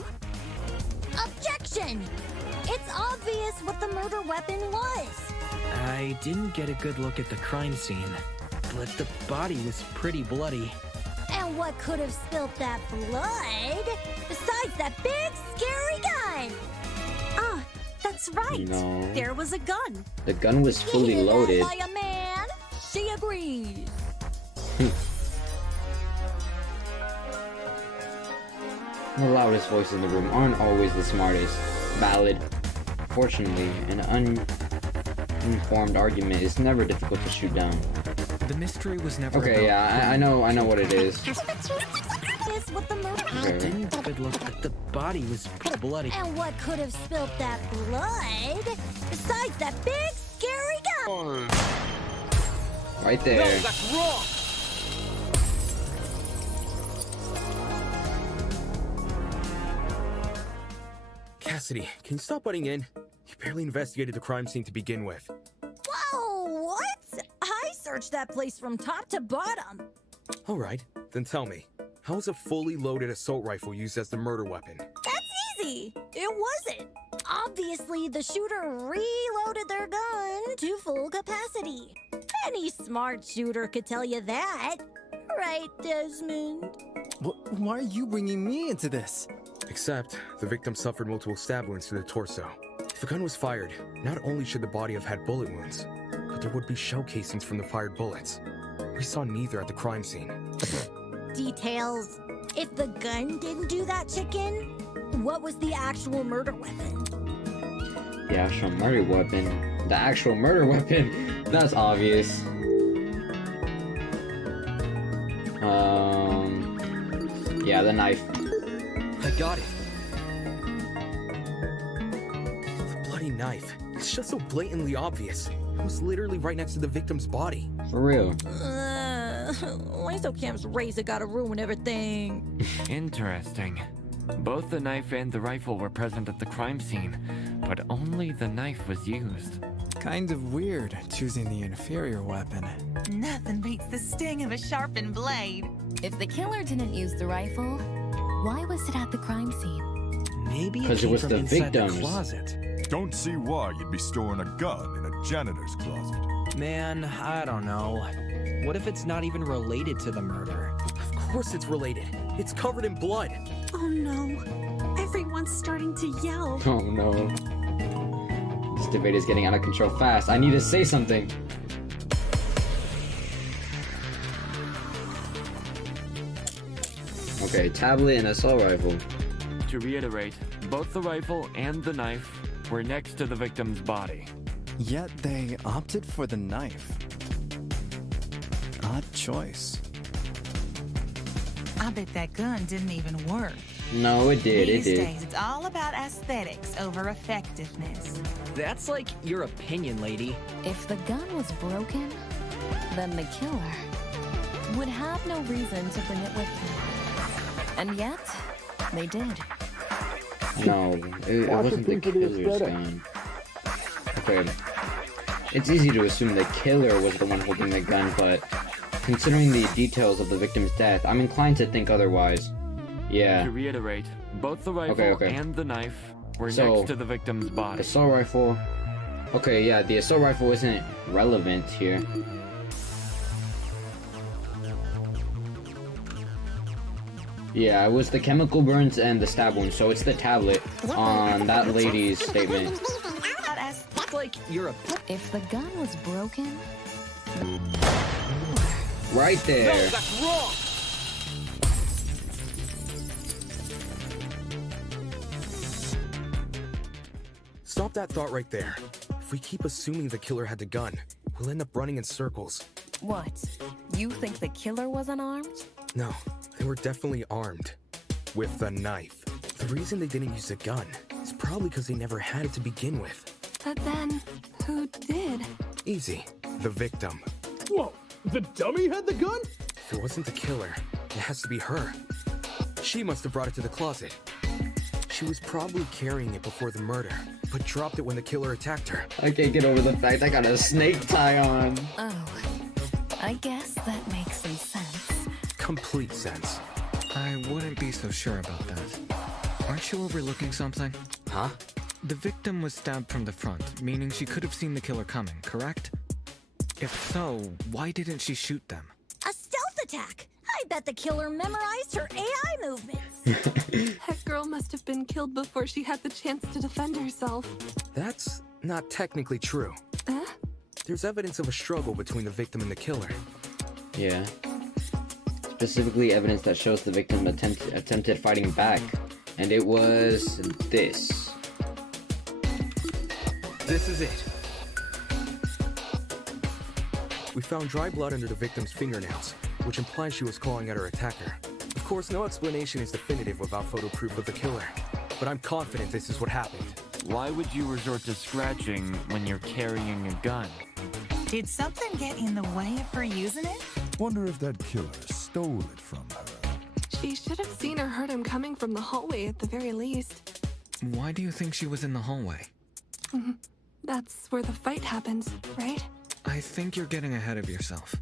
Objection! It's obvious what the murder weapon was. I didn't get a good look at the crime scene, but the body was pretty bloody. And what could have spilt that blood besides that big scary gun? Ah, that's right. No. There was a gun. The gun was fully You hear that loaded. by a man? She agrees. The loudest voices in the room aren't always the smartest. Valid. Fortunately, an uninformed argument is never difficult to shoot down. The mystery was never Okay, yeah, I know what it is. Is what the murder Okay. Didn't get a good look, but the body was pretty bloody. And what could have spilt that blood besides that big scary gun? Right there. No, that's wrong! Cassidy, can you stop butting in? You barely investigated the crime scene to begin with. Whoa, what? I searched that place from top to bottom. Alright, then tell me, how was a fully loaded assault rifle used as the murder weapon? That's easy. It wasn't. Obviously, the shooter reloaded their gun to full capacity. Any smart shooter could tell you that. Right, Desmond? Why are you bringing me into this? Except, the victim suffered multiple stab wounds to the torso. If a gun was fired, not only should the body have had bullet wounds, but there would be shell casings from the fired bullets. We saw neither at the crime scene. Details. If the gun didn't do that, chicken, what was the actual murder weapon? The actual murder weapon. The actual murder weapon. That's obvious. Yeah, the knife. I got it. The bloody knife. It's just so blatantly obvious. It was literally right next to the victim's body. For real. Why so Cam's razor gotta ruin everything? Interesting. Both the knife and the rifle were present at the crime scene, but only the knife was used. Kind of weird, choosing the inferior weapon. Nothing beats the sting of a sharpened blade. If the killer didn't use the rifle, why was it at the crime scene? Maybe it 'Cause it came was from the inside the victims. closet. Don't see why you'd be storing a gun in a janitor's closet. Man, I don't know. What if it's not even related to the murder? Of course it's related. It's covered in blood. Oh no. Everyone's starting to yell. Oh no. This debate is getting out of control fast. I need to say something. Okay, tablet and assault rifle. To reiterate, both the rifle and the knife were next to the victim's body. Yet they opted for the knife. Odd choice. I bet that gun didn't even work. No, it did. These It did. days, it's all about aesthetics over effectiveness. That's like your opinion, lady. If the gun was broken, then the killer would have no reason to bring it with him. And yet, they did. No, it wasn't the killer's gun. Okay. It's easy to assume the killer was the one holding the gun, but considering the details of the victim's death, I'm inclined to think otherwise. Yeah. To reiterate, both the rifle Okay. and the knife were So, next to the victim's body. Assault rifle. Okay, yeah, the assault rifle isn't relevant here. Yeah, it was the chemical burns and the stab wound, so it's the tablet on that lady's statement. It's like you're a... If the gun was broken... Right there. No, that's wrong! Stop that thought right there. If we keep assuming the killer had the gun, we'll end up running in circles. What? You think the killer was unarmed? No, they were definitely armed. With the knife. The reason they didn't use a gun is probably because they never had it to begin with. But then, who did? Easy. The victim. Whoa, the dummy had the gun? If it wasn't the killer, it has to be her. She must have brought it to the closet. She was probably carrying it before the murder, but dropped it when the killer attacked her. I can't get over the fact I got a snake tie on. Oh, I guess that makes some sense. Complete sense. I wouldn't be so sure about that. Aren't you overlooking something? Huh? The victim was stabbed from the front, meaning she could have seen the killer coming, correct? If so, why didn't she shoot them? A stealth attack! I bet the killer memorized her AI movements. That girl must have been killed before she had the chance to defend herself. That's not technically true. Huh? There's evidence of a struggle between the victim and the killer. Yeah. Specifically evidence that shows the victim attempted fighting back. And it was this. This is it. We found dry blood under the victim's fingernails, which implies she was clawing at her attacker. Of course, no explanation is definitive without photo proof of the killer, but I'm confident this is what happened. Why would you resort to scratching when you're carrying a gun? Did something get in the way of her using it? Wonder if that killer stole it from her. She should have seen or heard him coming from the hallway at the very least. Why do you think she was in the hallway? That's where the fight happened, right? I think you're getting ahead of yourself.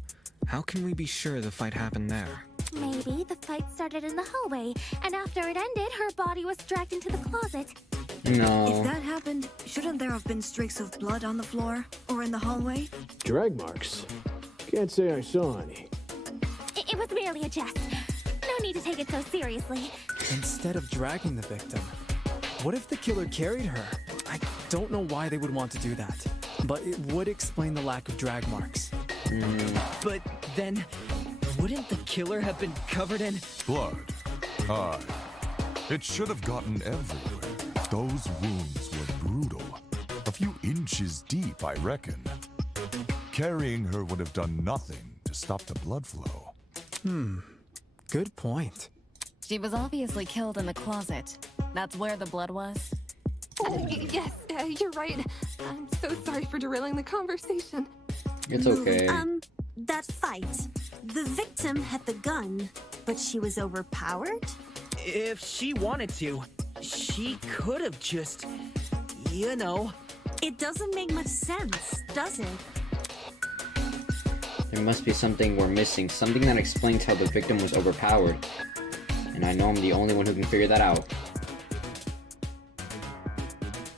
How can we be sure the fight happened there? Maybe the fight started in the hallway, and after it ended, her body was dragged into the closet. No. If that happened, shouldn't there have been streaks of blood on the floor or in the hallway? Drag marks? Can't say I saw any. It was merely a jest. No need to take it so seriously. Instead of dragging the victim, what if the killer carried her? I don't know why they would want to do that, but it would explain the lack of drag marks. But then, wouldn't the killer have been covered in... Blood. Aye. It should have gotten everywhere. Those wounds were brutal. A few inches stench is deep, I reckon. Carrying her would have done nothing to stop the blood flow. Good point. She was obviously killed in the closet. That's where the blood was. Yes, you're right. I'm so sorry for derailing the conversation. It's okay. That fight. The victim had the gun, but she was overpowered? If she wanted to, she could have just, you know. It doesn't make much sense, does it? There must be something we're missing, something that explains how the victim was overpowered. And I know I'm the only one who can figure that out.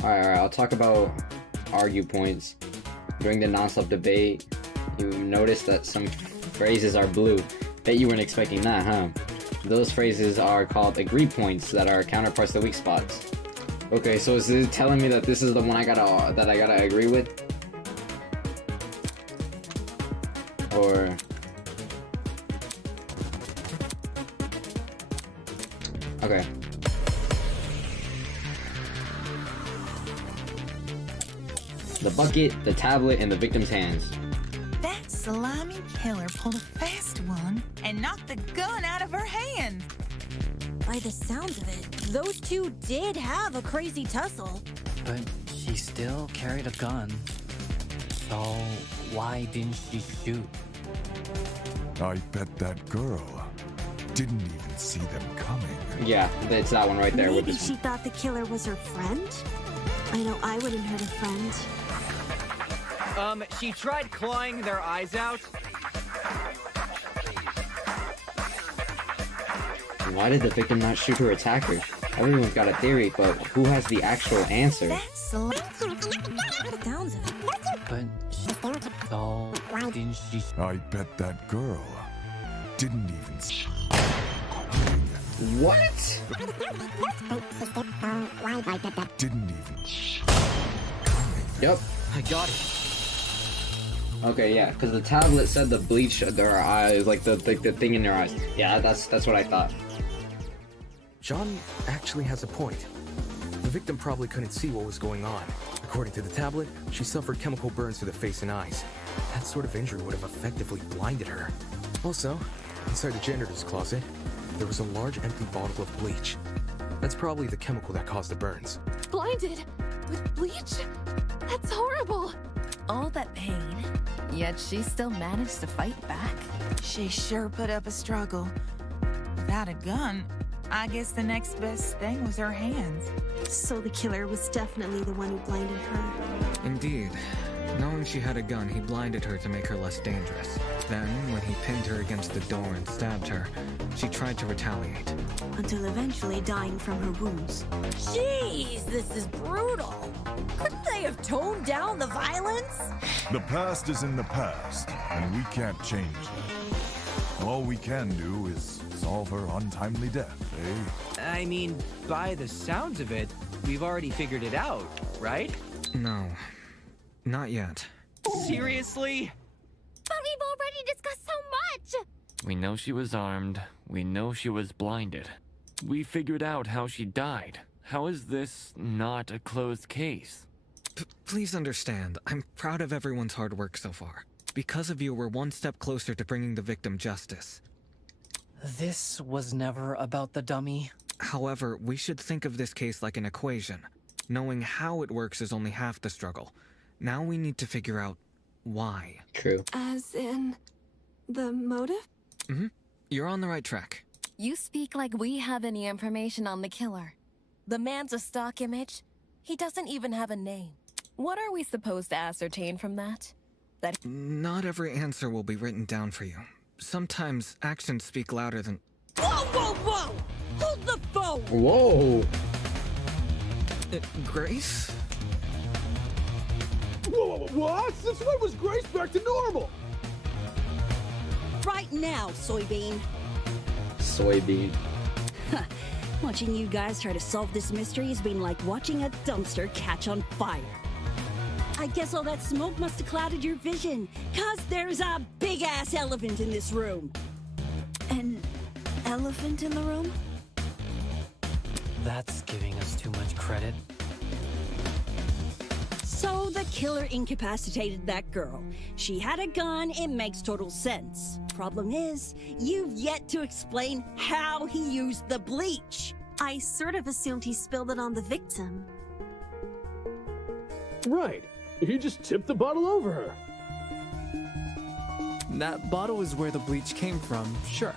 Alright, I'll talk about argue points. During the non-stop debate, you noticed that some phrases are blue. Bet you weren't expecting that, huh? Those phrases are called agree points that are counterparts to weak spots. Okay, so is it telling me that this is the one I gotta agree with? Or... okay. The bucket, the tablet, and the victim's hands. That slimy killer pulled a fast one and knocked the gun out of her hand. By the sounds of it, those two did have a crazy tussle. But she still carried a gun. So why didn't she shoot? I bet that girl didn't even see them coming. Yeah, it's that one right there. Maybe she thought the killer was her friend? I know I wouldn't hurt a friend. She tried clawing their eyes out. Why did the victim not shoot her attacker? Everyone's got a theory, but who has the actual answer? Sounds of it. But so why didn't she? I bet that girl didn't even see. What? Didn't even. Yep. I got it. Okay, yeah, because the tablet said the bleach their eyes, like the thing in their eyes. Yeah, that's what I thought. John actually has a point. The victim probably couldn't see what was going on. According to the tablet, she suffered chemical burns to the face and eyes. That sort of injury would have effectively blinded her. Also, inside the janitor's closet, there was a large empty bottle of bleach. That's probably the chemical that caused the burns. Blinded with bleach? That's horrible. All that pain, yet she still managed to fight back. She sure put up a struggle. Without a gun, I guess the next best thing was her hands. So the killer was definitely the one who blinded her. Indeed. Knowing she had a gun, he blinded her to make her less dangerous. Then, when he pinned her against the door and stabbed her, she tried to retaliate. Until eventually dying from her wounds. Jeez, this is brutal. Couldn't they have toned down the violence? The past is in the past, and we can't change that. All we can do is solve her untimely death, eh? I mean, by the sounds of it, we've already figured it out, right? No. Not yet. Seriously? But we've already discussed so much! We know she was armed. We know she was blinded. We figured out how she died. How is this not a closed case? Please understand, I'm proud of everyone's hard work so far. Because of you, we're one step closer to bringing the victim justice. This was never about the dummy. However, we should think of this case like an equation. Knowing how it works is only half the struggle. Now we need to figure out why. True. As in the motive? Mm-hmm. You're on the right track. You speak like we have any information on the killer. The man's a stock image. He doesn't even have a name. What are we supposed to ascertain from that? Not every answer will be written down for you. Sometimes actions speak louder than... Whoa, whoa, whoa! Hold the phone! Whoa! Grace? Whoa, what? Since when was Grace back to normal? Right now, soybean. Soybean. Watching you guys try to solve this mystery has been like watching a dumpster catch on fire. I guess all that smoke must have clouded your vision, 'cause there's a big-ass elephant in this room. An elephant in the room? That's giving us too much credit. So So the killer incapacitated that girl. She had a gun, it makes total sense. Problem is, you've yet to explain how he used the bleach. I sort of assumed he spilled it on the victim. Right. He just tipped the bottle over her. That bottle is where the bleach came from, sure.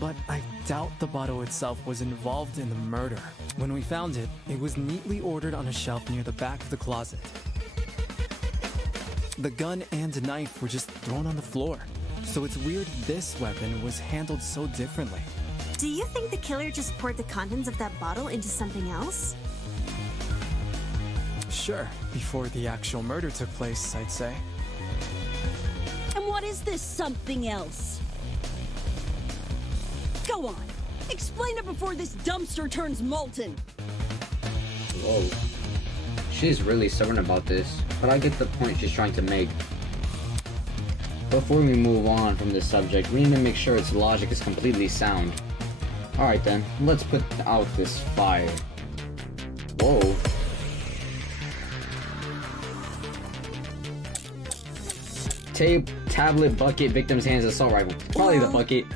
But I doubt the bottle itself was involved in the murder. When we found it, it was neatly ordered on a shelf near the back of the closet. The gun and knife were just thrown on the floor. So it's weird this weapon was handled so differently. Do you think the killer just poured the contents of that bottle into something else? Sure, before the actual murder took place, I'd say. And what is this something else? Go on, explain it before this dumpster turns molten. Whoa. She's really stubborn about this, but I get the point she's trying to make. Before we move on from this subject, we need to make sure its logic is completely sound. Alright then, let's put out this fire. Whoa. Tape, tablet, bucket, victim's hands, assault rifle. Probably the bucket.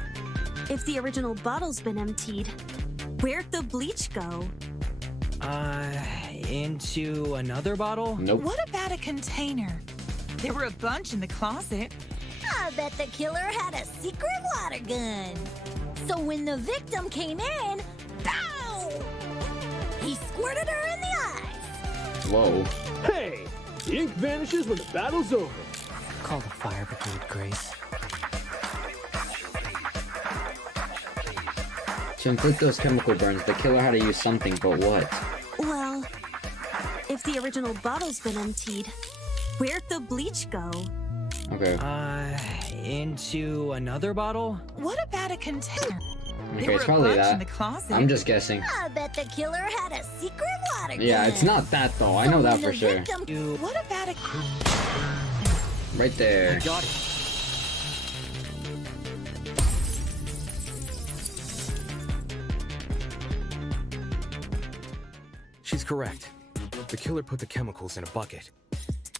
If the original bottle's been emptied, where'd the bleach go? Into another bottle? Nope. What about a container? There were a bunch in the closet. I bet the killer had a secret water gun. So when the victim came in, pow! He squirted her in the eyes. Whoa. Hey! The ink vanishes when the battle's over. Call the fire brigade, Grace. To inflict those chemical burns, the killer had to use something, but what? Well, if the original bottle's been emptied, where'd the bleach go? Okay. Into another bottle? What about a container? Okay, There it's were a probably bunch that. in the closet. I'm just guessing. I bet the killer had a secret water gun. Yeah, it's not that though. I know that for sure. What about a... Right there. Got it. She's correct. The killer put the chemicals in a bucket.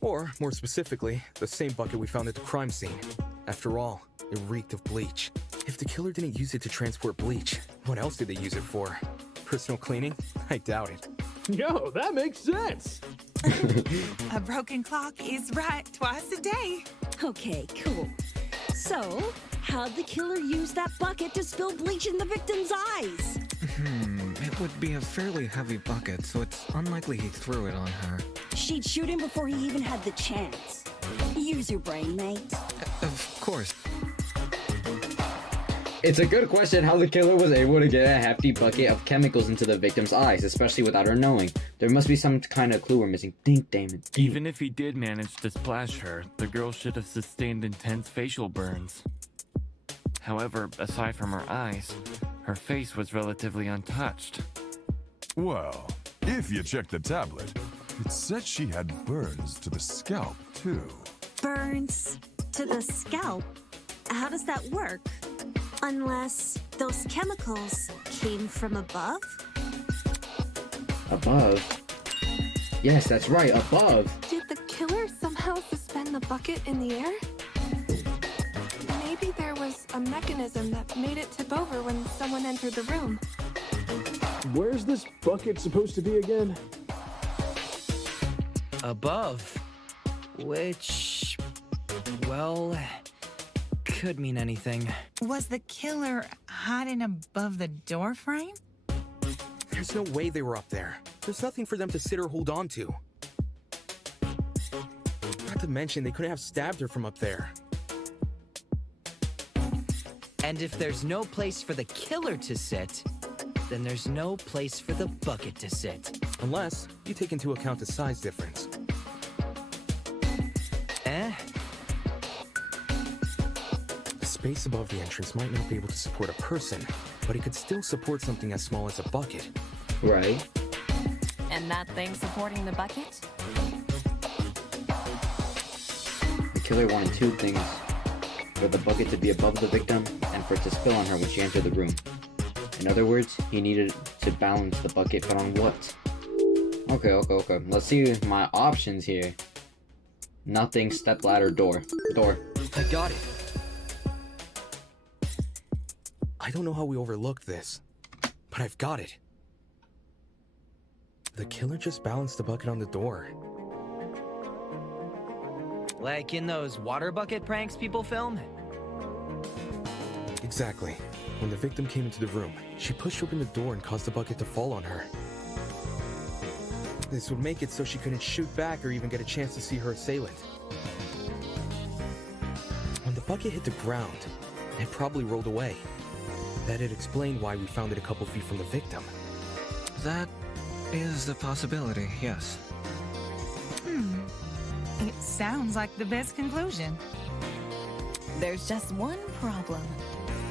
Or, more specifically, the same bucket we found at the crime scene. After all, it reeked of bleach. If the killer didn't use it to transport bleach, what else did they use it for? Personal cleaning? I doubt it. Yo, that makes sense. A broken clock is right twice a day. Okay, cool. So, how'd the killer use that bucket to spill bleach in the victim's eyes? It would be a fairly heavy bucket, so it's unlikely he threw it on her. She'd shoot him before he even had the chance. Use your brain, mate. Of course. It's a good question how the killer was able to get a hefty bucket of chemicals into the victim's eyes, especially without her knowing. There must be some kind of clue we're missing. Think, Damon. Even if he did manage to splash her, the girl should have sustained intense facial burns. However, aside from her eyes, her face was relatively untouched. Well, if you check the tablet, it said she had burns to the scalp, too. Burns to the scalp? How does that work? Unless those chemicals came from above? Above? Yes, that's right, above. Did the killer somehow suspend the bucket in the air? Maybe there was a mechanism that made it tip over when someone entered the room. Where's this bucket supposed to be again? Above. Which... well... could mean anything. Was the killer hiding above the door frame? There's no way they were up there. There's nothing for them to sit or hold on to. Not to mention, they couldn't have stabbed her from up there. And if there's no place for the killer to sit, then there's no place for the bucket to sit. Unless you take into account the size difference. The space above the entrance might not be able to support a person, but it could still support something as small as a bucket. Right. And that thing supporting the bucket? The killer wanted two things. For the bucket to be above the victim, and for it to spill on her when she entered the room. In other words, he needed to balance the bucket, but on what? Okay. Let's see my options here. Nothing, stepladder, door. I got it. I don't know how we overlooked this, but I've got it. The killer just balanced the bucket on the door. Like in those water bucket pranks people film? Exactly. When the victim came into the room, she pushed open the door and caused the bucket to fall on her. This would make it so she couldn't shoot back or even get a chance to see her assailant. When the bucket hit the ground, it probably rolled away. That'd explain why we found it a couple feet from the victim. That is a possibility, yes. It sounds like the best conclusion. There's just one problem.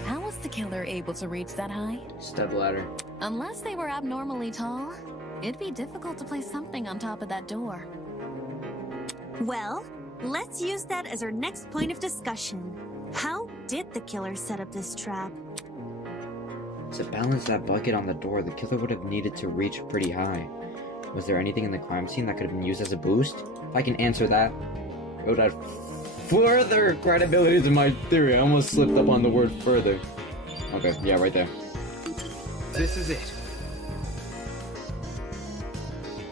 How was the killer able to reach that high? Stepladder. Unless they were abnormally tall, it'd be difficult to place something on top of that door. Well, let's use that as our next point of discussion. How did the killer set up this trap? To balance that bucket on the door, the killer would have needed to reach pretty high. Was there anything in the crime scene that could have been used as a boost? If I can answer that, it would add further credibility to my theory. I almost slipped up on the word further. Okay, yeah, right there. This is it.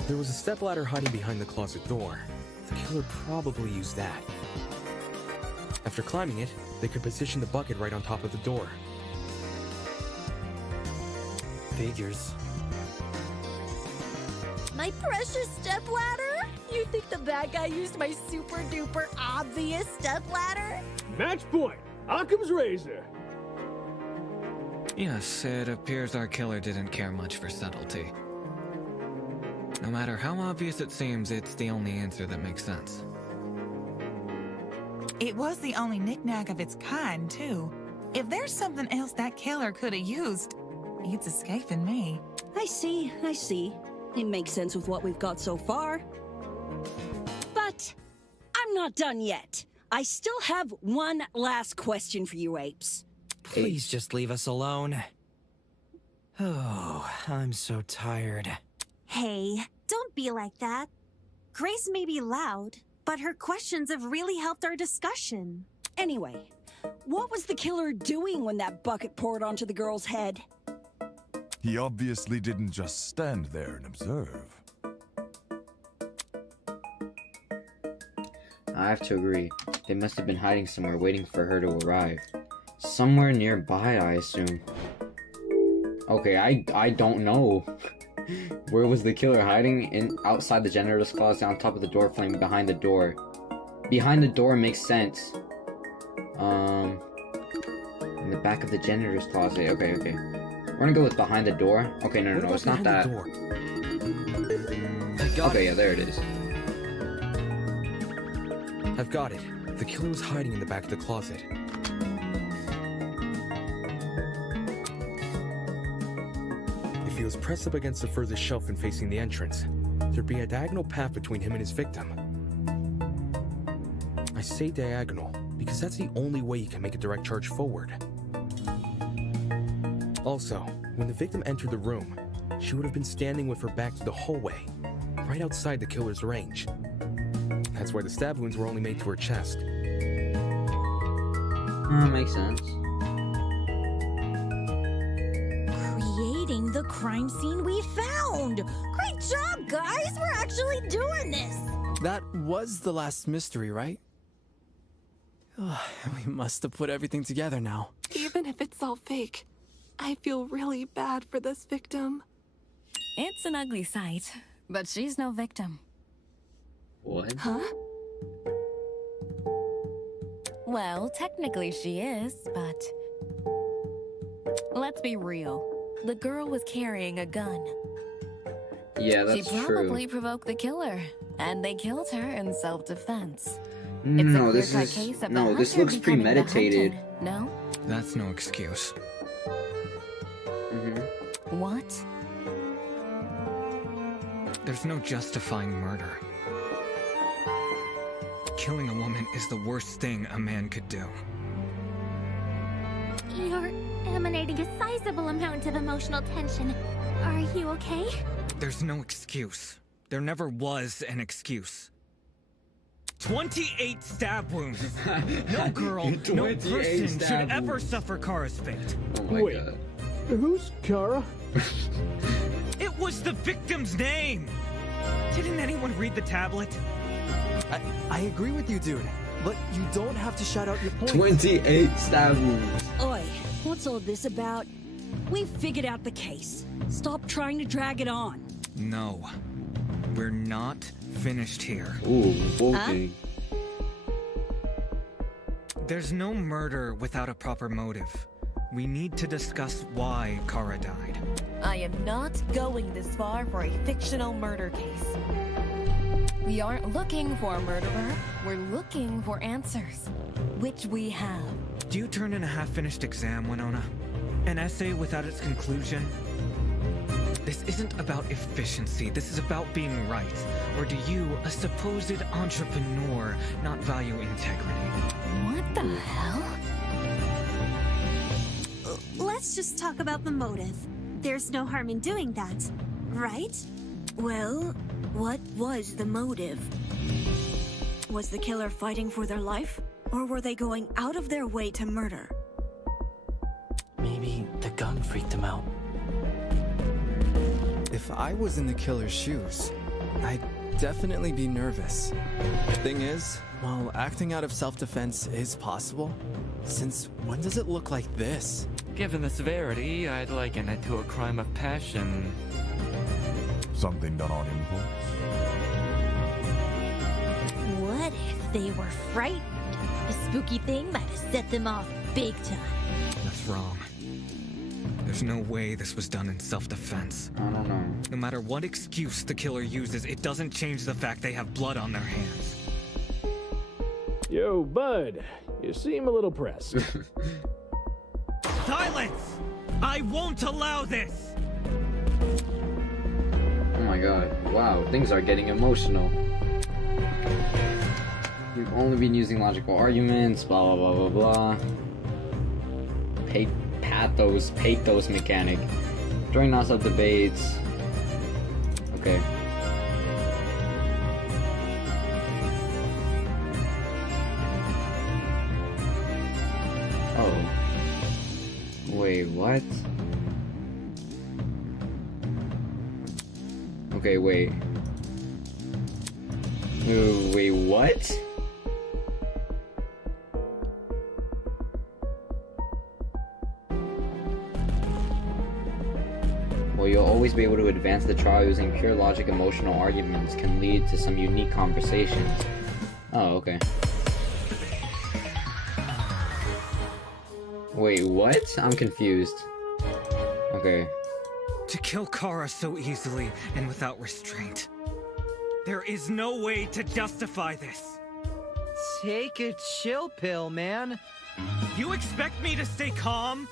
There was a stepladder hiding behind the closet door. The killer probably used that. After climbing it, they could position the bucket right on top of the door. Figures. My precious stepladder? You think the bad guy used my super duper obvious stepladder? Match point! Occam's razor! Yes, it appears our killer didn't care much for subtlety. No matter how obvious it seems, it's the only answer that makes sense. It was the only knick-knack of its kind, too. If there's something else that killer could have used, it's escaping me. I see. It makes sense with what we've got so far. But I'm not done yet. I still have one last question for you apes. Please just leave us alone. Oh, I'm so tired. Hey, don't be like that. Grace may be loud, but her questions have really helped our discussion. Anyway, what was the killer doing when that bucket poured onto the girl's head? He obviously didn't just stand there and observe. I have to agree. They must have been hiding somewhere waiting for her to arrive. Somewhere nearby, I assume. Okay, I don't know. Where was the killer hiding? Outside the janitor's closet, on top of the door frame, behind the door. Behind the door makes sense. In the back of the janitor's closet. Okay. We're gonna go with behind the door. Okay, no, it's not that. Okay, yeah, there it is. I've got it. The killer was hiding in the back of the closet. If he was pressed up against the furthest shelf and facing the entrance, there'd be a diagonal path between him and his victim. I say diagonal because that's the only way you can make a direct charge forward. Also, when the victim entered the room, she would have been standing with her back to the hallway, right outside the killer's range. That's why the stab wounds were only made to her chest. Makes sense. Creating the crime scene we found! Great job, guys! We're actually doing this! That was the last mystery, right? We must have put everything together now. Even if it's all fake, I feel really bad for this victim. It's an ugly sight, but she's no victim. What? Huh? Well, technically she is, but... Let's be real. The girl was carrying a gun. Yeah, that's true. She probably provoked the killer, and they killed her in self-defense. No, this looks premeditated. No? That's no excuse. What? There's no justifying murder. Killing a woman is the worst thing a man could do. You're emanating a sizable amount of emotional tension. Are you okay? There's no excuse. There never was an excuse. 28 stab wounds! No girl, no person should ever suffer Kara's fate. Oh my god. Who's Kara? It was the victim's name! Didn't anyone read the tablet? I agree with you, dude. But you don't have to shout out your point. 28 stab wounds. Oi, what's all this about? We've figured out the case. Stop trying to drag it on. No. We're not finished here. Ooh, okay. There's no murder without a proper motive. We need to discuss why Kara died. I am not going this far for a fictional murder case. We aren't looking for a murderer, we're looking for answers. Which we have. Do you turn in a half-finished exam, Winona? An essay without its conclusion? This isn't about efficiency, this is about being right. Or do you, a supposed entrepreneur, not value integrity? What the hell? Let's just talk about the motive. There's no harm in doing that, right? Well, what was the motive? Was the killer fighting for their life? Or were they going out of their way to murder? Maybe the gun freaked him out. If I was in the killer's shoes, I'd definitely be nervous. The thing is, while acting out of self-defense is possible, since when does it look like this? Given the severity, I'd liken it to a crime of passion. Something done on impulse? What if they were frightened? A spooky thing might have set them off big time. That's wrong. There's no way this was done in self-defense. I don't know. No matter what excuse the killer uses, it doesn't change the fact they have blood on their hands. Yo, bud. You seem a little pressed. Silence! I won't allow this! Oh my god. Wow, things are getting emotional. You've only been using logical arguments, blah blah blah blah blah. Pathos mechanic. During non-stop debates. Okay. Oh. Wait, what? Okay, wait. Wait, what? Well, you'll always be able to advance the trial using pure logic. Emotional arguments can lead to some unique conversations. Oh, okay. Wait, what? I'm confused. Okay. To kill Kara so easily and without restraint. There is no way to justify this. Take a chill pill, man. You expect me to stay calm?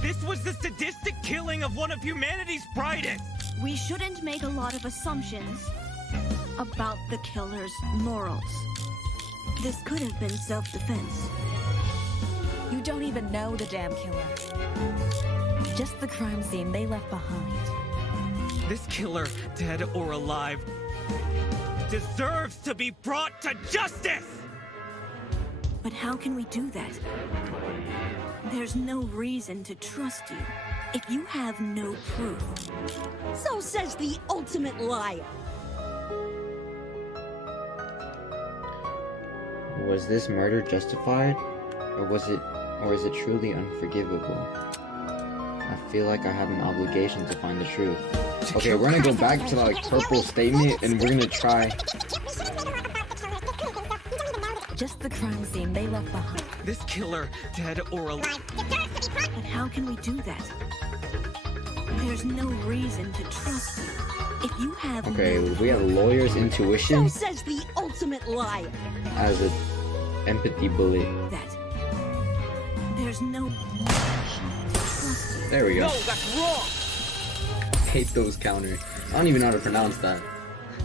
This was the sadistic killing of one of humanity's brightest! We shouldn't make a lot of assumptions about the killer's morals. This could have been self-defense. You don't even know the damn killer. Just the crime scene they left behind. This killer, dead or alive, deserves to be brought to justice! But how can we do that? There's no reason to trust you if you have no proof. So says the ultimate liar. Was this murder justified? Or is it truly unforgivable? I feel like I have an obligation to find the truth. Okay, we're gonna go back to the purple statement and we're gonna try. Just the crime scene they left behind. This killer, dead or alive. But how can we do that? There's no reason to trust you if you have. Okay, we have lawyer's intuition So says the ultimate liar. as an empathy bullet. That there's no trust you. There we go. No, that's wrong. Hate those counters. I don't even know how to pronounce that.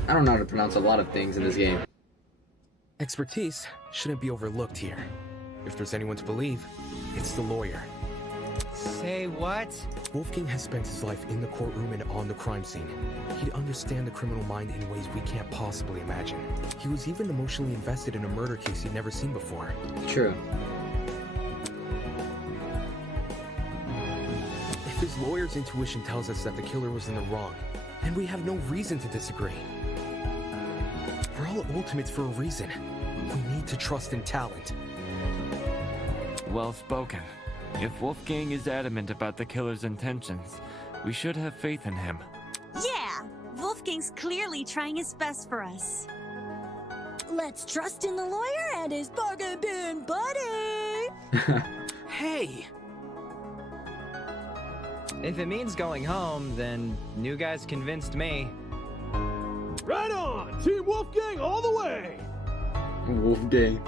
I don't know how to pronounce a lot of things in this game. Expertise shouldn't be overlooked here. If there's anyone to believe, it's the lawyer. Say what? Wolfgang has spent his life in the courtroom and on the crime scene. He'd understand the criminal mind in ways we can't possibly imagine. He was even emotionally invested in a murder case he'd never seen before. True. If his lawyer's intuition tells us that the killer was in the wrong, then we have no reason to disagree. We're all ultimates for a reason. We need to trust in talent. Well spoken. If Wolfgang is adamant about the killer's intentions, we should have faith in him. Yeah, Wolfgang's clearly trying his best for us. Let's trust in the lawyer and his bargain bin buddy. Hey! If it means going home, then new guys convinced me. Right on! Team Wolfgang all the way! Wolfgang.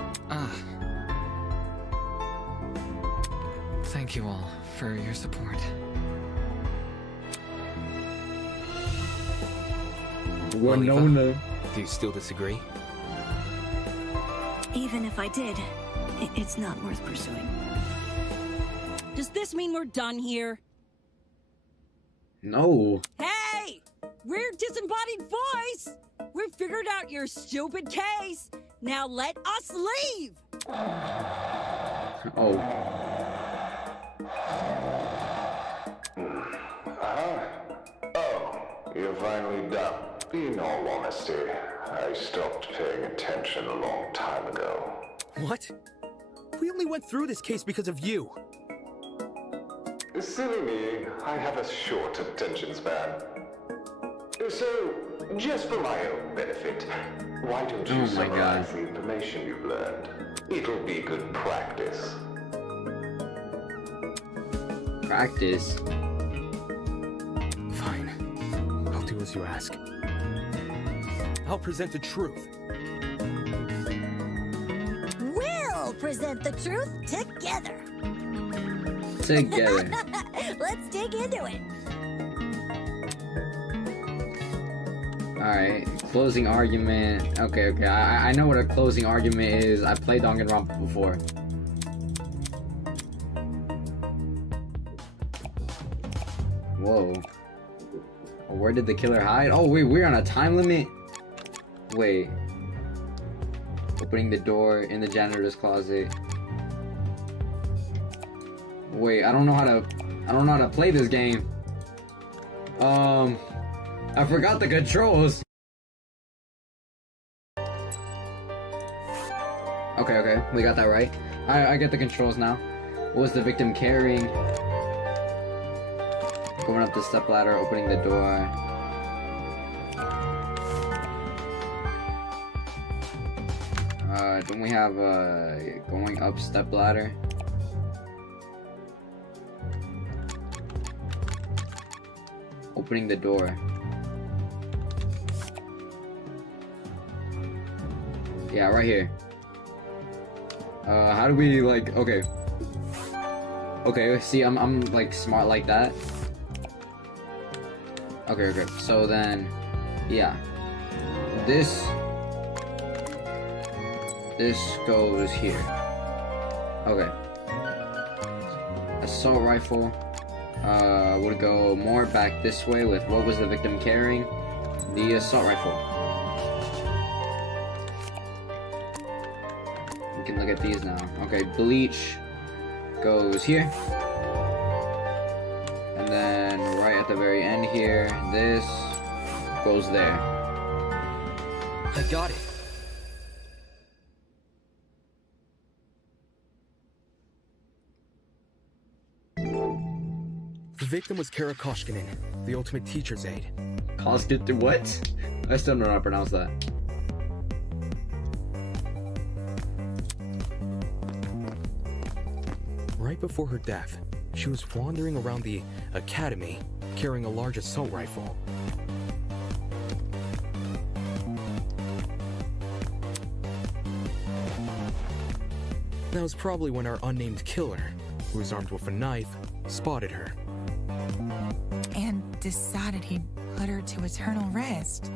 Thank you all for your support. Winona. Do you still disagree? Even if I did, it's not worth pursuing. Does this mean we're done here? No. Hey! We're disembodied voice! We've figured out your stupid case! Now let us leave! Oh. Oh, you're finally done. In all honesty, I stopped paying attention a long time ago. What? We only went through this case because of you. Silly me, I have a short attention span. So, just for my own benefit, why don't you summarize the information you've learned? It'll be good practice. Practice? Fine. I'll do as you ask. I'll present the truth. We'll present the truth together. Together. Let's dig into it. Alright, closing argument. Okay. I know what a closing argument is. I played Danganronpa before. Whoa. Where did the killer hide? Oh, wait, we're on a time limit? Wait. Opening the door in the janitor's closet. Wait, I don't know how to play this game. I forgot the controls. Okay, we got that right. I get the controls now. What was the victim carrying? Going up the stepladder, opening the door. Don't we have going up stepladder? Opening the door. Yeah, right here. How do we like? Okay. See, I'm like smart like that. Okay. So then, yeah. This goes here. Okay. Assault rifle. Would go more back this way with what was the victim carrying? The assault rifle. We can look at these now. Okay, bleach goes here. And then right at the very end here, this goes there. I got it. The victim was Kara Koshkinen, the ultimate teacher's aide. Koshkinen what? I still don't know how to pronounce that. Right before her death, she was wandering around the academy carrying a large assault rifle. That was probably when our unnamed killer, who was armed with a knife, spotted her. And decided he'd put her to eternal rest.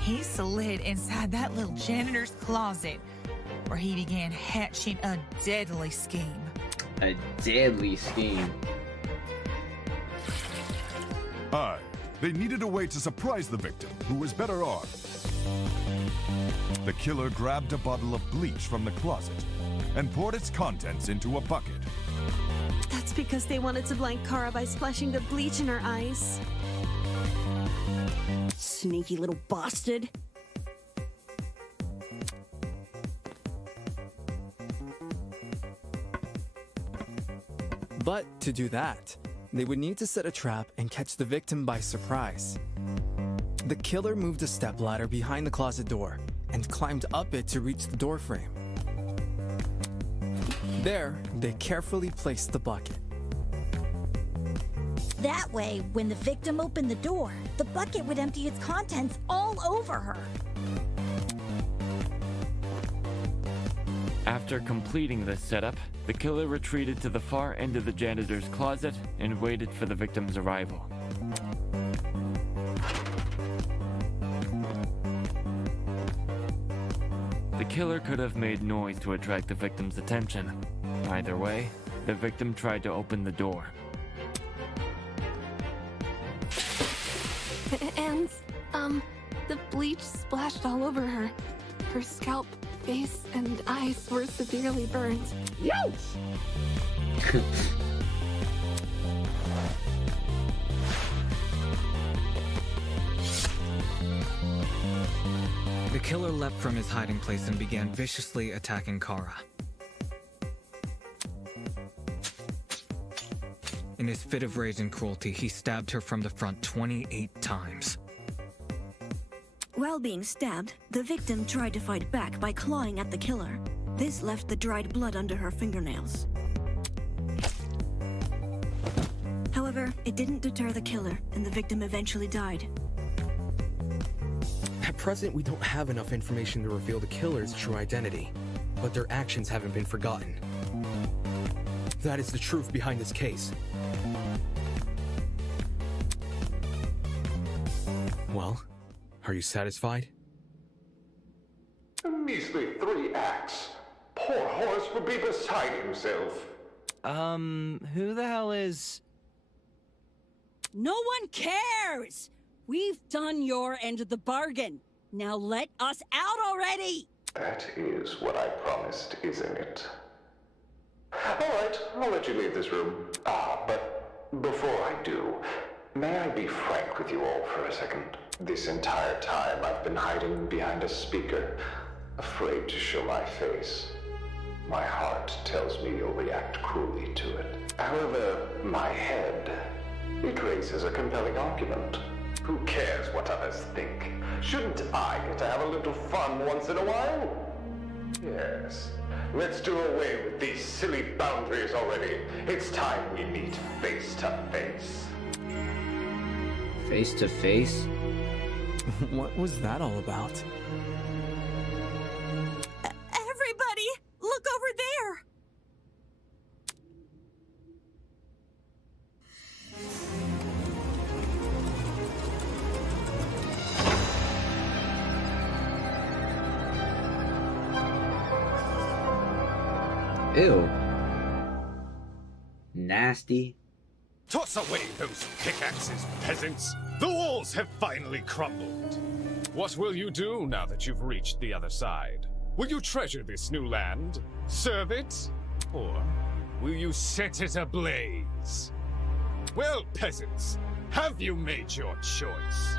He slid inside that little janitor's closet, where he began hatching a deadly scheme. A deadly scheme. Aye, they needed a way to surprise the victim, who was better armed. The killer grabbed a bottle of bleach from the closet and poured its contents into a bucket. That's because they wanted to blind Kara by splashing the bleach in her eyes. Sneaky little bastard. But to do that, they would need to set a trap and catch the victim by surprise. The killer moved a stepladder behind the closet door and climbed up it to reach the door frame. There, they carefully placed the bucket. That way, when the victim opened the door, the bucket would empty its contents all over her. After completing this setup, the killer retreated to the far end of the janitor's closet and waited for the victim's arrival. The killer could have made noise to attract the victim's attention. Either way, the victim tried to open the door. And, the bleach splashed all over her. Her scalp, face, and eyes were severely burned. Yes! The killer leapt from his hiding place and began viciously attacking Kara. In his fit of rage and cruelty, he stabbed her from the front 28 times. While being stabbed, the victim tried to fight back by clawing at the killer. This left the dried blood under her fingernails. However, it didn't deter the killer, and the victim eventually died. At present, we don't have enough information to reveal the killer's true identity, but their actions haven't been forgotten. That is the truth behind this case. Well, are you satisfied? A measly 3 acts. Poor horse would be beside himself. Who the hell is... No one cares! We've done your end of the bargain. Now let us out already! That is what I promised, isn't it? Alright, I'll let you leave this room. But before I do, may I be frank with you all for a second? This entire time I've been hiding behind a speaker, afraid to show my face. My heart tells me you'll react cruelly to it. However, my head, it raises a compelling argument. Who cares what others think? Shouldn't I get to have a little fun once in a while? Yes. Let's do away with these silly boundaries already. It's time we meet face to face. Face to face? What was that all about? Everybody, look over there! Ew. Nasty. Toss away those pickaxes, peasants! The walls have finally crumbled. What will you do now that you've reached the other side? Will you treasure this new land? Serve it? Or will you set it ablaze? Well, peasants, have you made your choice?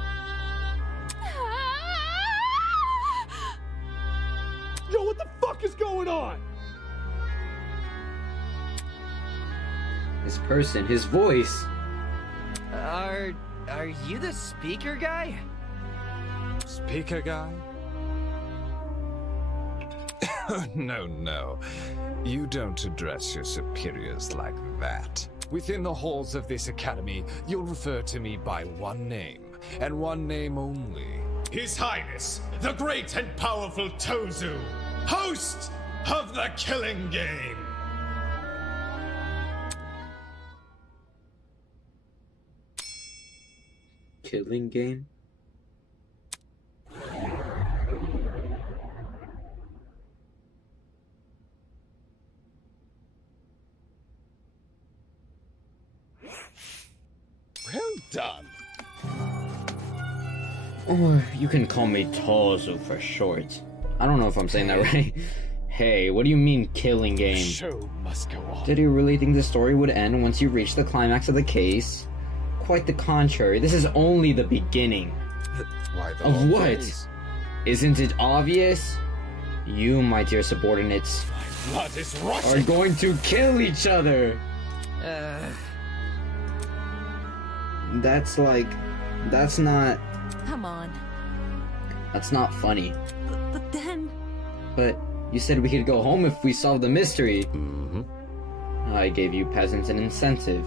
Yo, what the fuck is going on? This person, his voice. Are you the speaker guy? Speaker guy? No. You don't address your superiors like that. Within the halls of this academy, you'll refer to me by one name, and one name only. His Highness, the great and powerful Tozu, host of the Killing Game! Killing game? done. Or you can call me Tozo for short. I don't know if I'm saying that right. Hey, what do you mean killing game? The show must go on. Did you really think the story would end once you reached the climax of the case? Quite the contrary, this is only the beginning. Why the Of what? things? Isn't it obvious? You, my dear subordinates, Blood is are rushing. going to kill each other! That's not... Come on. That's not funny. But then... But you said we could go home if we solved the mystery. I gave you peasants an incentive.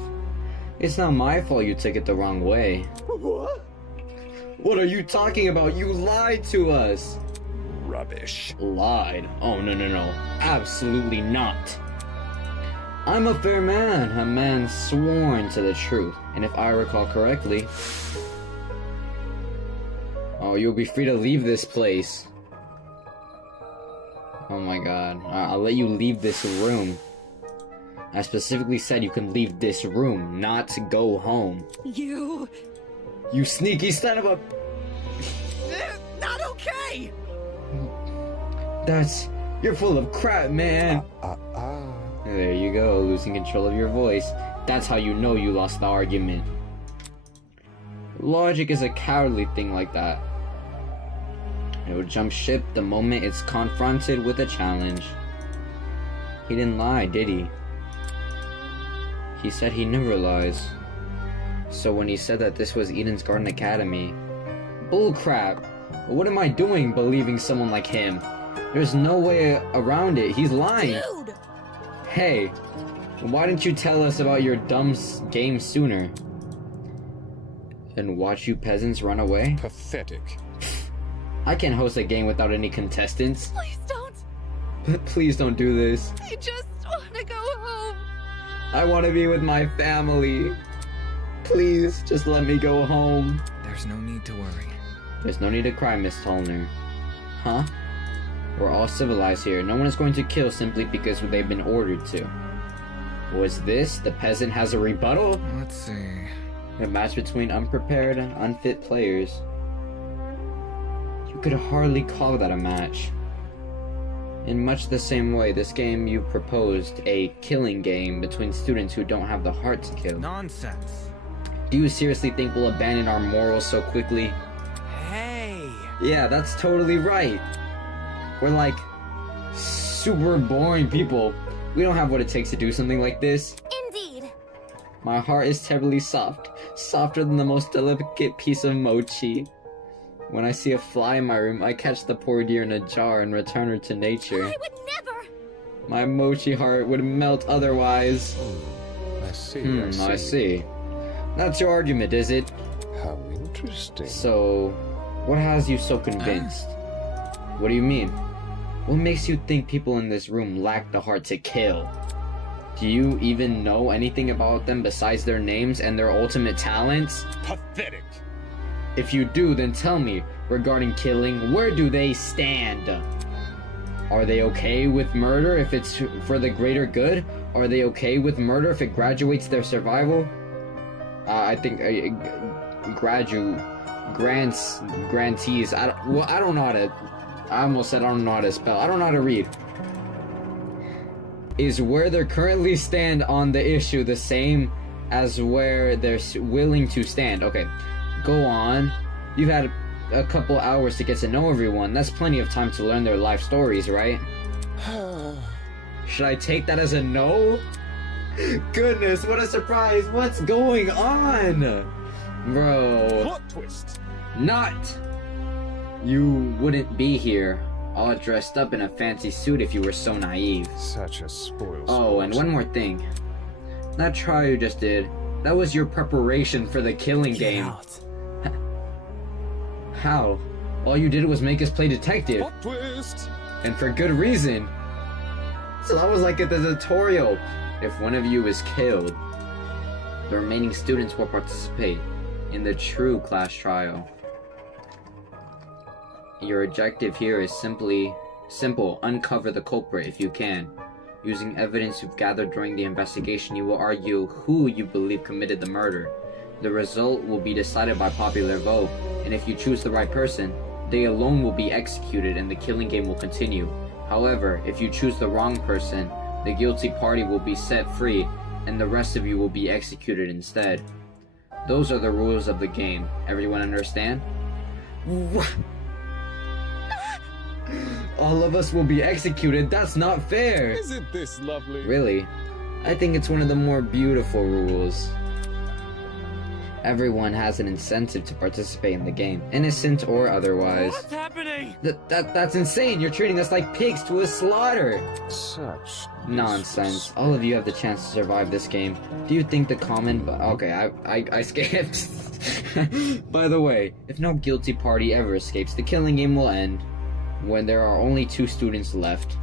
It's not my fault you took it the wrong way. What? What are you talking about? You lied to us! Rubbish. Lied? Oh, no. Absolutely not. I'm a fair man, a man sworn to the truth. And if I recall correctly... Oh, you'll be free to leave this place. Oh my god. I'll let you leave this room. I specifically said you can leave this room, not to go home. You... You sneaky son of a... Not okay! You're full of crap, man. There you go, losing control of your voice. That's how you know you lost the argument. Logic is a cowardly thing like that. It will jump ship the moment it's confronted with a challenge. He didn't lie, did he? He said he never lies. So when he said that this was Eden's Garden Academy... Bullcrap! What am I doing believing someone like him? There's no way around it, he's lying! Dude! Hey, why didn't you tell us about your dumb game sooner? And watch you peasants run away? Pathetic. I can't host a game without any contestants. Please don't. Please don't do this. I just want to go home. I want to be with my family. Please, just let me go home. There's no need to worry. There's no need to cry, Miss Tolner. Huh? We're all civilized here. No one is going to kill simply because they've been ordered to. Was this? The peasant has a rebuttal? Let's see. A match between unprepared and unfit players. You could hardly call that a match. In much the same way, this game you proposed, a killing game between students who don't have the heart to kill. Nonsense. Do you seriously think we'll abandon our morals so quickly? Hey! Yeah, that's totally right. We're like super boring people. We don't have what it takes to do something like this. Indeed. My heart is terribly soft, softer than the most delicate piece of mochi. When I see a fly in my room, I catch the poor deer in a jar and return her to nature. I would never. My mochi heart would melt otherwise. I see. I see. That's your argument, is it? How interesting. So, what has you so convinced? What do you mean? What makes you think people in this room lack the heart to kill? Do you even know anything about them besides their names and their ultimate talents? Pathetic. If you do, then tell me, regarding killing, where do they stand? Are they okay with murder if it's for the greater good? Are they okay with murder if it graduates their survival? I think grantees. I don't know how to. I almost said I don't know how to spell. I don't know how to read. Is where they currently stand on the issue the same as where they're willing to stand? Okay, go on. You've had a couple hours to get to know everyone. That's plenty of time to learn their life stories, right? Should I take that as a no? Goodness, what a surprise! What's going on? Bro. Plot twist. Not! You wouldn't be here, all dressed up in a fancy suit if you were so naive. Such a spoil sport. Oh, and one more thing. That trial you just did, that was your preparation for the killing game. Out. How? All you did was make us play detective. Plot twist. And for good reason. So that was like a tutorial. If one of you is killed, the remaining students will participate in the true class trial. Your objective here is simple, uncover the culprit if you can. Using evidence you've gathered during the investigation, you will argue who you believe committed the murder. The result will be decided by popular vote, and if you choose the right person, they alone will be executed and the killing game will continue. However, if you choose the wrong person, the guilty party will be set free, and the rest of you will be executed instead. Those are the rules of the game. Everyone understand? All of us will be executed? That's not fair! Isn't this lovely? Really? I think it's one of the more beautiful rules. Everyone has an incentive to participate in the game, innocent or otherwise. What's happening? That's insane! You're treating us like pigs to a slaughter! Such nonsense. All of you have the chance to survive this game. Do you think the common... Okay, I skipped. By the way, if no guilty party ever escapes, the killing game will end when there are only 2 students left.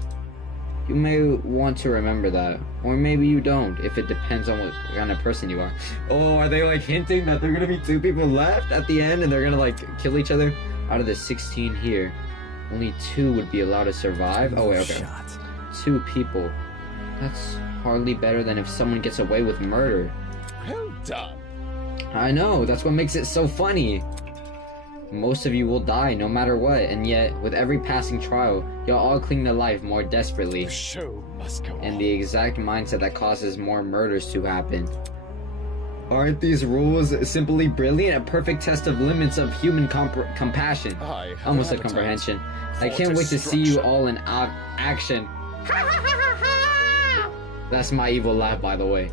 You may want to remember that, or maybe you don't, if it depends on what kind of person you are. Oh, are they like hinting that there are gonna be 2 people left at the end and they're gonna like kill each other? Out of the 16 here, only 2 would be allowed to survive? Oh wait, okay. 2 people. That's hardly better than if someone gets away with murder. Well done. I know, that's what makes it so funny. Most of you will die no matter what, and yet, with every passing trial, you'll all cling to life more desperately. The show must go on. And the exact mindset that causes more murders to happen. Aren't these rules simply brilliant? A perfect test of limits of human compassion. Almost a comprehension. I can't wait to see you all in action. That's my evil laugh, by the way.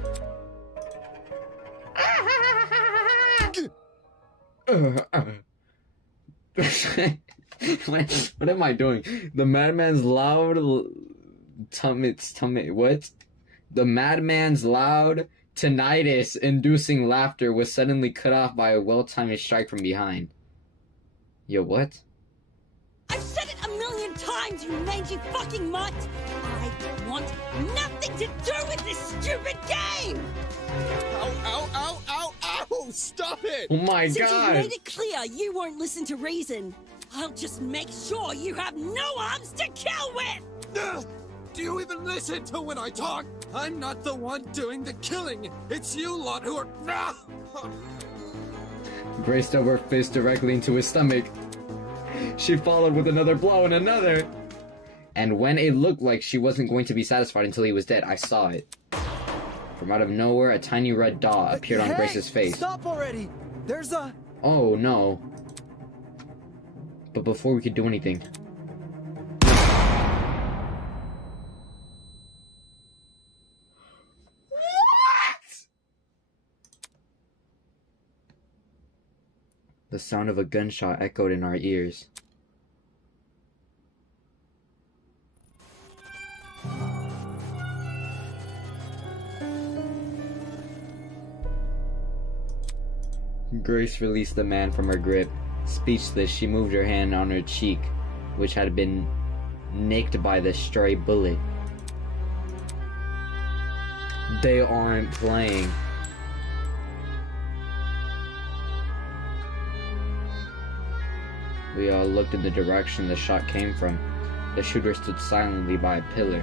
What am I doing? The madman's loud what? The madman's loud tinnitus-inducing laughter was suddenly cut off by a well-timed strike from behind. Yo, what? I've said it a million times, you mangy fucking mutt! I want nothing to do with this stupid game! Ow, ow, ow, ow, ow! Stop it! Oh my Since god! you've made it clear you won't listen to reason, I'll just make sure you have no arms to kill with! Do you even listen to when I talk? I'm not the one doing the killing. It's you lot who are... Grace dove her fist directly into his stomach. She followed with another blow and another. And when it looked like she wasn't going to be satisfied until he was dead, I saw it. From out of nowhere, a tiny red dot appeared on Grace's face. Stop already! There's a... Oh no. But before we could do anything... The sound of a gunshot echoed in our ears. Grace released the man from her grip. Speechless, she moved her hand on her cheek, which had been nicked by the stray bullet. They aren't playing. We all looked in the direction the shot came from. The shooter stood silently by a pillar.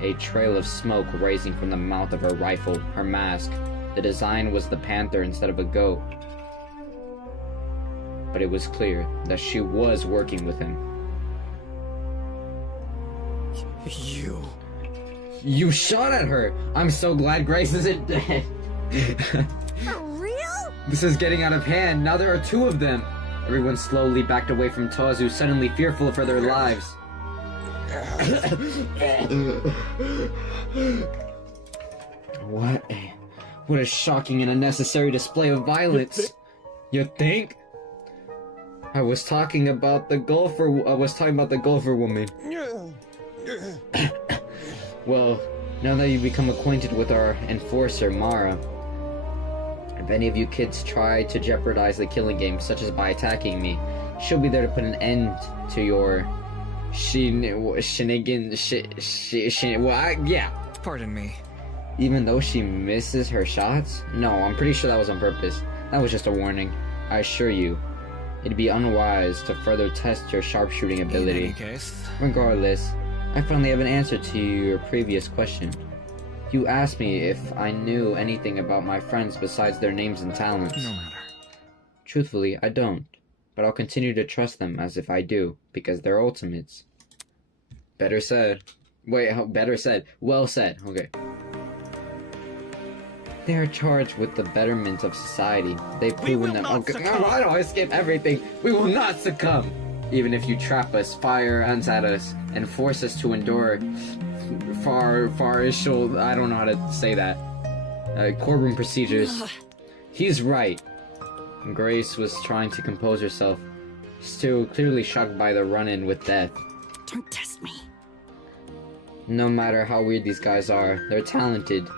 A trail of smoke rising from the mouth of her rifle, her mask. The design was the panther instead of a goat. But it was clear that she was working with him. You shot at her! I'm so glad Grace isn't dead. For real? This is getting out of hand. Now there are 2 of them. Everyone slowly backed away from Tozu, suddenly fearful for their lives. What a shocking and unnecessary display of violence. You think? I was talking about the golfer woman. Well, now that you've become acquainted with our enforcer, Mara, if any of you kids try to jeopardize the killing game, such as by attacking me, she'll be there to put an end to your yeah. Pardon me. Even though she misses her shots? No, I'm pretty sure that was on purpose. That was just a warning. I assure you, it'd be unwise to further test your sharpshooting ability. In any case. Regardless, I finally have an answer to your previous question. You asked me if I knew anything about my friends besides their names and talents. No matter. Truthfully, I don't. But I'll continue to trust them as if I do, because they're ultimates. Better said. Wait, better said. Well said. Okay. They are charged with the betterment of society. They've proven that. Okay, why do I skip everything? We will not succumb! Even if you trap us, fire guns at us, and force us to endure far-ishal, I don't know how to say that. Courtroom procedures. He's right. Grace was trying to compose herself, still clearly shocked by the run-in with death. Don't test me. No matter how weird these guys are, they're talented.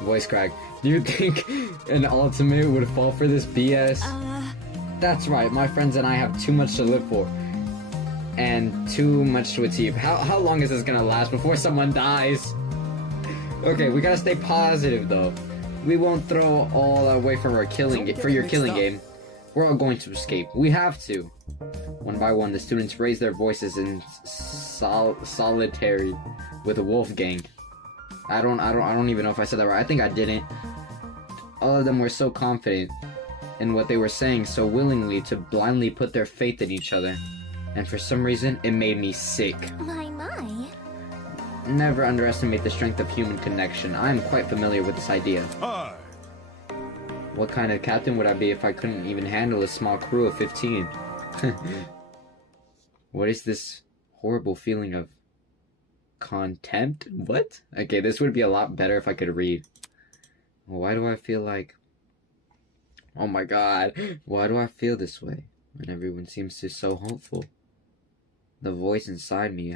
Voice crack. Do you think an ultimate would fall for this BS? That's right, my friends and I have too much to live for. And too much to achieve. How long is this gonna last before someone dies? Okay, we gotta stay positive though. We won't throw all away from our killing game. We're all going to escape. We have to. One by one, the students raised their voices in solitary with a Wolfgang. I don't even know if I said that right. I think I didn't. All of them were so confident in what they were saying, so willingly to blindly put their faith in each other. And for some reason, it made me sick. My. Never underestimate the strength of human connection. I am quite familiar with this idea. What kind of captain would I be if I couldn't even handle a small crew of 15? What is this horrible feeling of contempt? What? Okay, this would be a lot better if I could read. Why do I feel like... Oh my god. Why do I feel this way when everyone seems to so hopeful? The voice inside me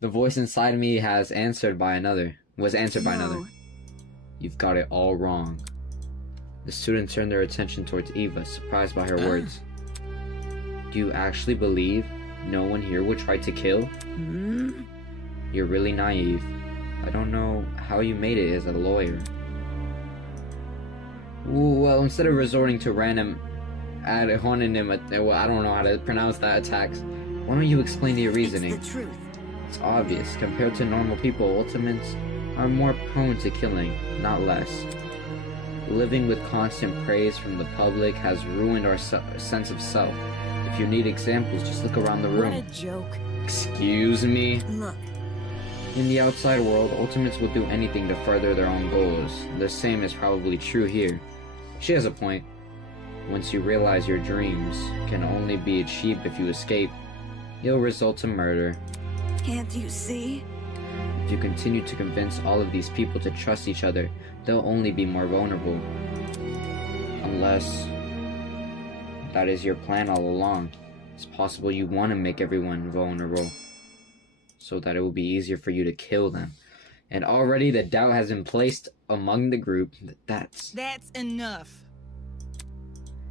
The voice inside me was answered by another. You've got it all wrong. The students turned their attention towards Eva, surprised by her words. Do you actually believe no one here would try to kill? You're really naive. I don't know how you made it as a lawyer. Well, instead of resorting to random ad hominem, well, I don't know how to pronounce that, attacks, why don't you explain your reasoning? It's the truth. It's obvious. Compared to normal people, ultimates are more prone to killing, not less. Living with constant praise from the public has ruined our sense of self. If you need examples, just look around the room. What a joke. Excuse me? Look. In the outside world, ultimates will do anything to further their own goals. The same is probably true here. She has a point. Once you realize your dreams can only be achieved if you escape, you'll result in murder. Can't you see? If you continue to convince all of these people to trust each other, they'll only be more vulnerable. Unless that is your plan all along. It's possible you want to make everyone vulnerable so that it will be easier for you to kill them. And already the doubt has been placed among the group that That's enough.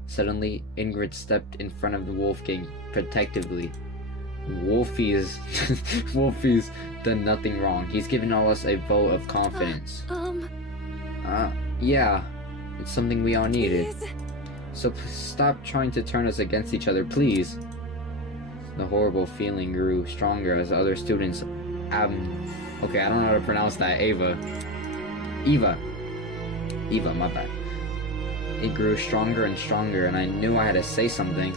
Suddenly, Ingrid stepped in front of the Wolfgang protectively. Wolfie's done nothing wrong. He's given all us a vote of confidence. Yeah, it's something we all needed. Please. So stop trying to turn us against each other, please. The horrible feeling grew stronger as other students, okay, I don't know how to pronounce that, Eva, my bad. It grew stronger and stronger, and I knew I had to say something.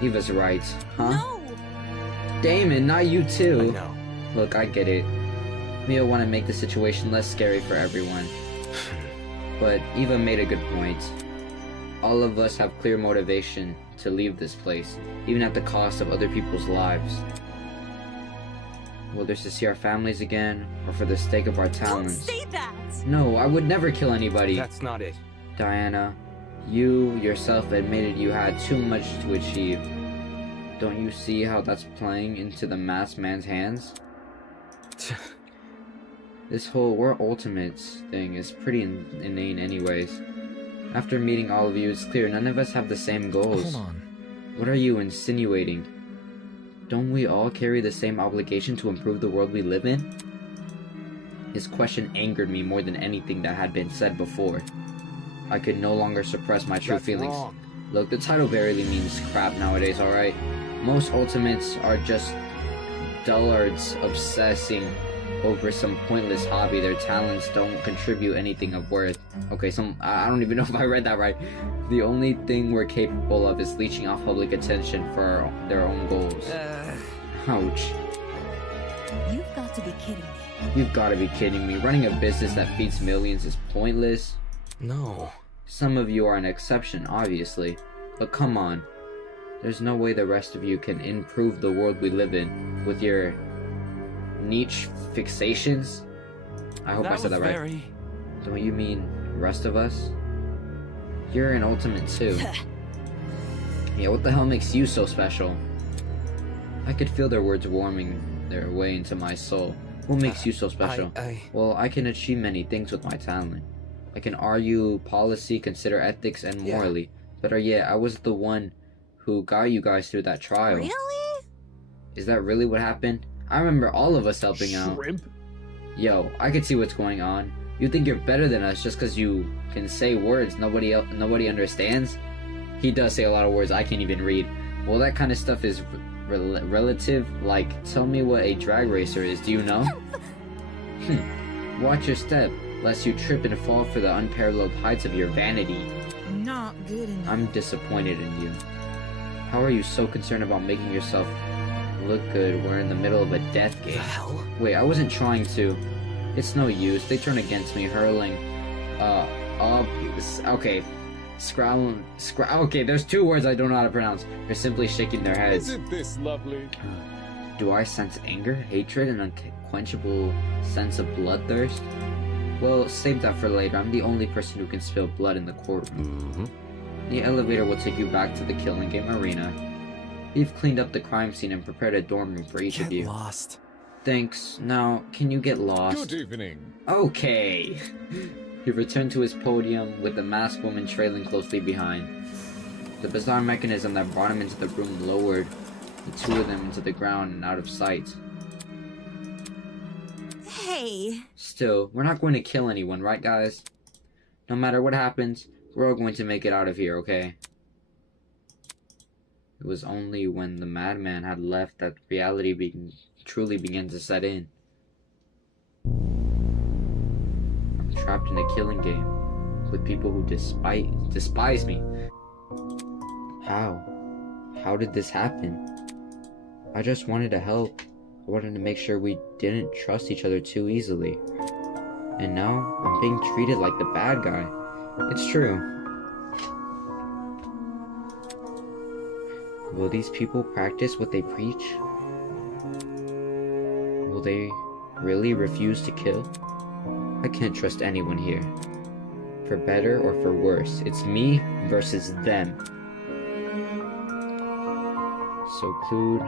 Eva's right, huh? No! Damon, not you too. I know. Look, I get it. Mia want to make the situation less scary for everyone. But Eva made a good point. All of us have clear motivation to leave this place, even at the cost of other people's lives. Whether it's to see our families again, or for the sake of our talents. Don't say that! No, I would never kill anybody. That's not it. Diana, you yourself admitted you had too much to achieve. Don't you see how that's playing into the masked man's hands? This whole "we're ultimates" thing is pretty inane anyways. After meeting all of you, it's clear none of us have the same goals. Hold on. What are you insinuating? Don't we all carry the same obligation to improve the world we live in? His question angered me more than anything that had been said before. I could no longer suppress my true feelings. Wrong. Look, the title barely means crap nowadays, alright? Most ultimates are just dullards obsessing over some pointless hobby. Their talents don't contribute anything of worth. Okay, I don't even know if I read that right. The only thing we're capable of is leeching off public attention for their own goals. Ouch. You've got to be kidding me. You've got to be kidding me. Running a business that feeds millions is pointless. No. Some of you are an exception, obviously. But come on. There's no way the rest of you can improve the world we live in with your niche fixations. I hope I said that right. Don't you mean rest of us? You're an ultimate too. Yeah, what the hell makes you so special? I could feel their words warming their way into my soul. What makes you so special? Well, I can achieve many things with my talent. I can argue policy, consider ethics, and morally. Better yet, I was the one who got you guys through that trial. Really? Is that really what happened? I remember all of us helping out. Shrimp? Yo, I can see what's going on. You think you're better than us just because you can say words nobody understands? He does say a lot of words I can't even read. Well, that kind of stuff is relative. Like, tell me what a drag racer is. Do you know? Watch your step, lest you trip and fall for the unparalleled heights of your vanity. Not good enough. I'm disappointed in you. How are you so concerned about making yourself look good? We're in the middle of a death game. The hell? Wait, I wasn't trying to. It's no use. They turn against me, hurling. Okay. Okay, there's two words I don't know how to pronounce. They're simply shaking their heads. Isn't this lovely? Do I sense anger, hatred, and unquenchable sense of bloodthirst? Well, save that for later. I'm the only person who can spill blood in the courtroom. The elevator will take you back to the killing game arena. We've cleaned up the crime scene and prepared a dorm room for each of you. Get lost. Thanks. Now, can you get lost? Good evening. Okay. He returned to his podium with the masked woman trailing closely behind. The bizarre mechanism that brought him into the room lowered the two of them into the ground and out of sight. Hey. Still, we're not going to kill anyone, right guys? No matter what happens, we're all going to make it out of here, okay? It was only when the madman had left that reality truly began to set in. I'm trapped in a killing game with people who despise me. How? How did this happen? I just wanted to help. I wanted to make sure we didn't trust each other too easily. And now, I'm being treated like the bad guy. It's true. Will these people practice what they preach? Will they really refuse to kill? I can't trust anyone here. For better or for worse, it's me versus them. So clued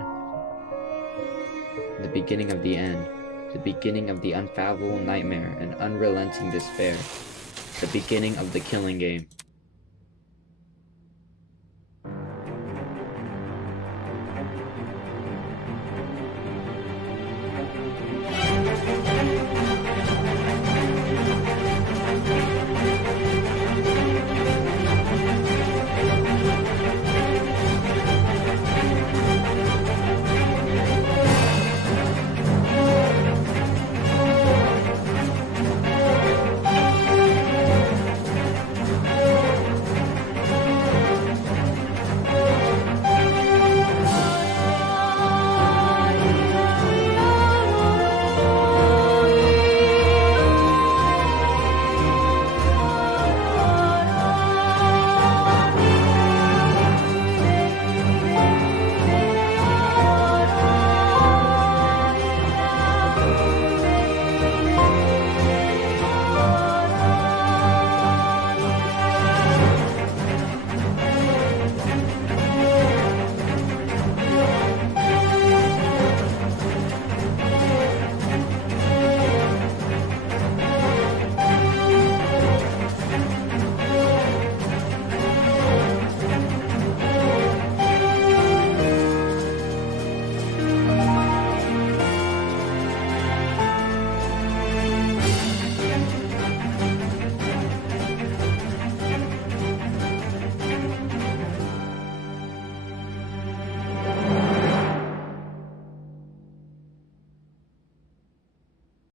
the beginning of the end, the beginning of the unfathomable nightmare and unrelenting despair, the beginning of the killing game.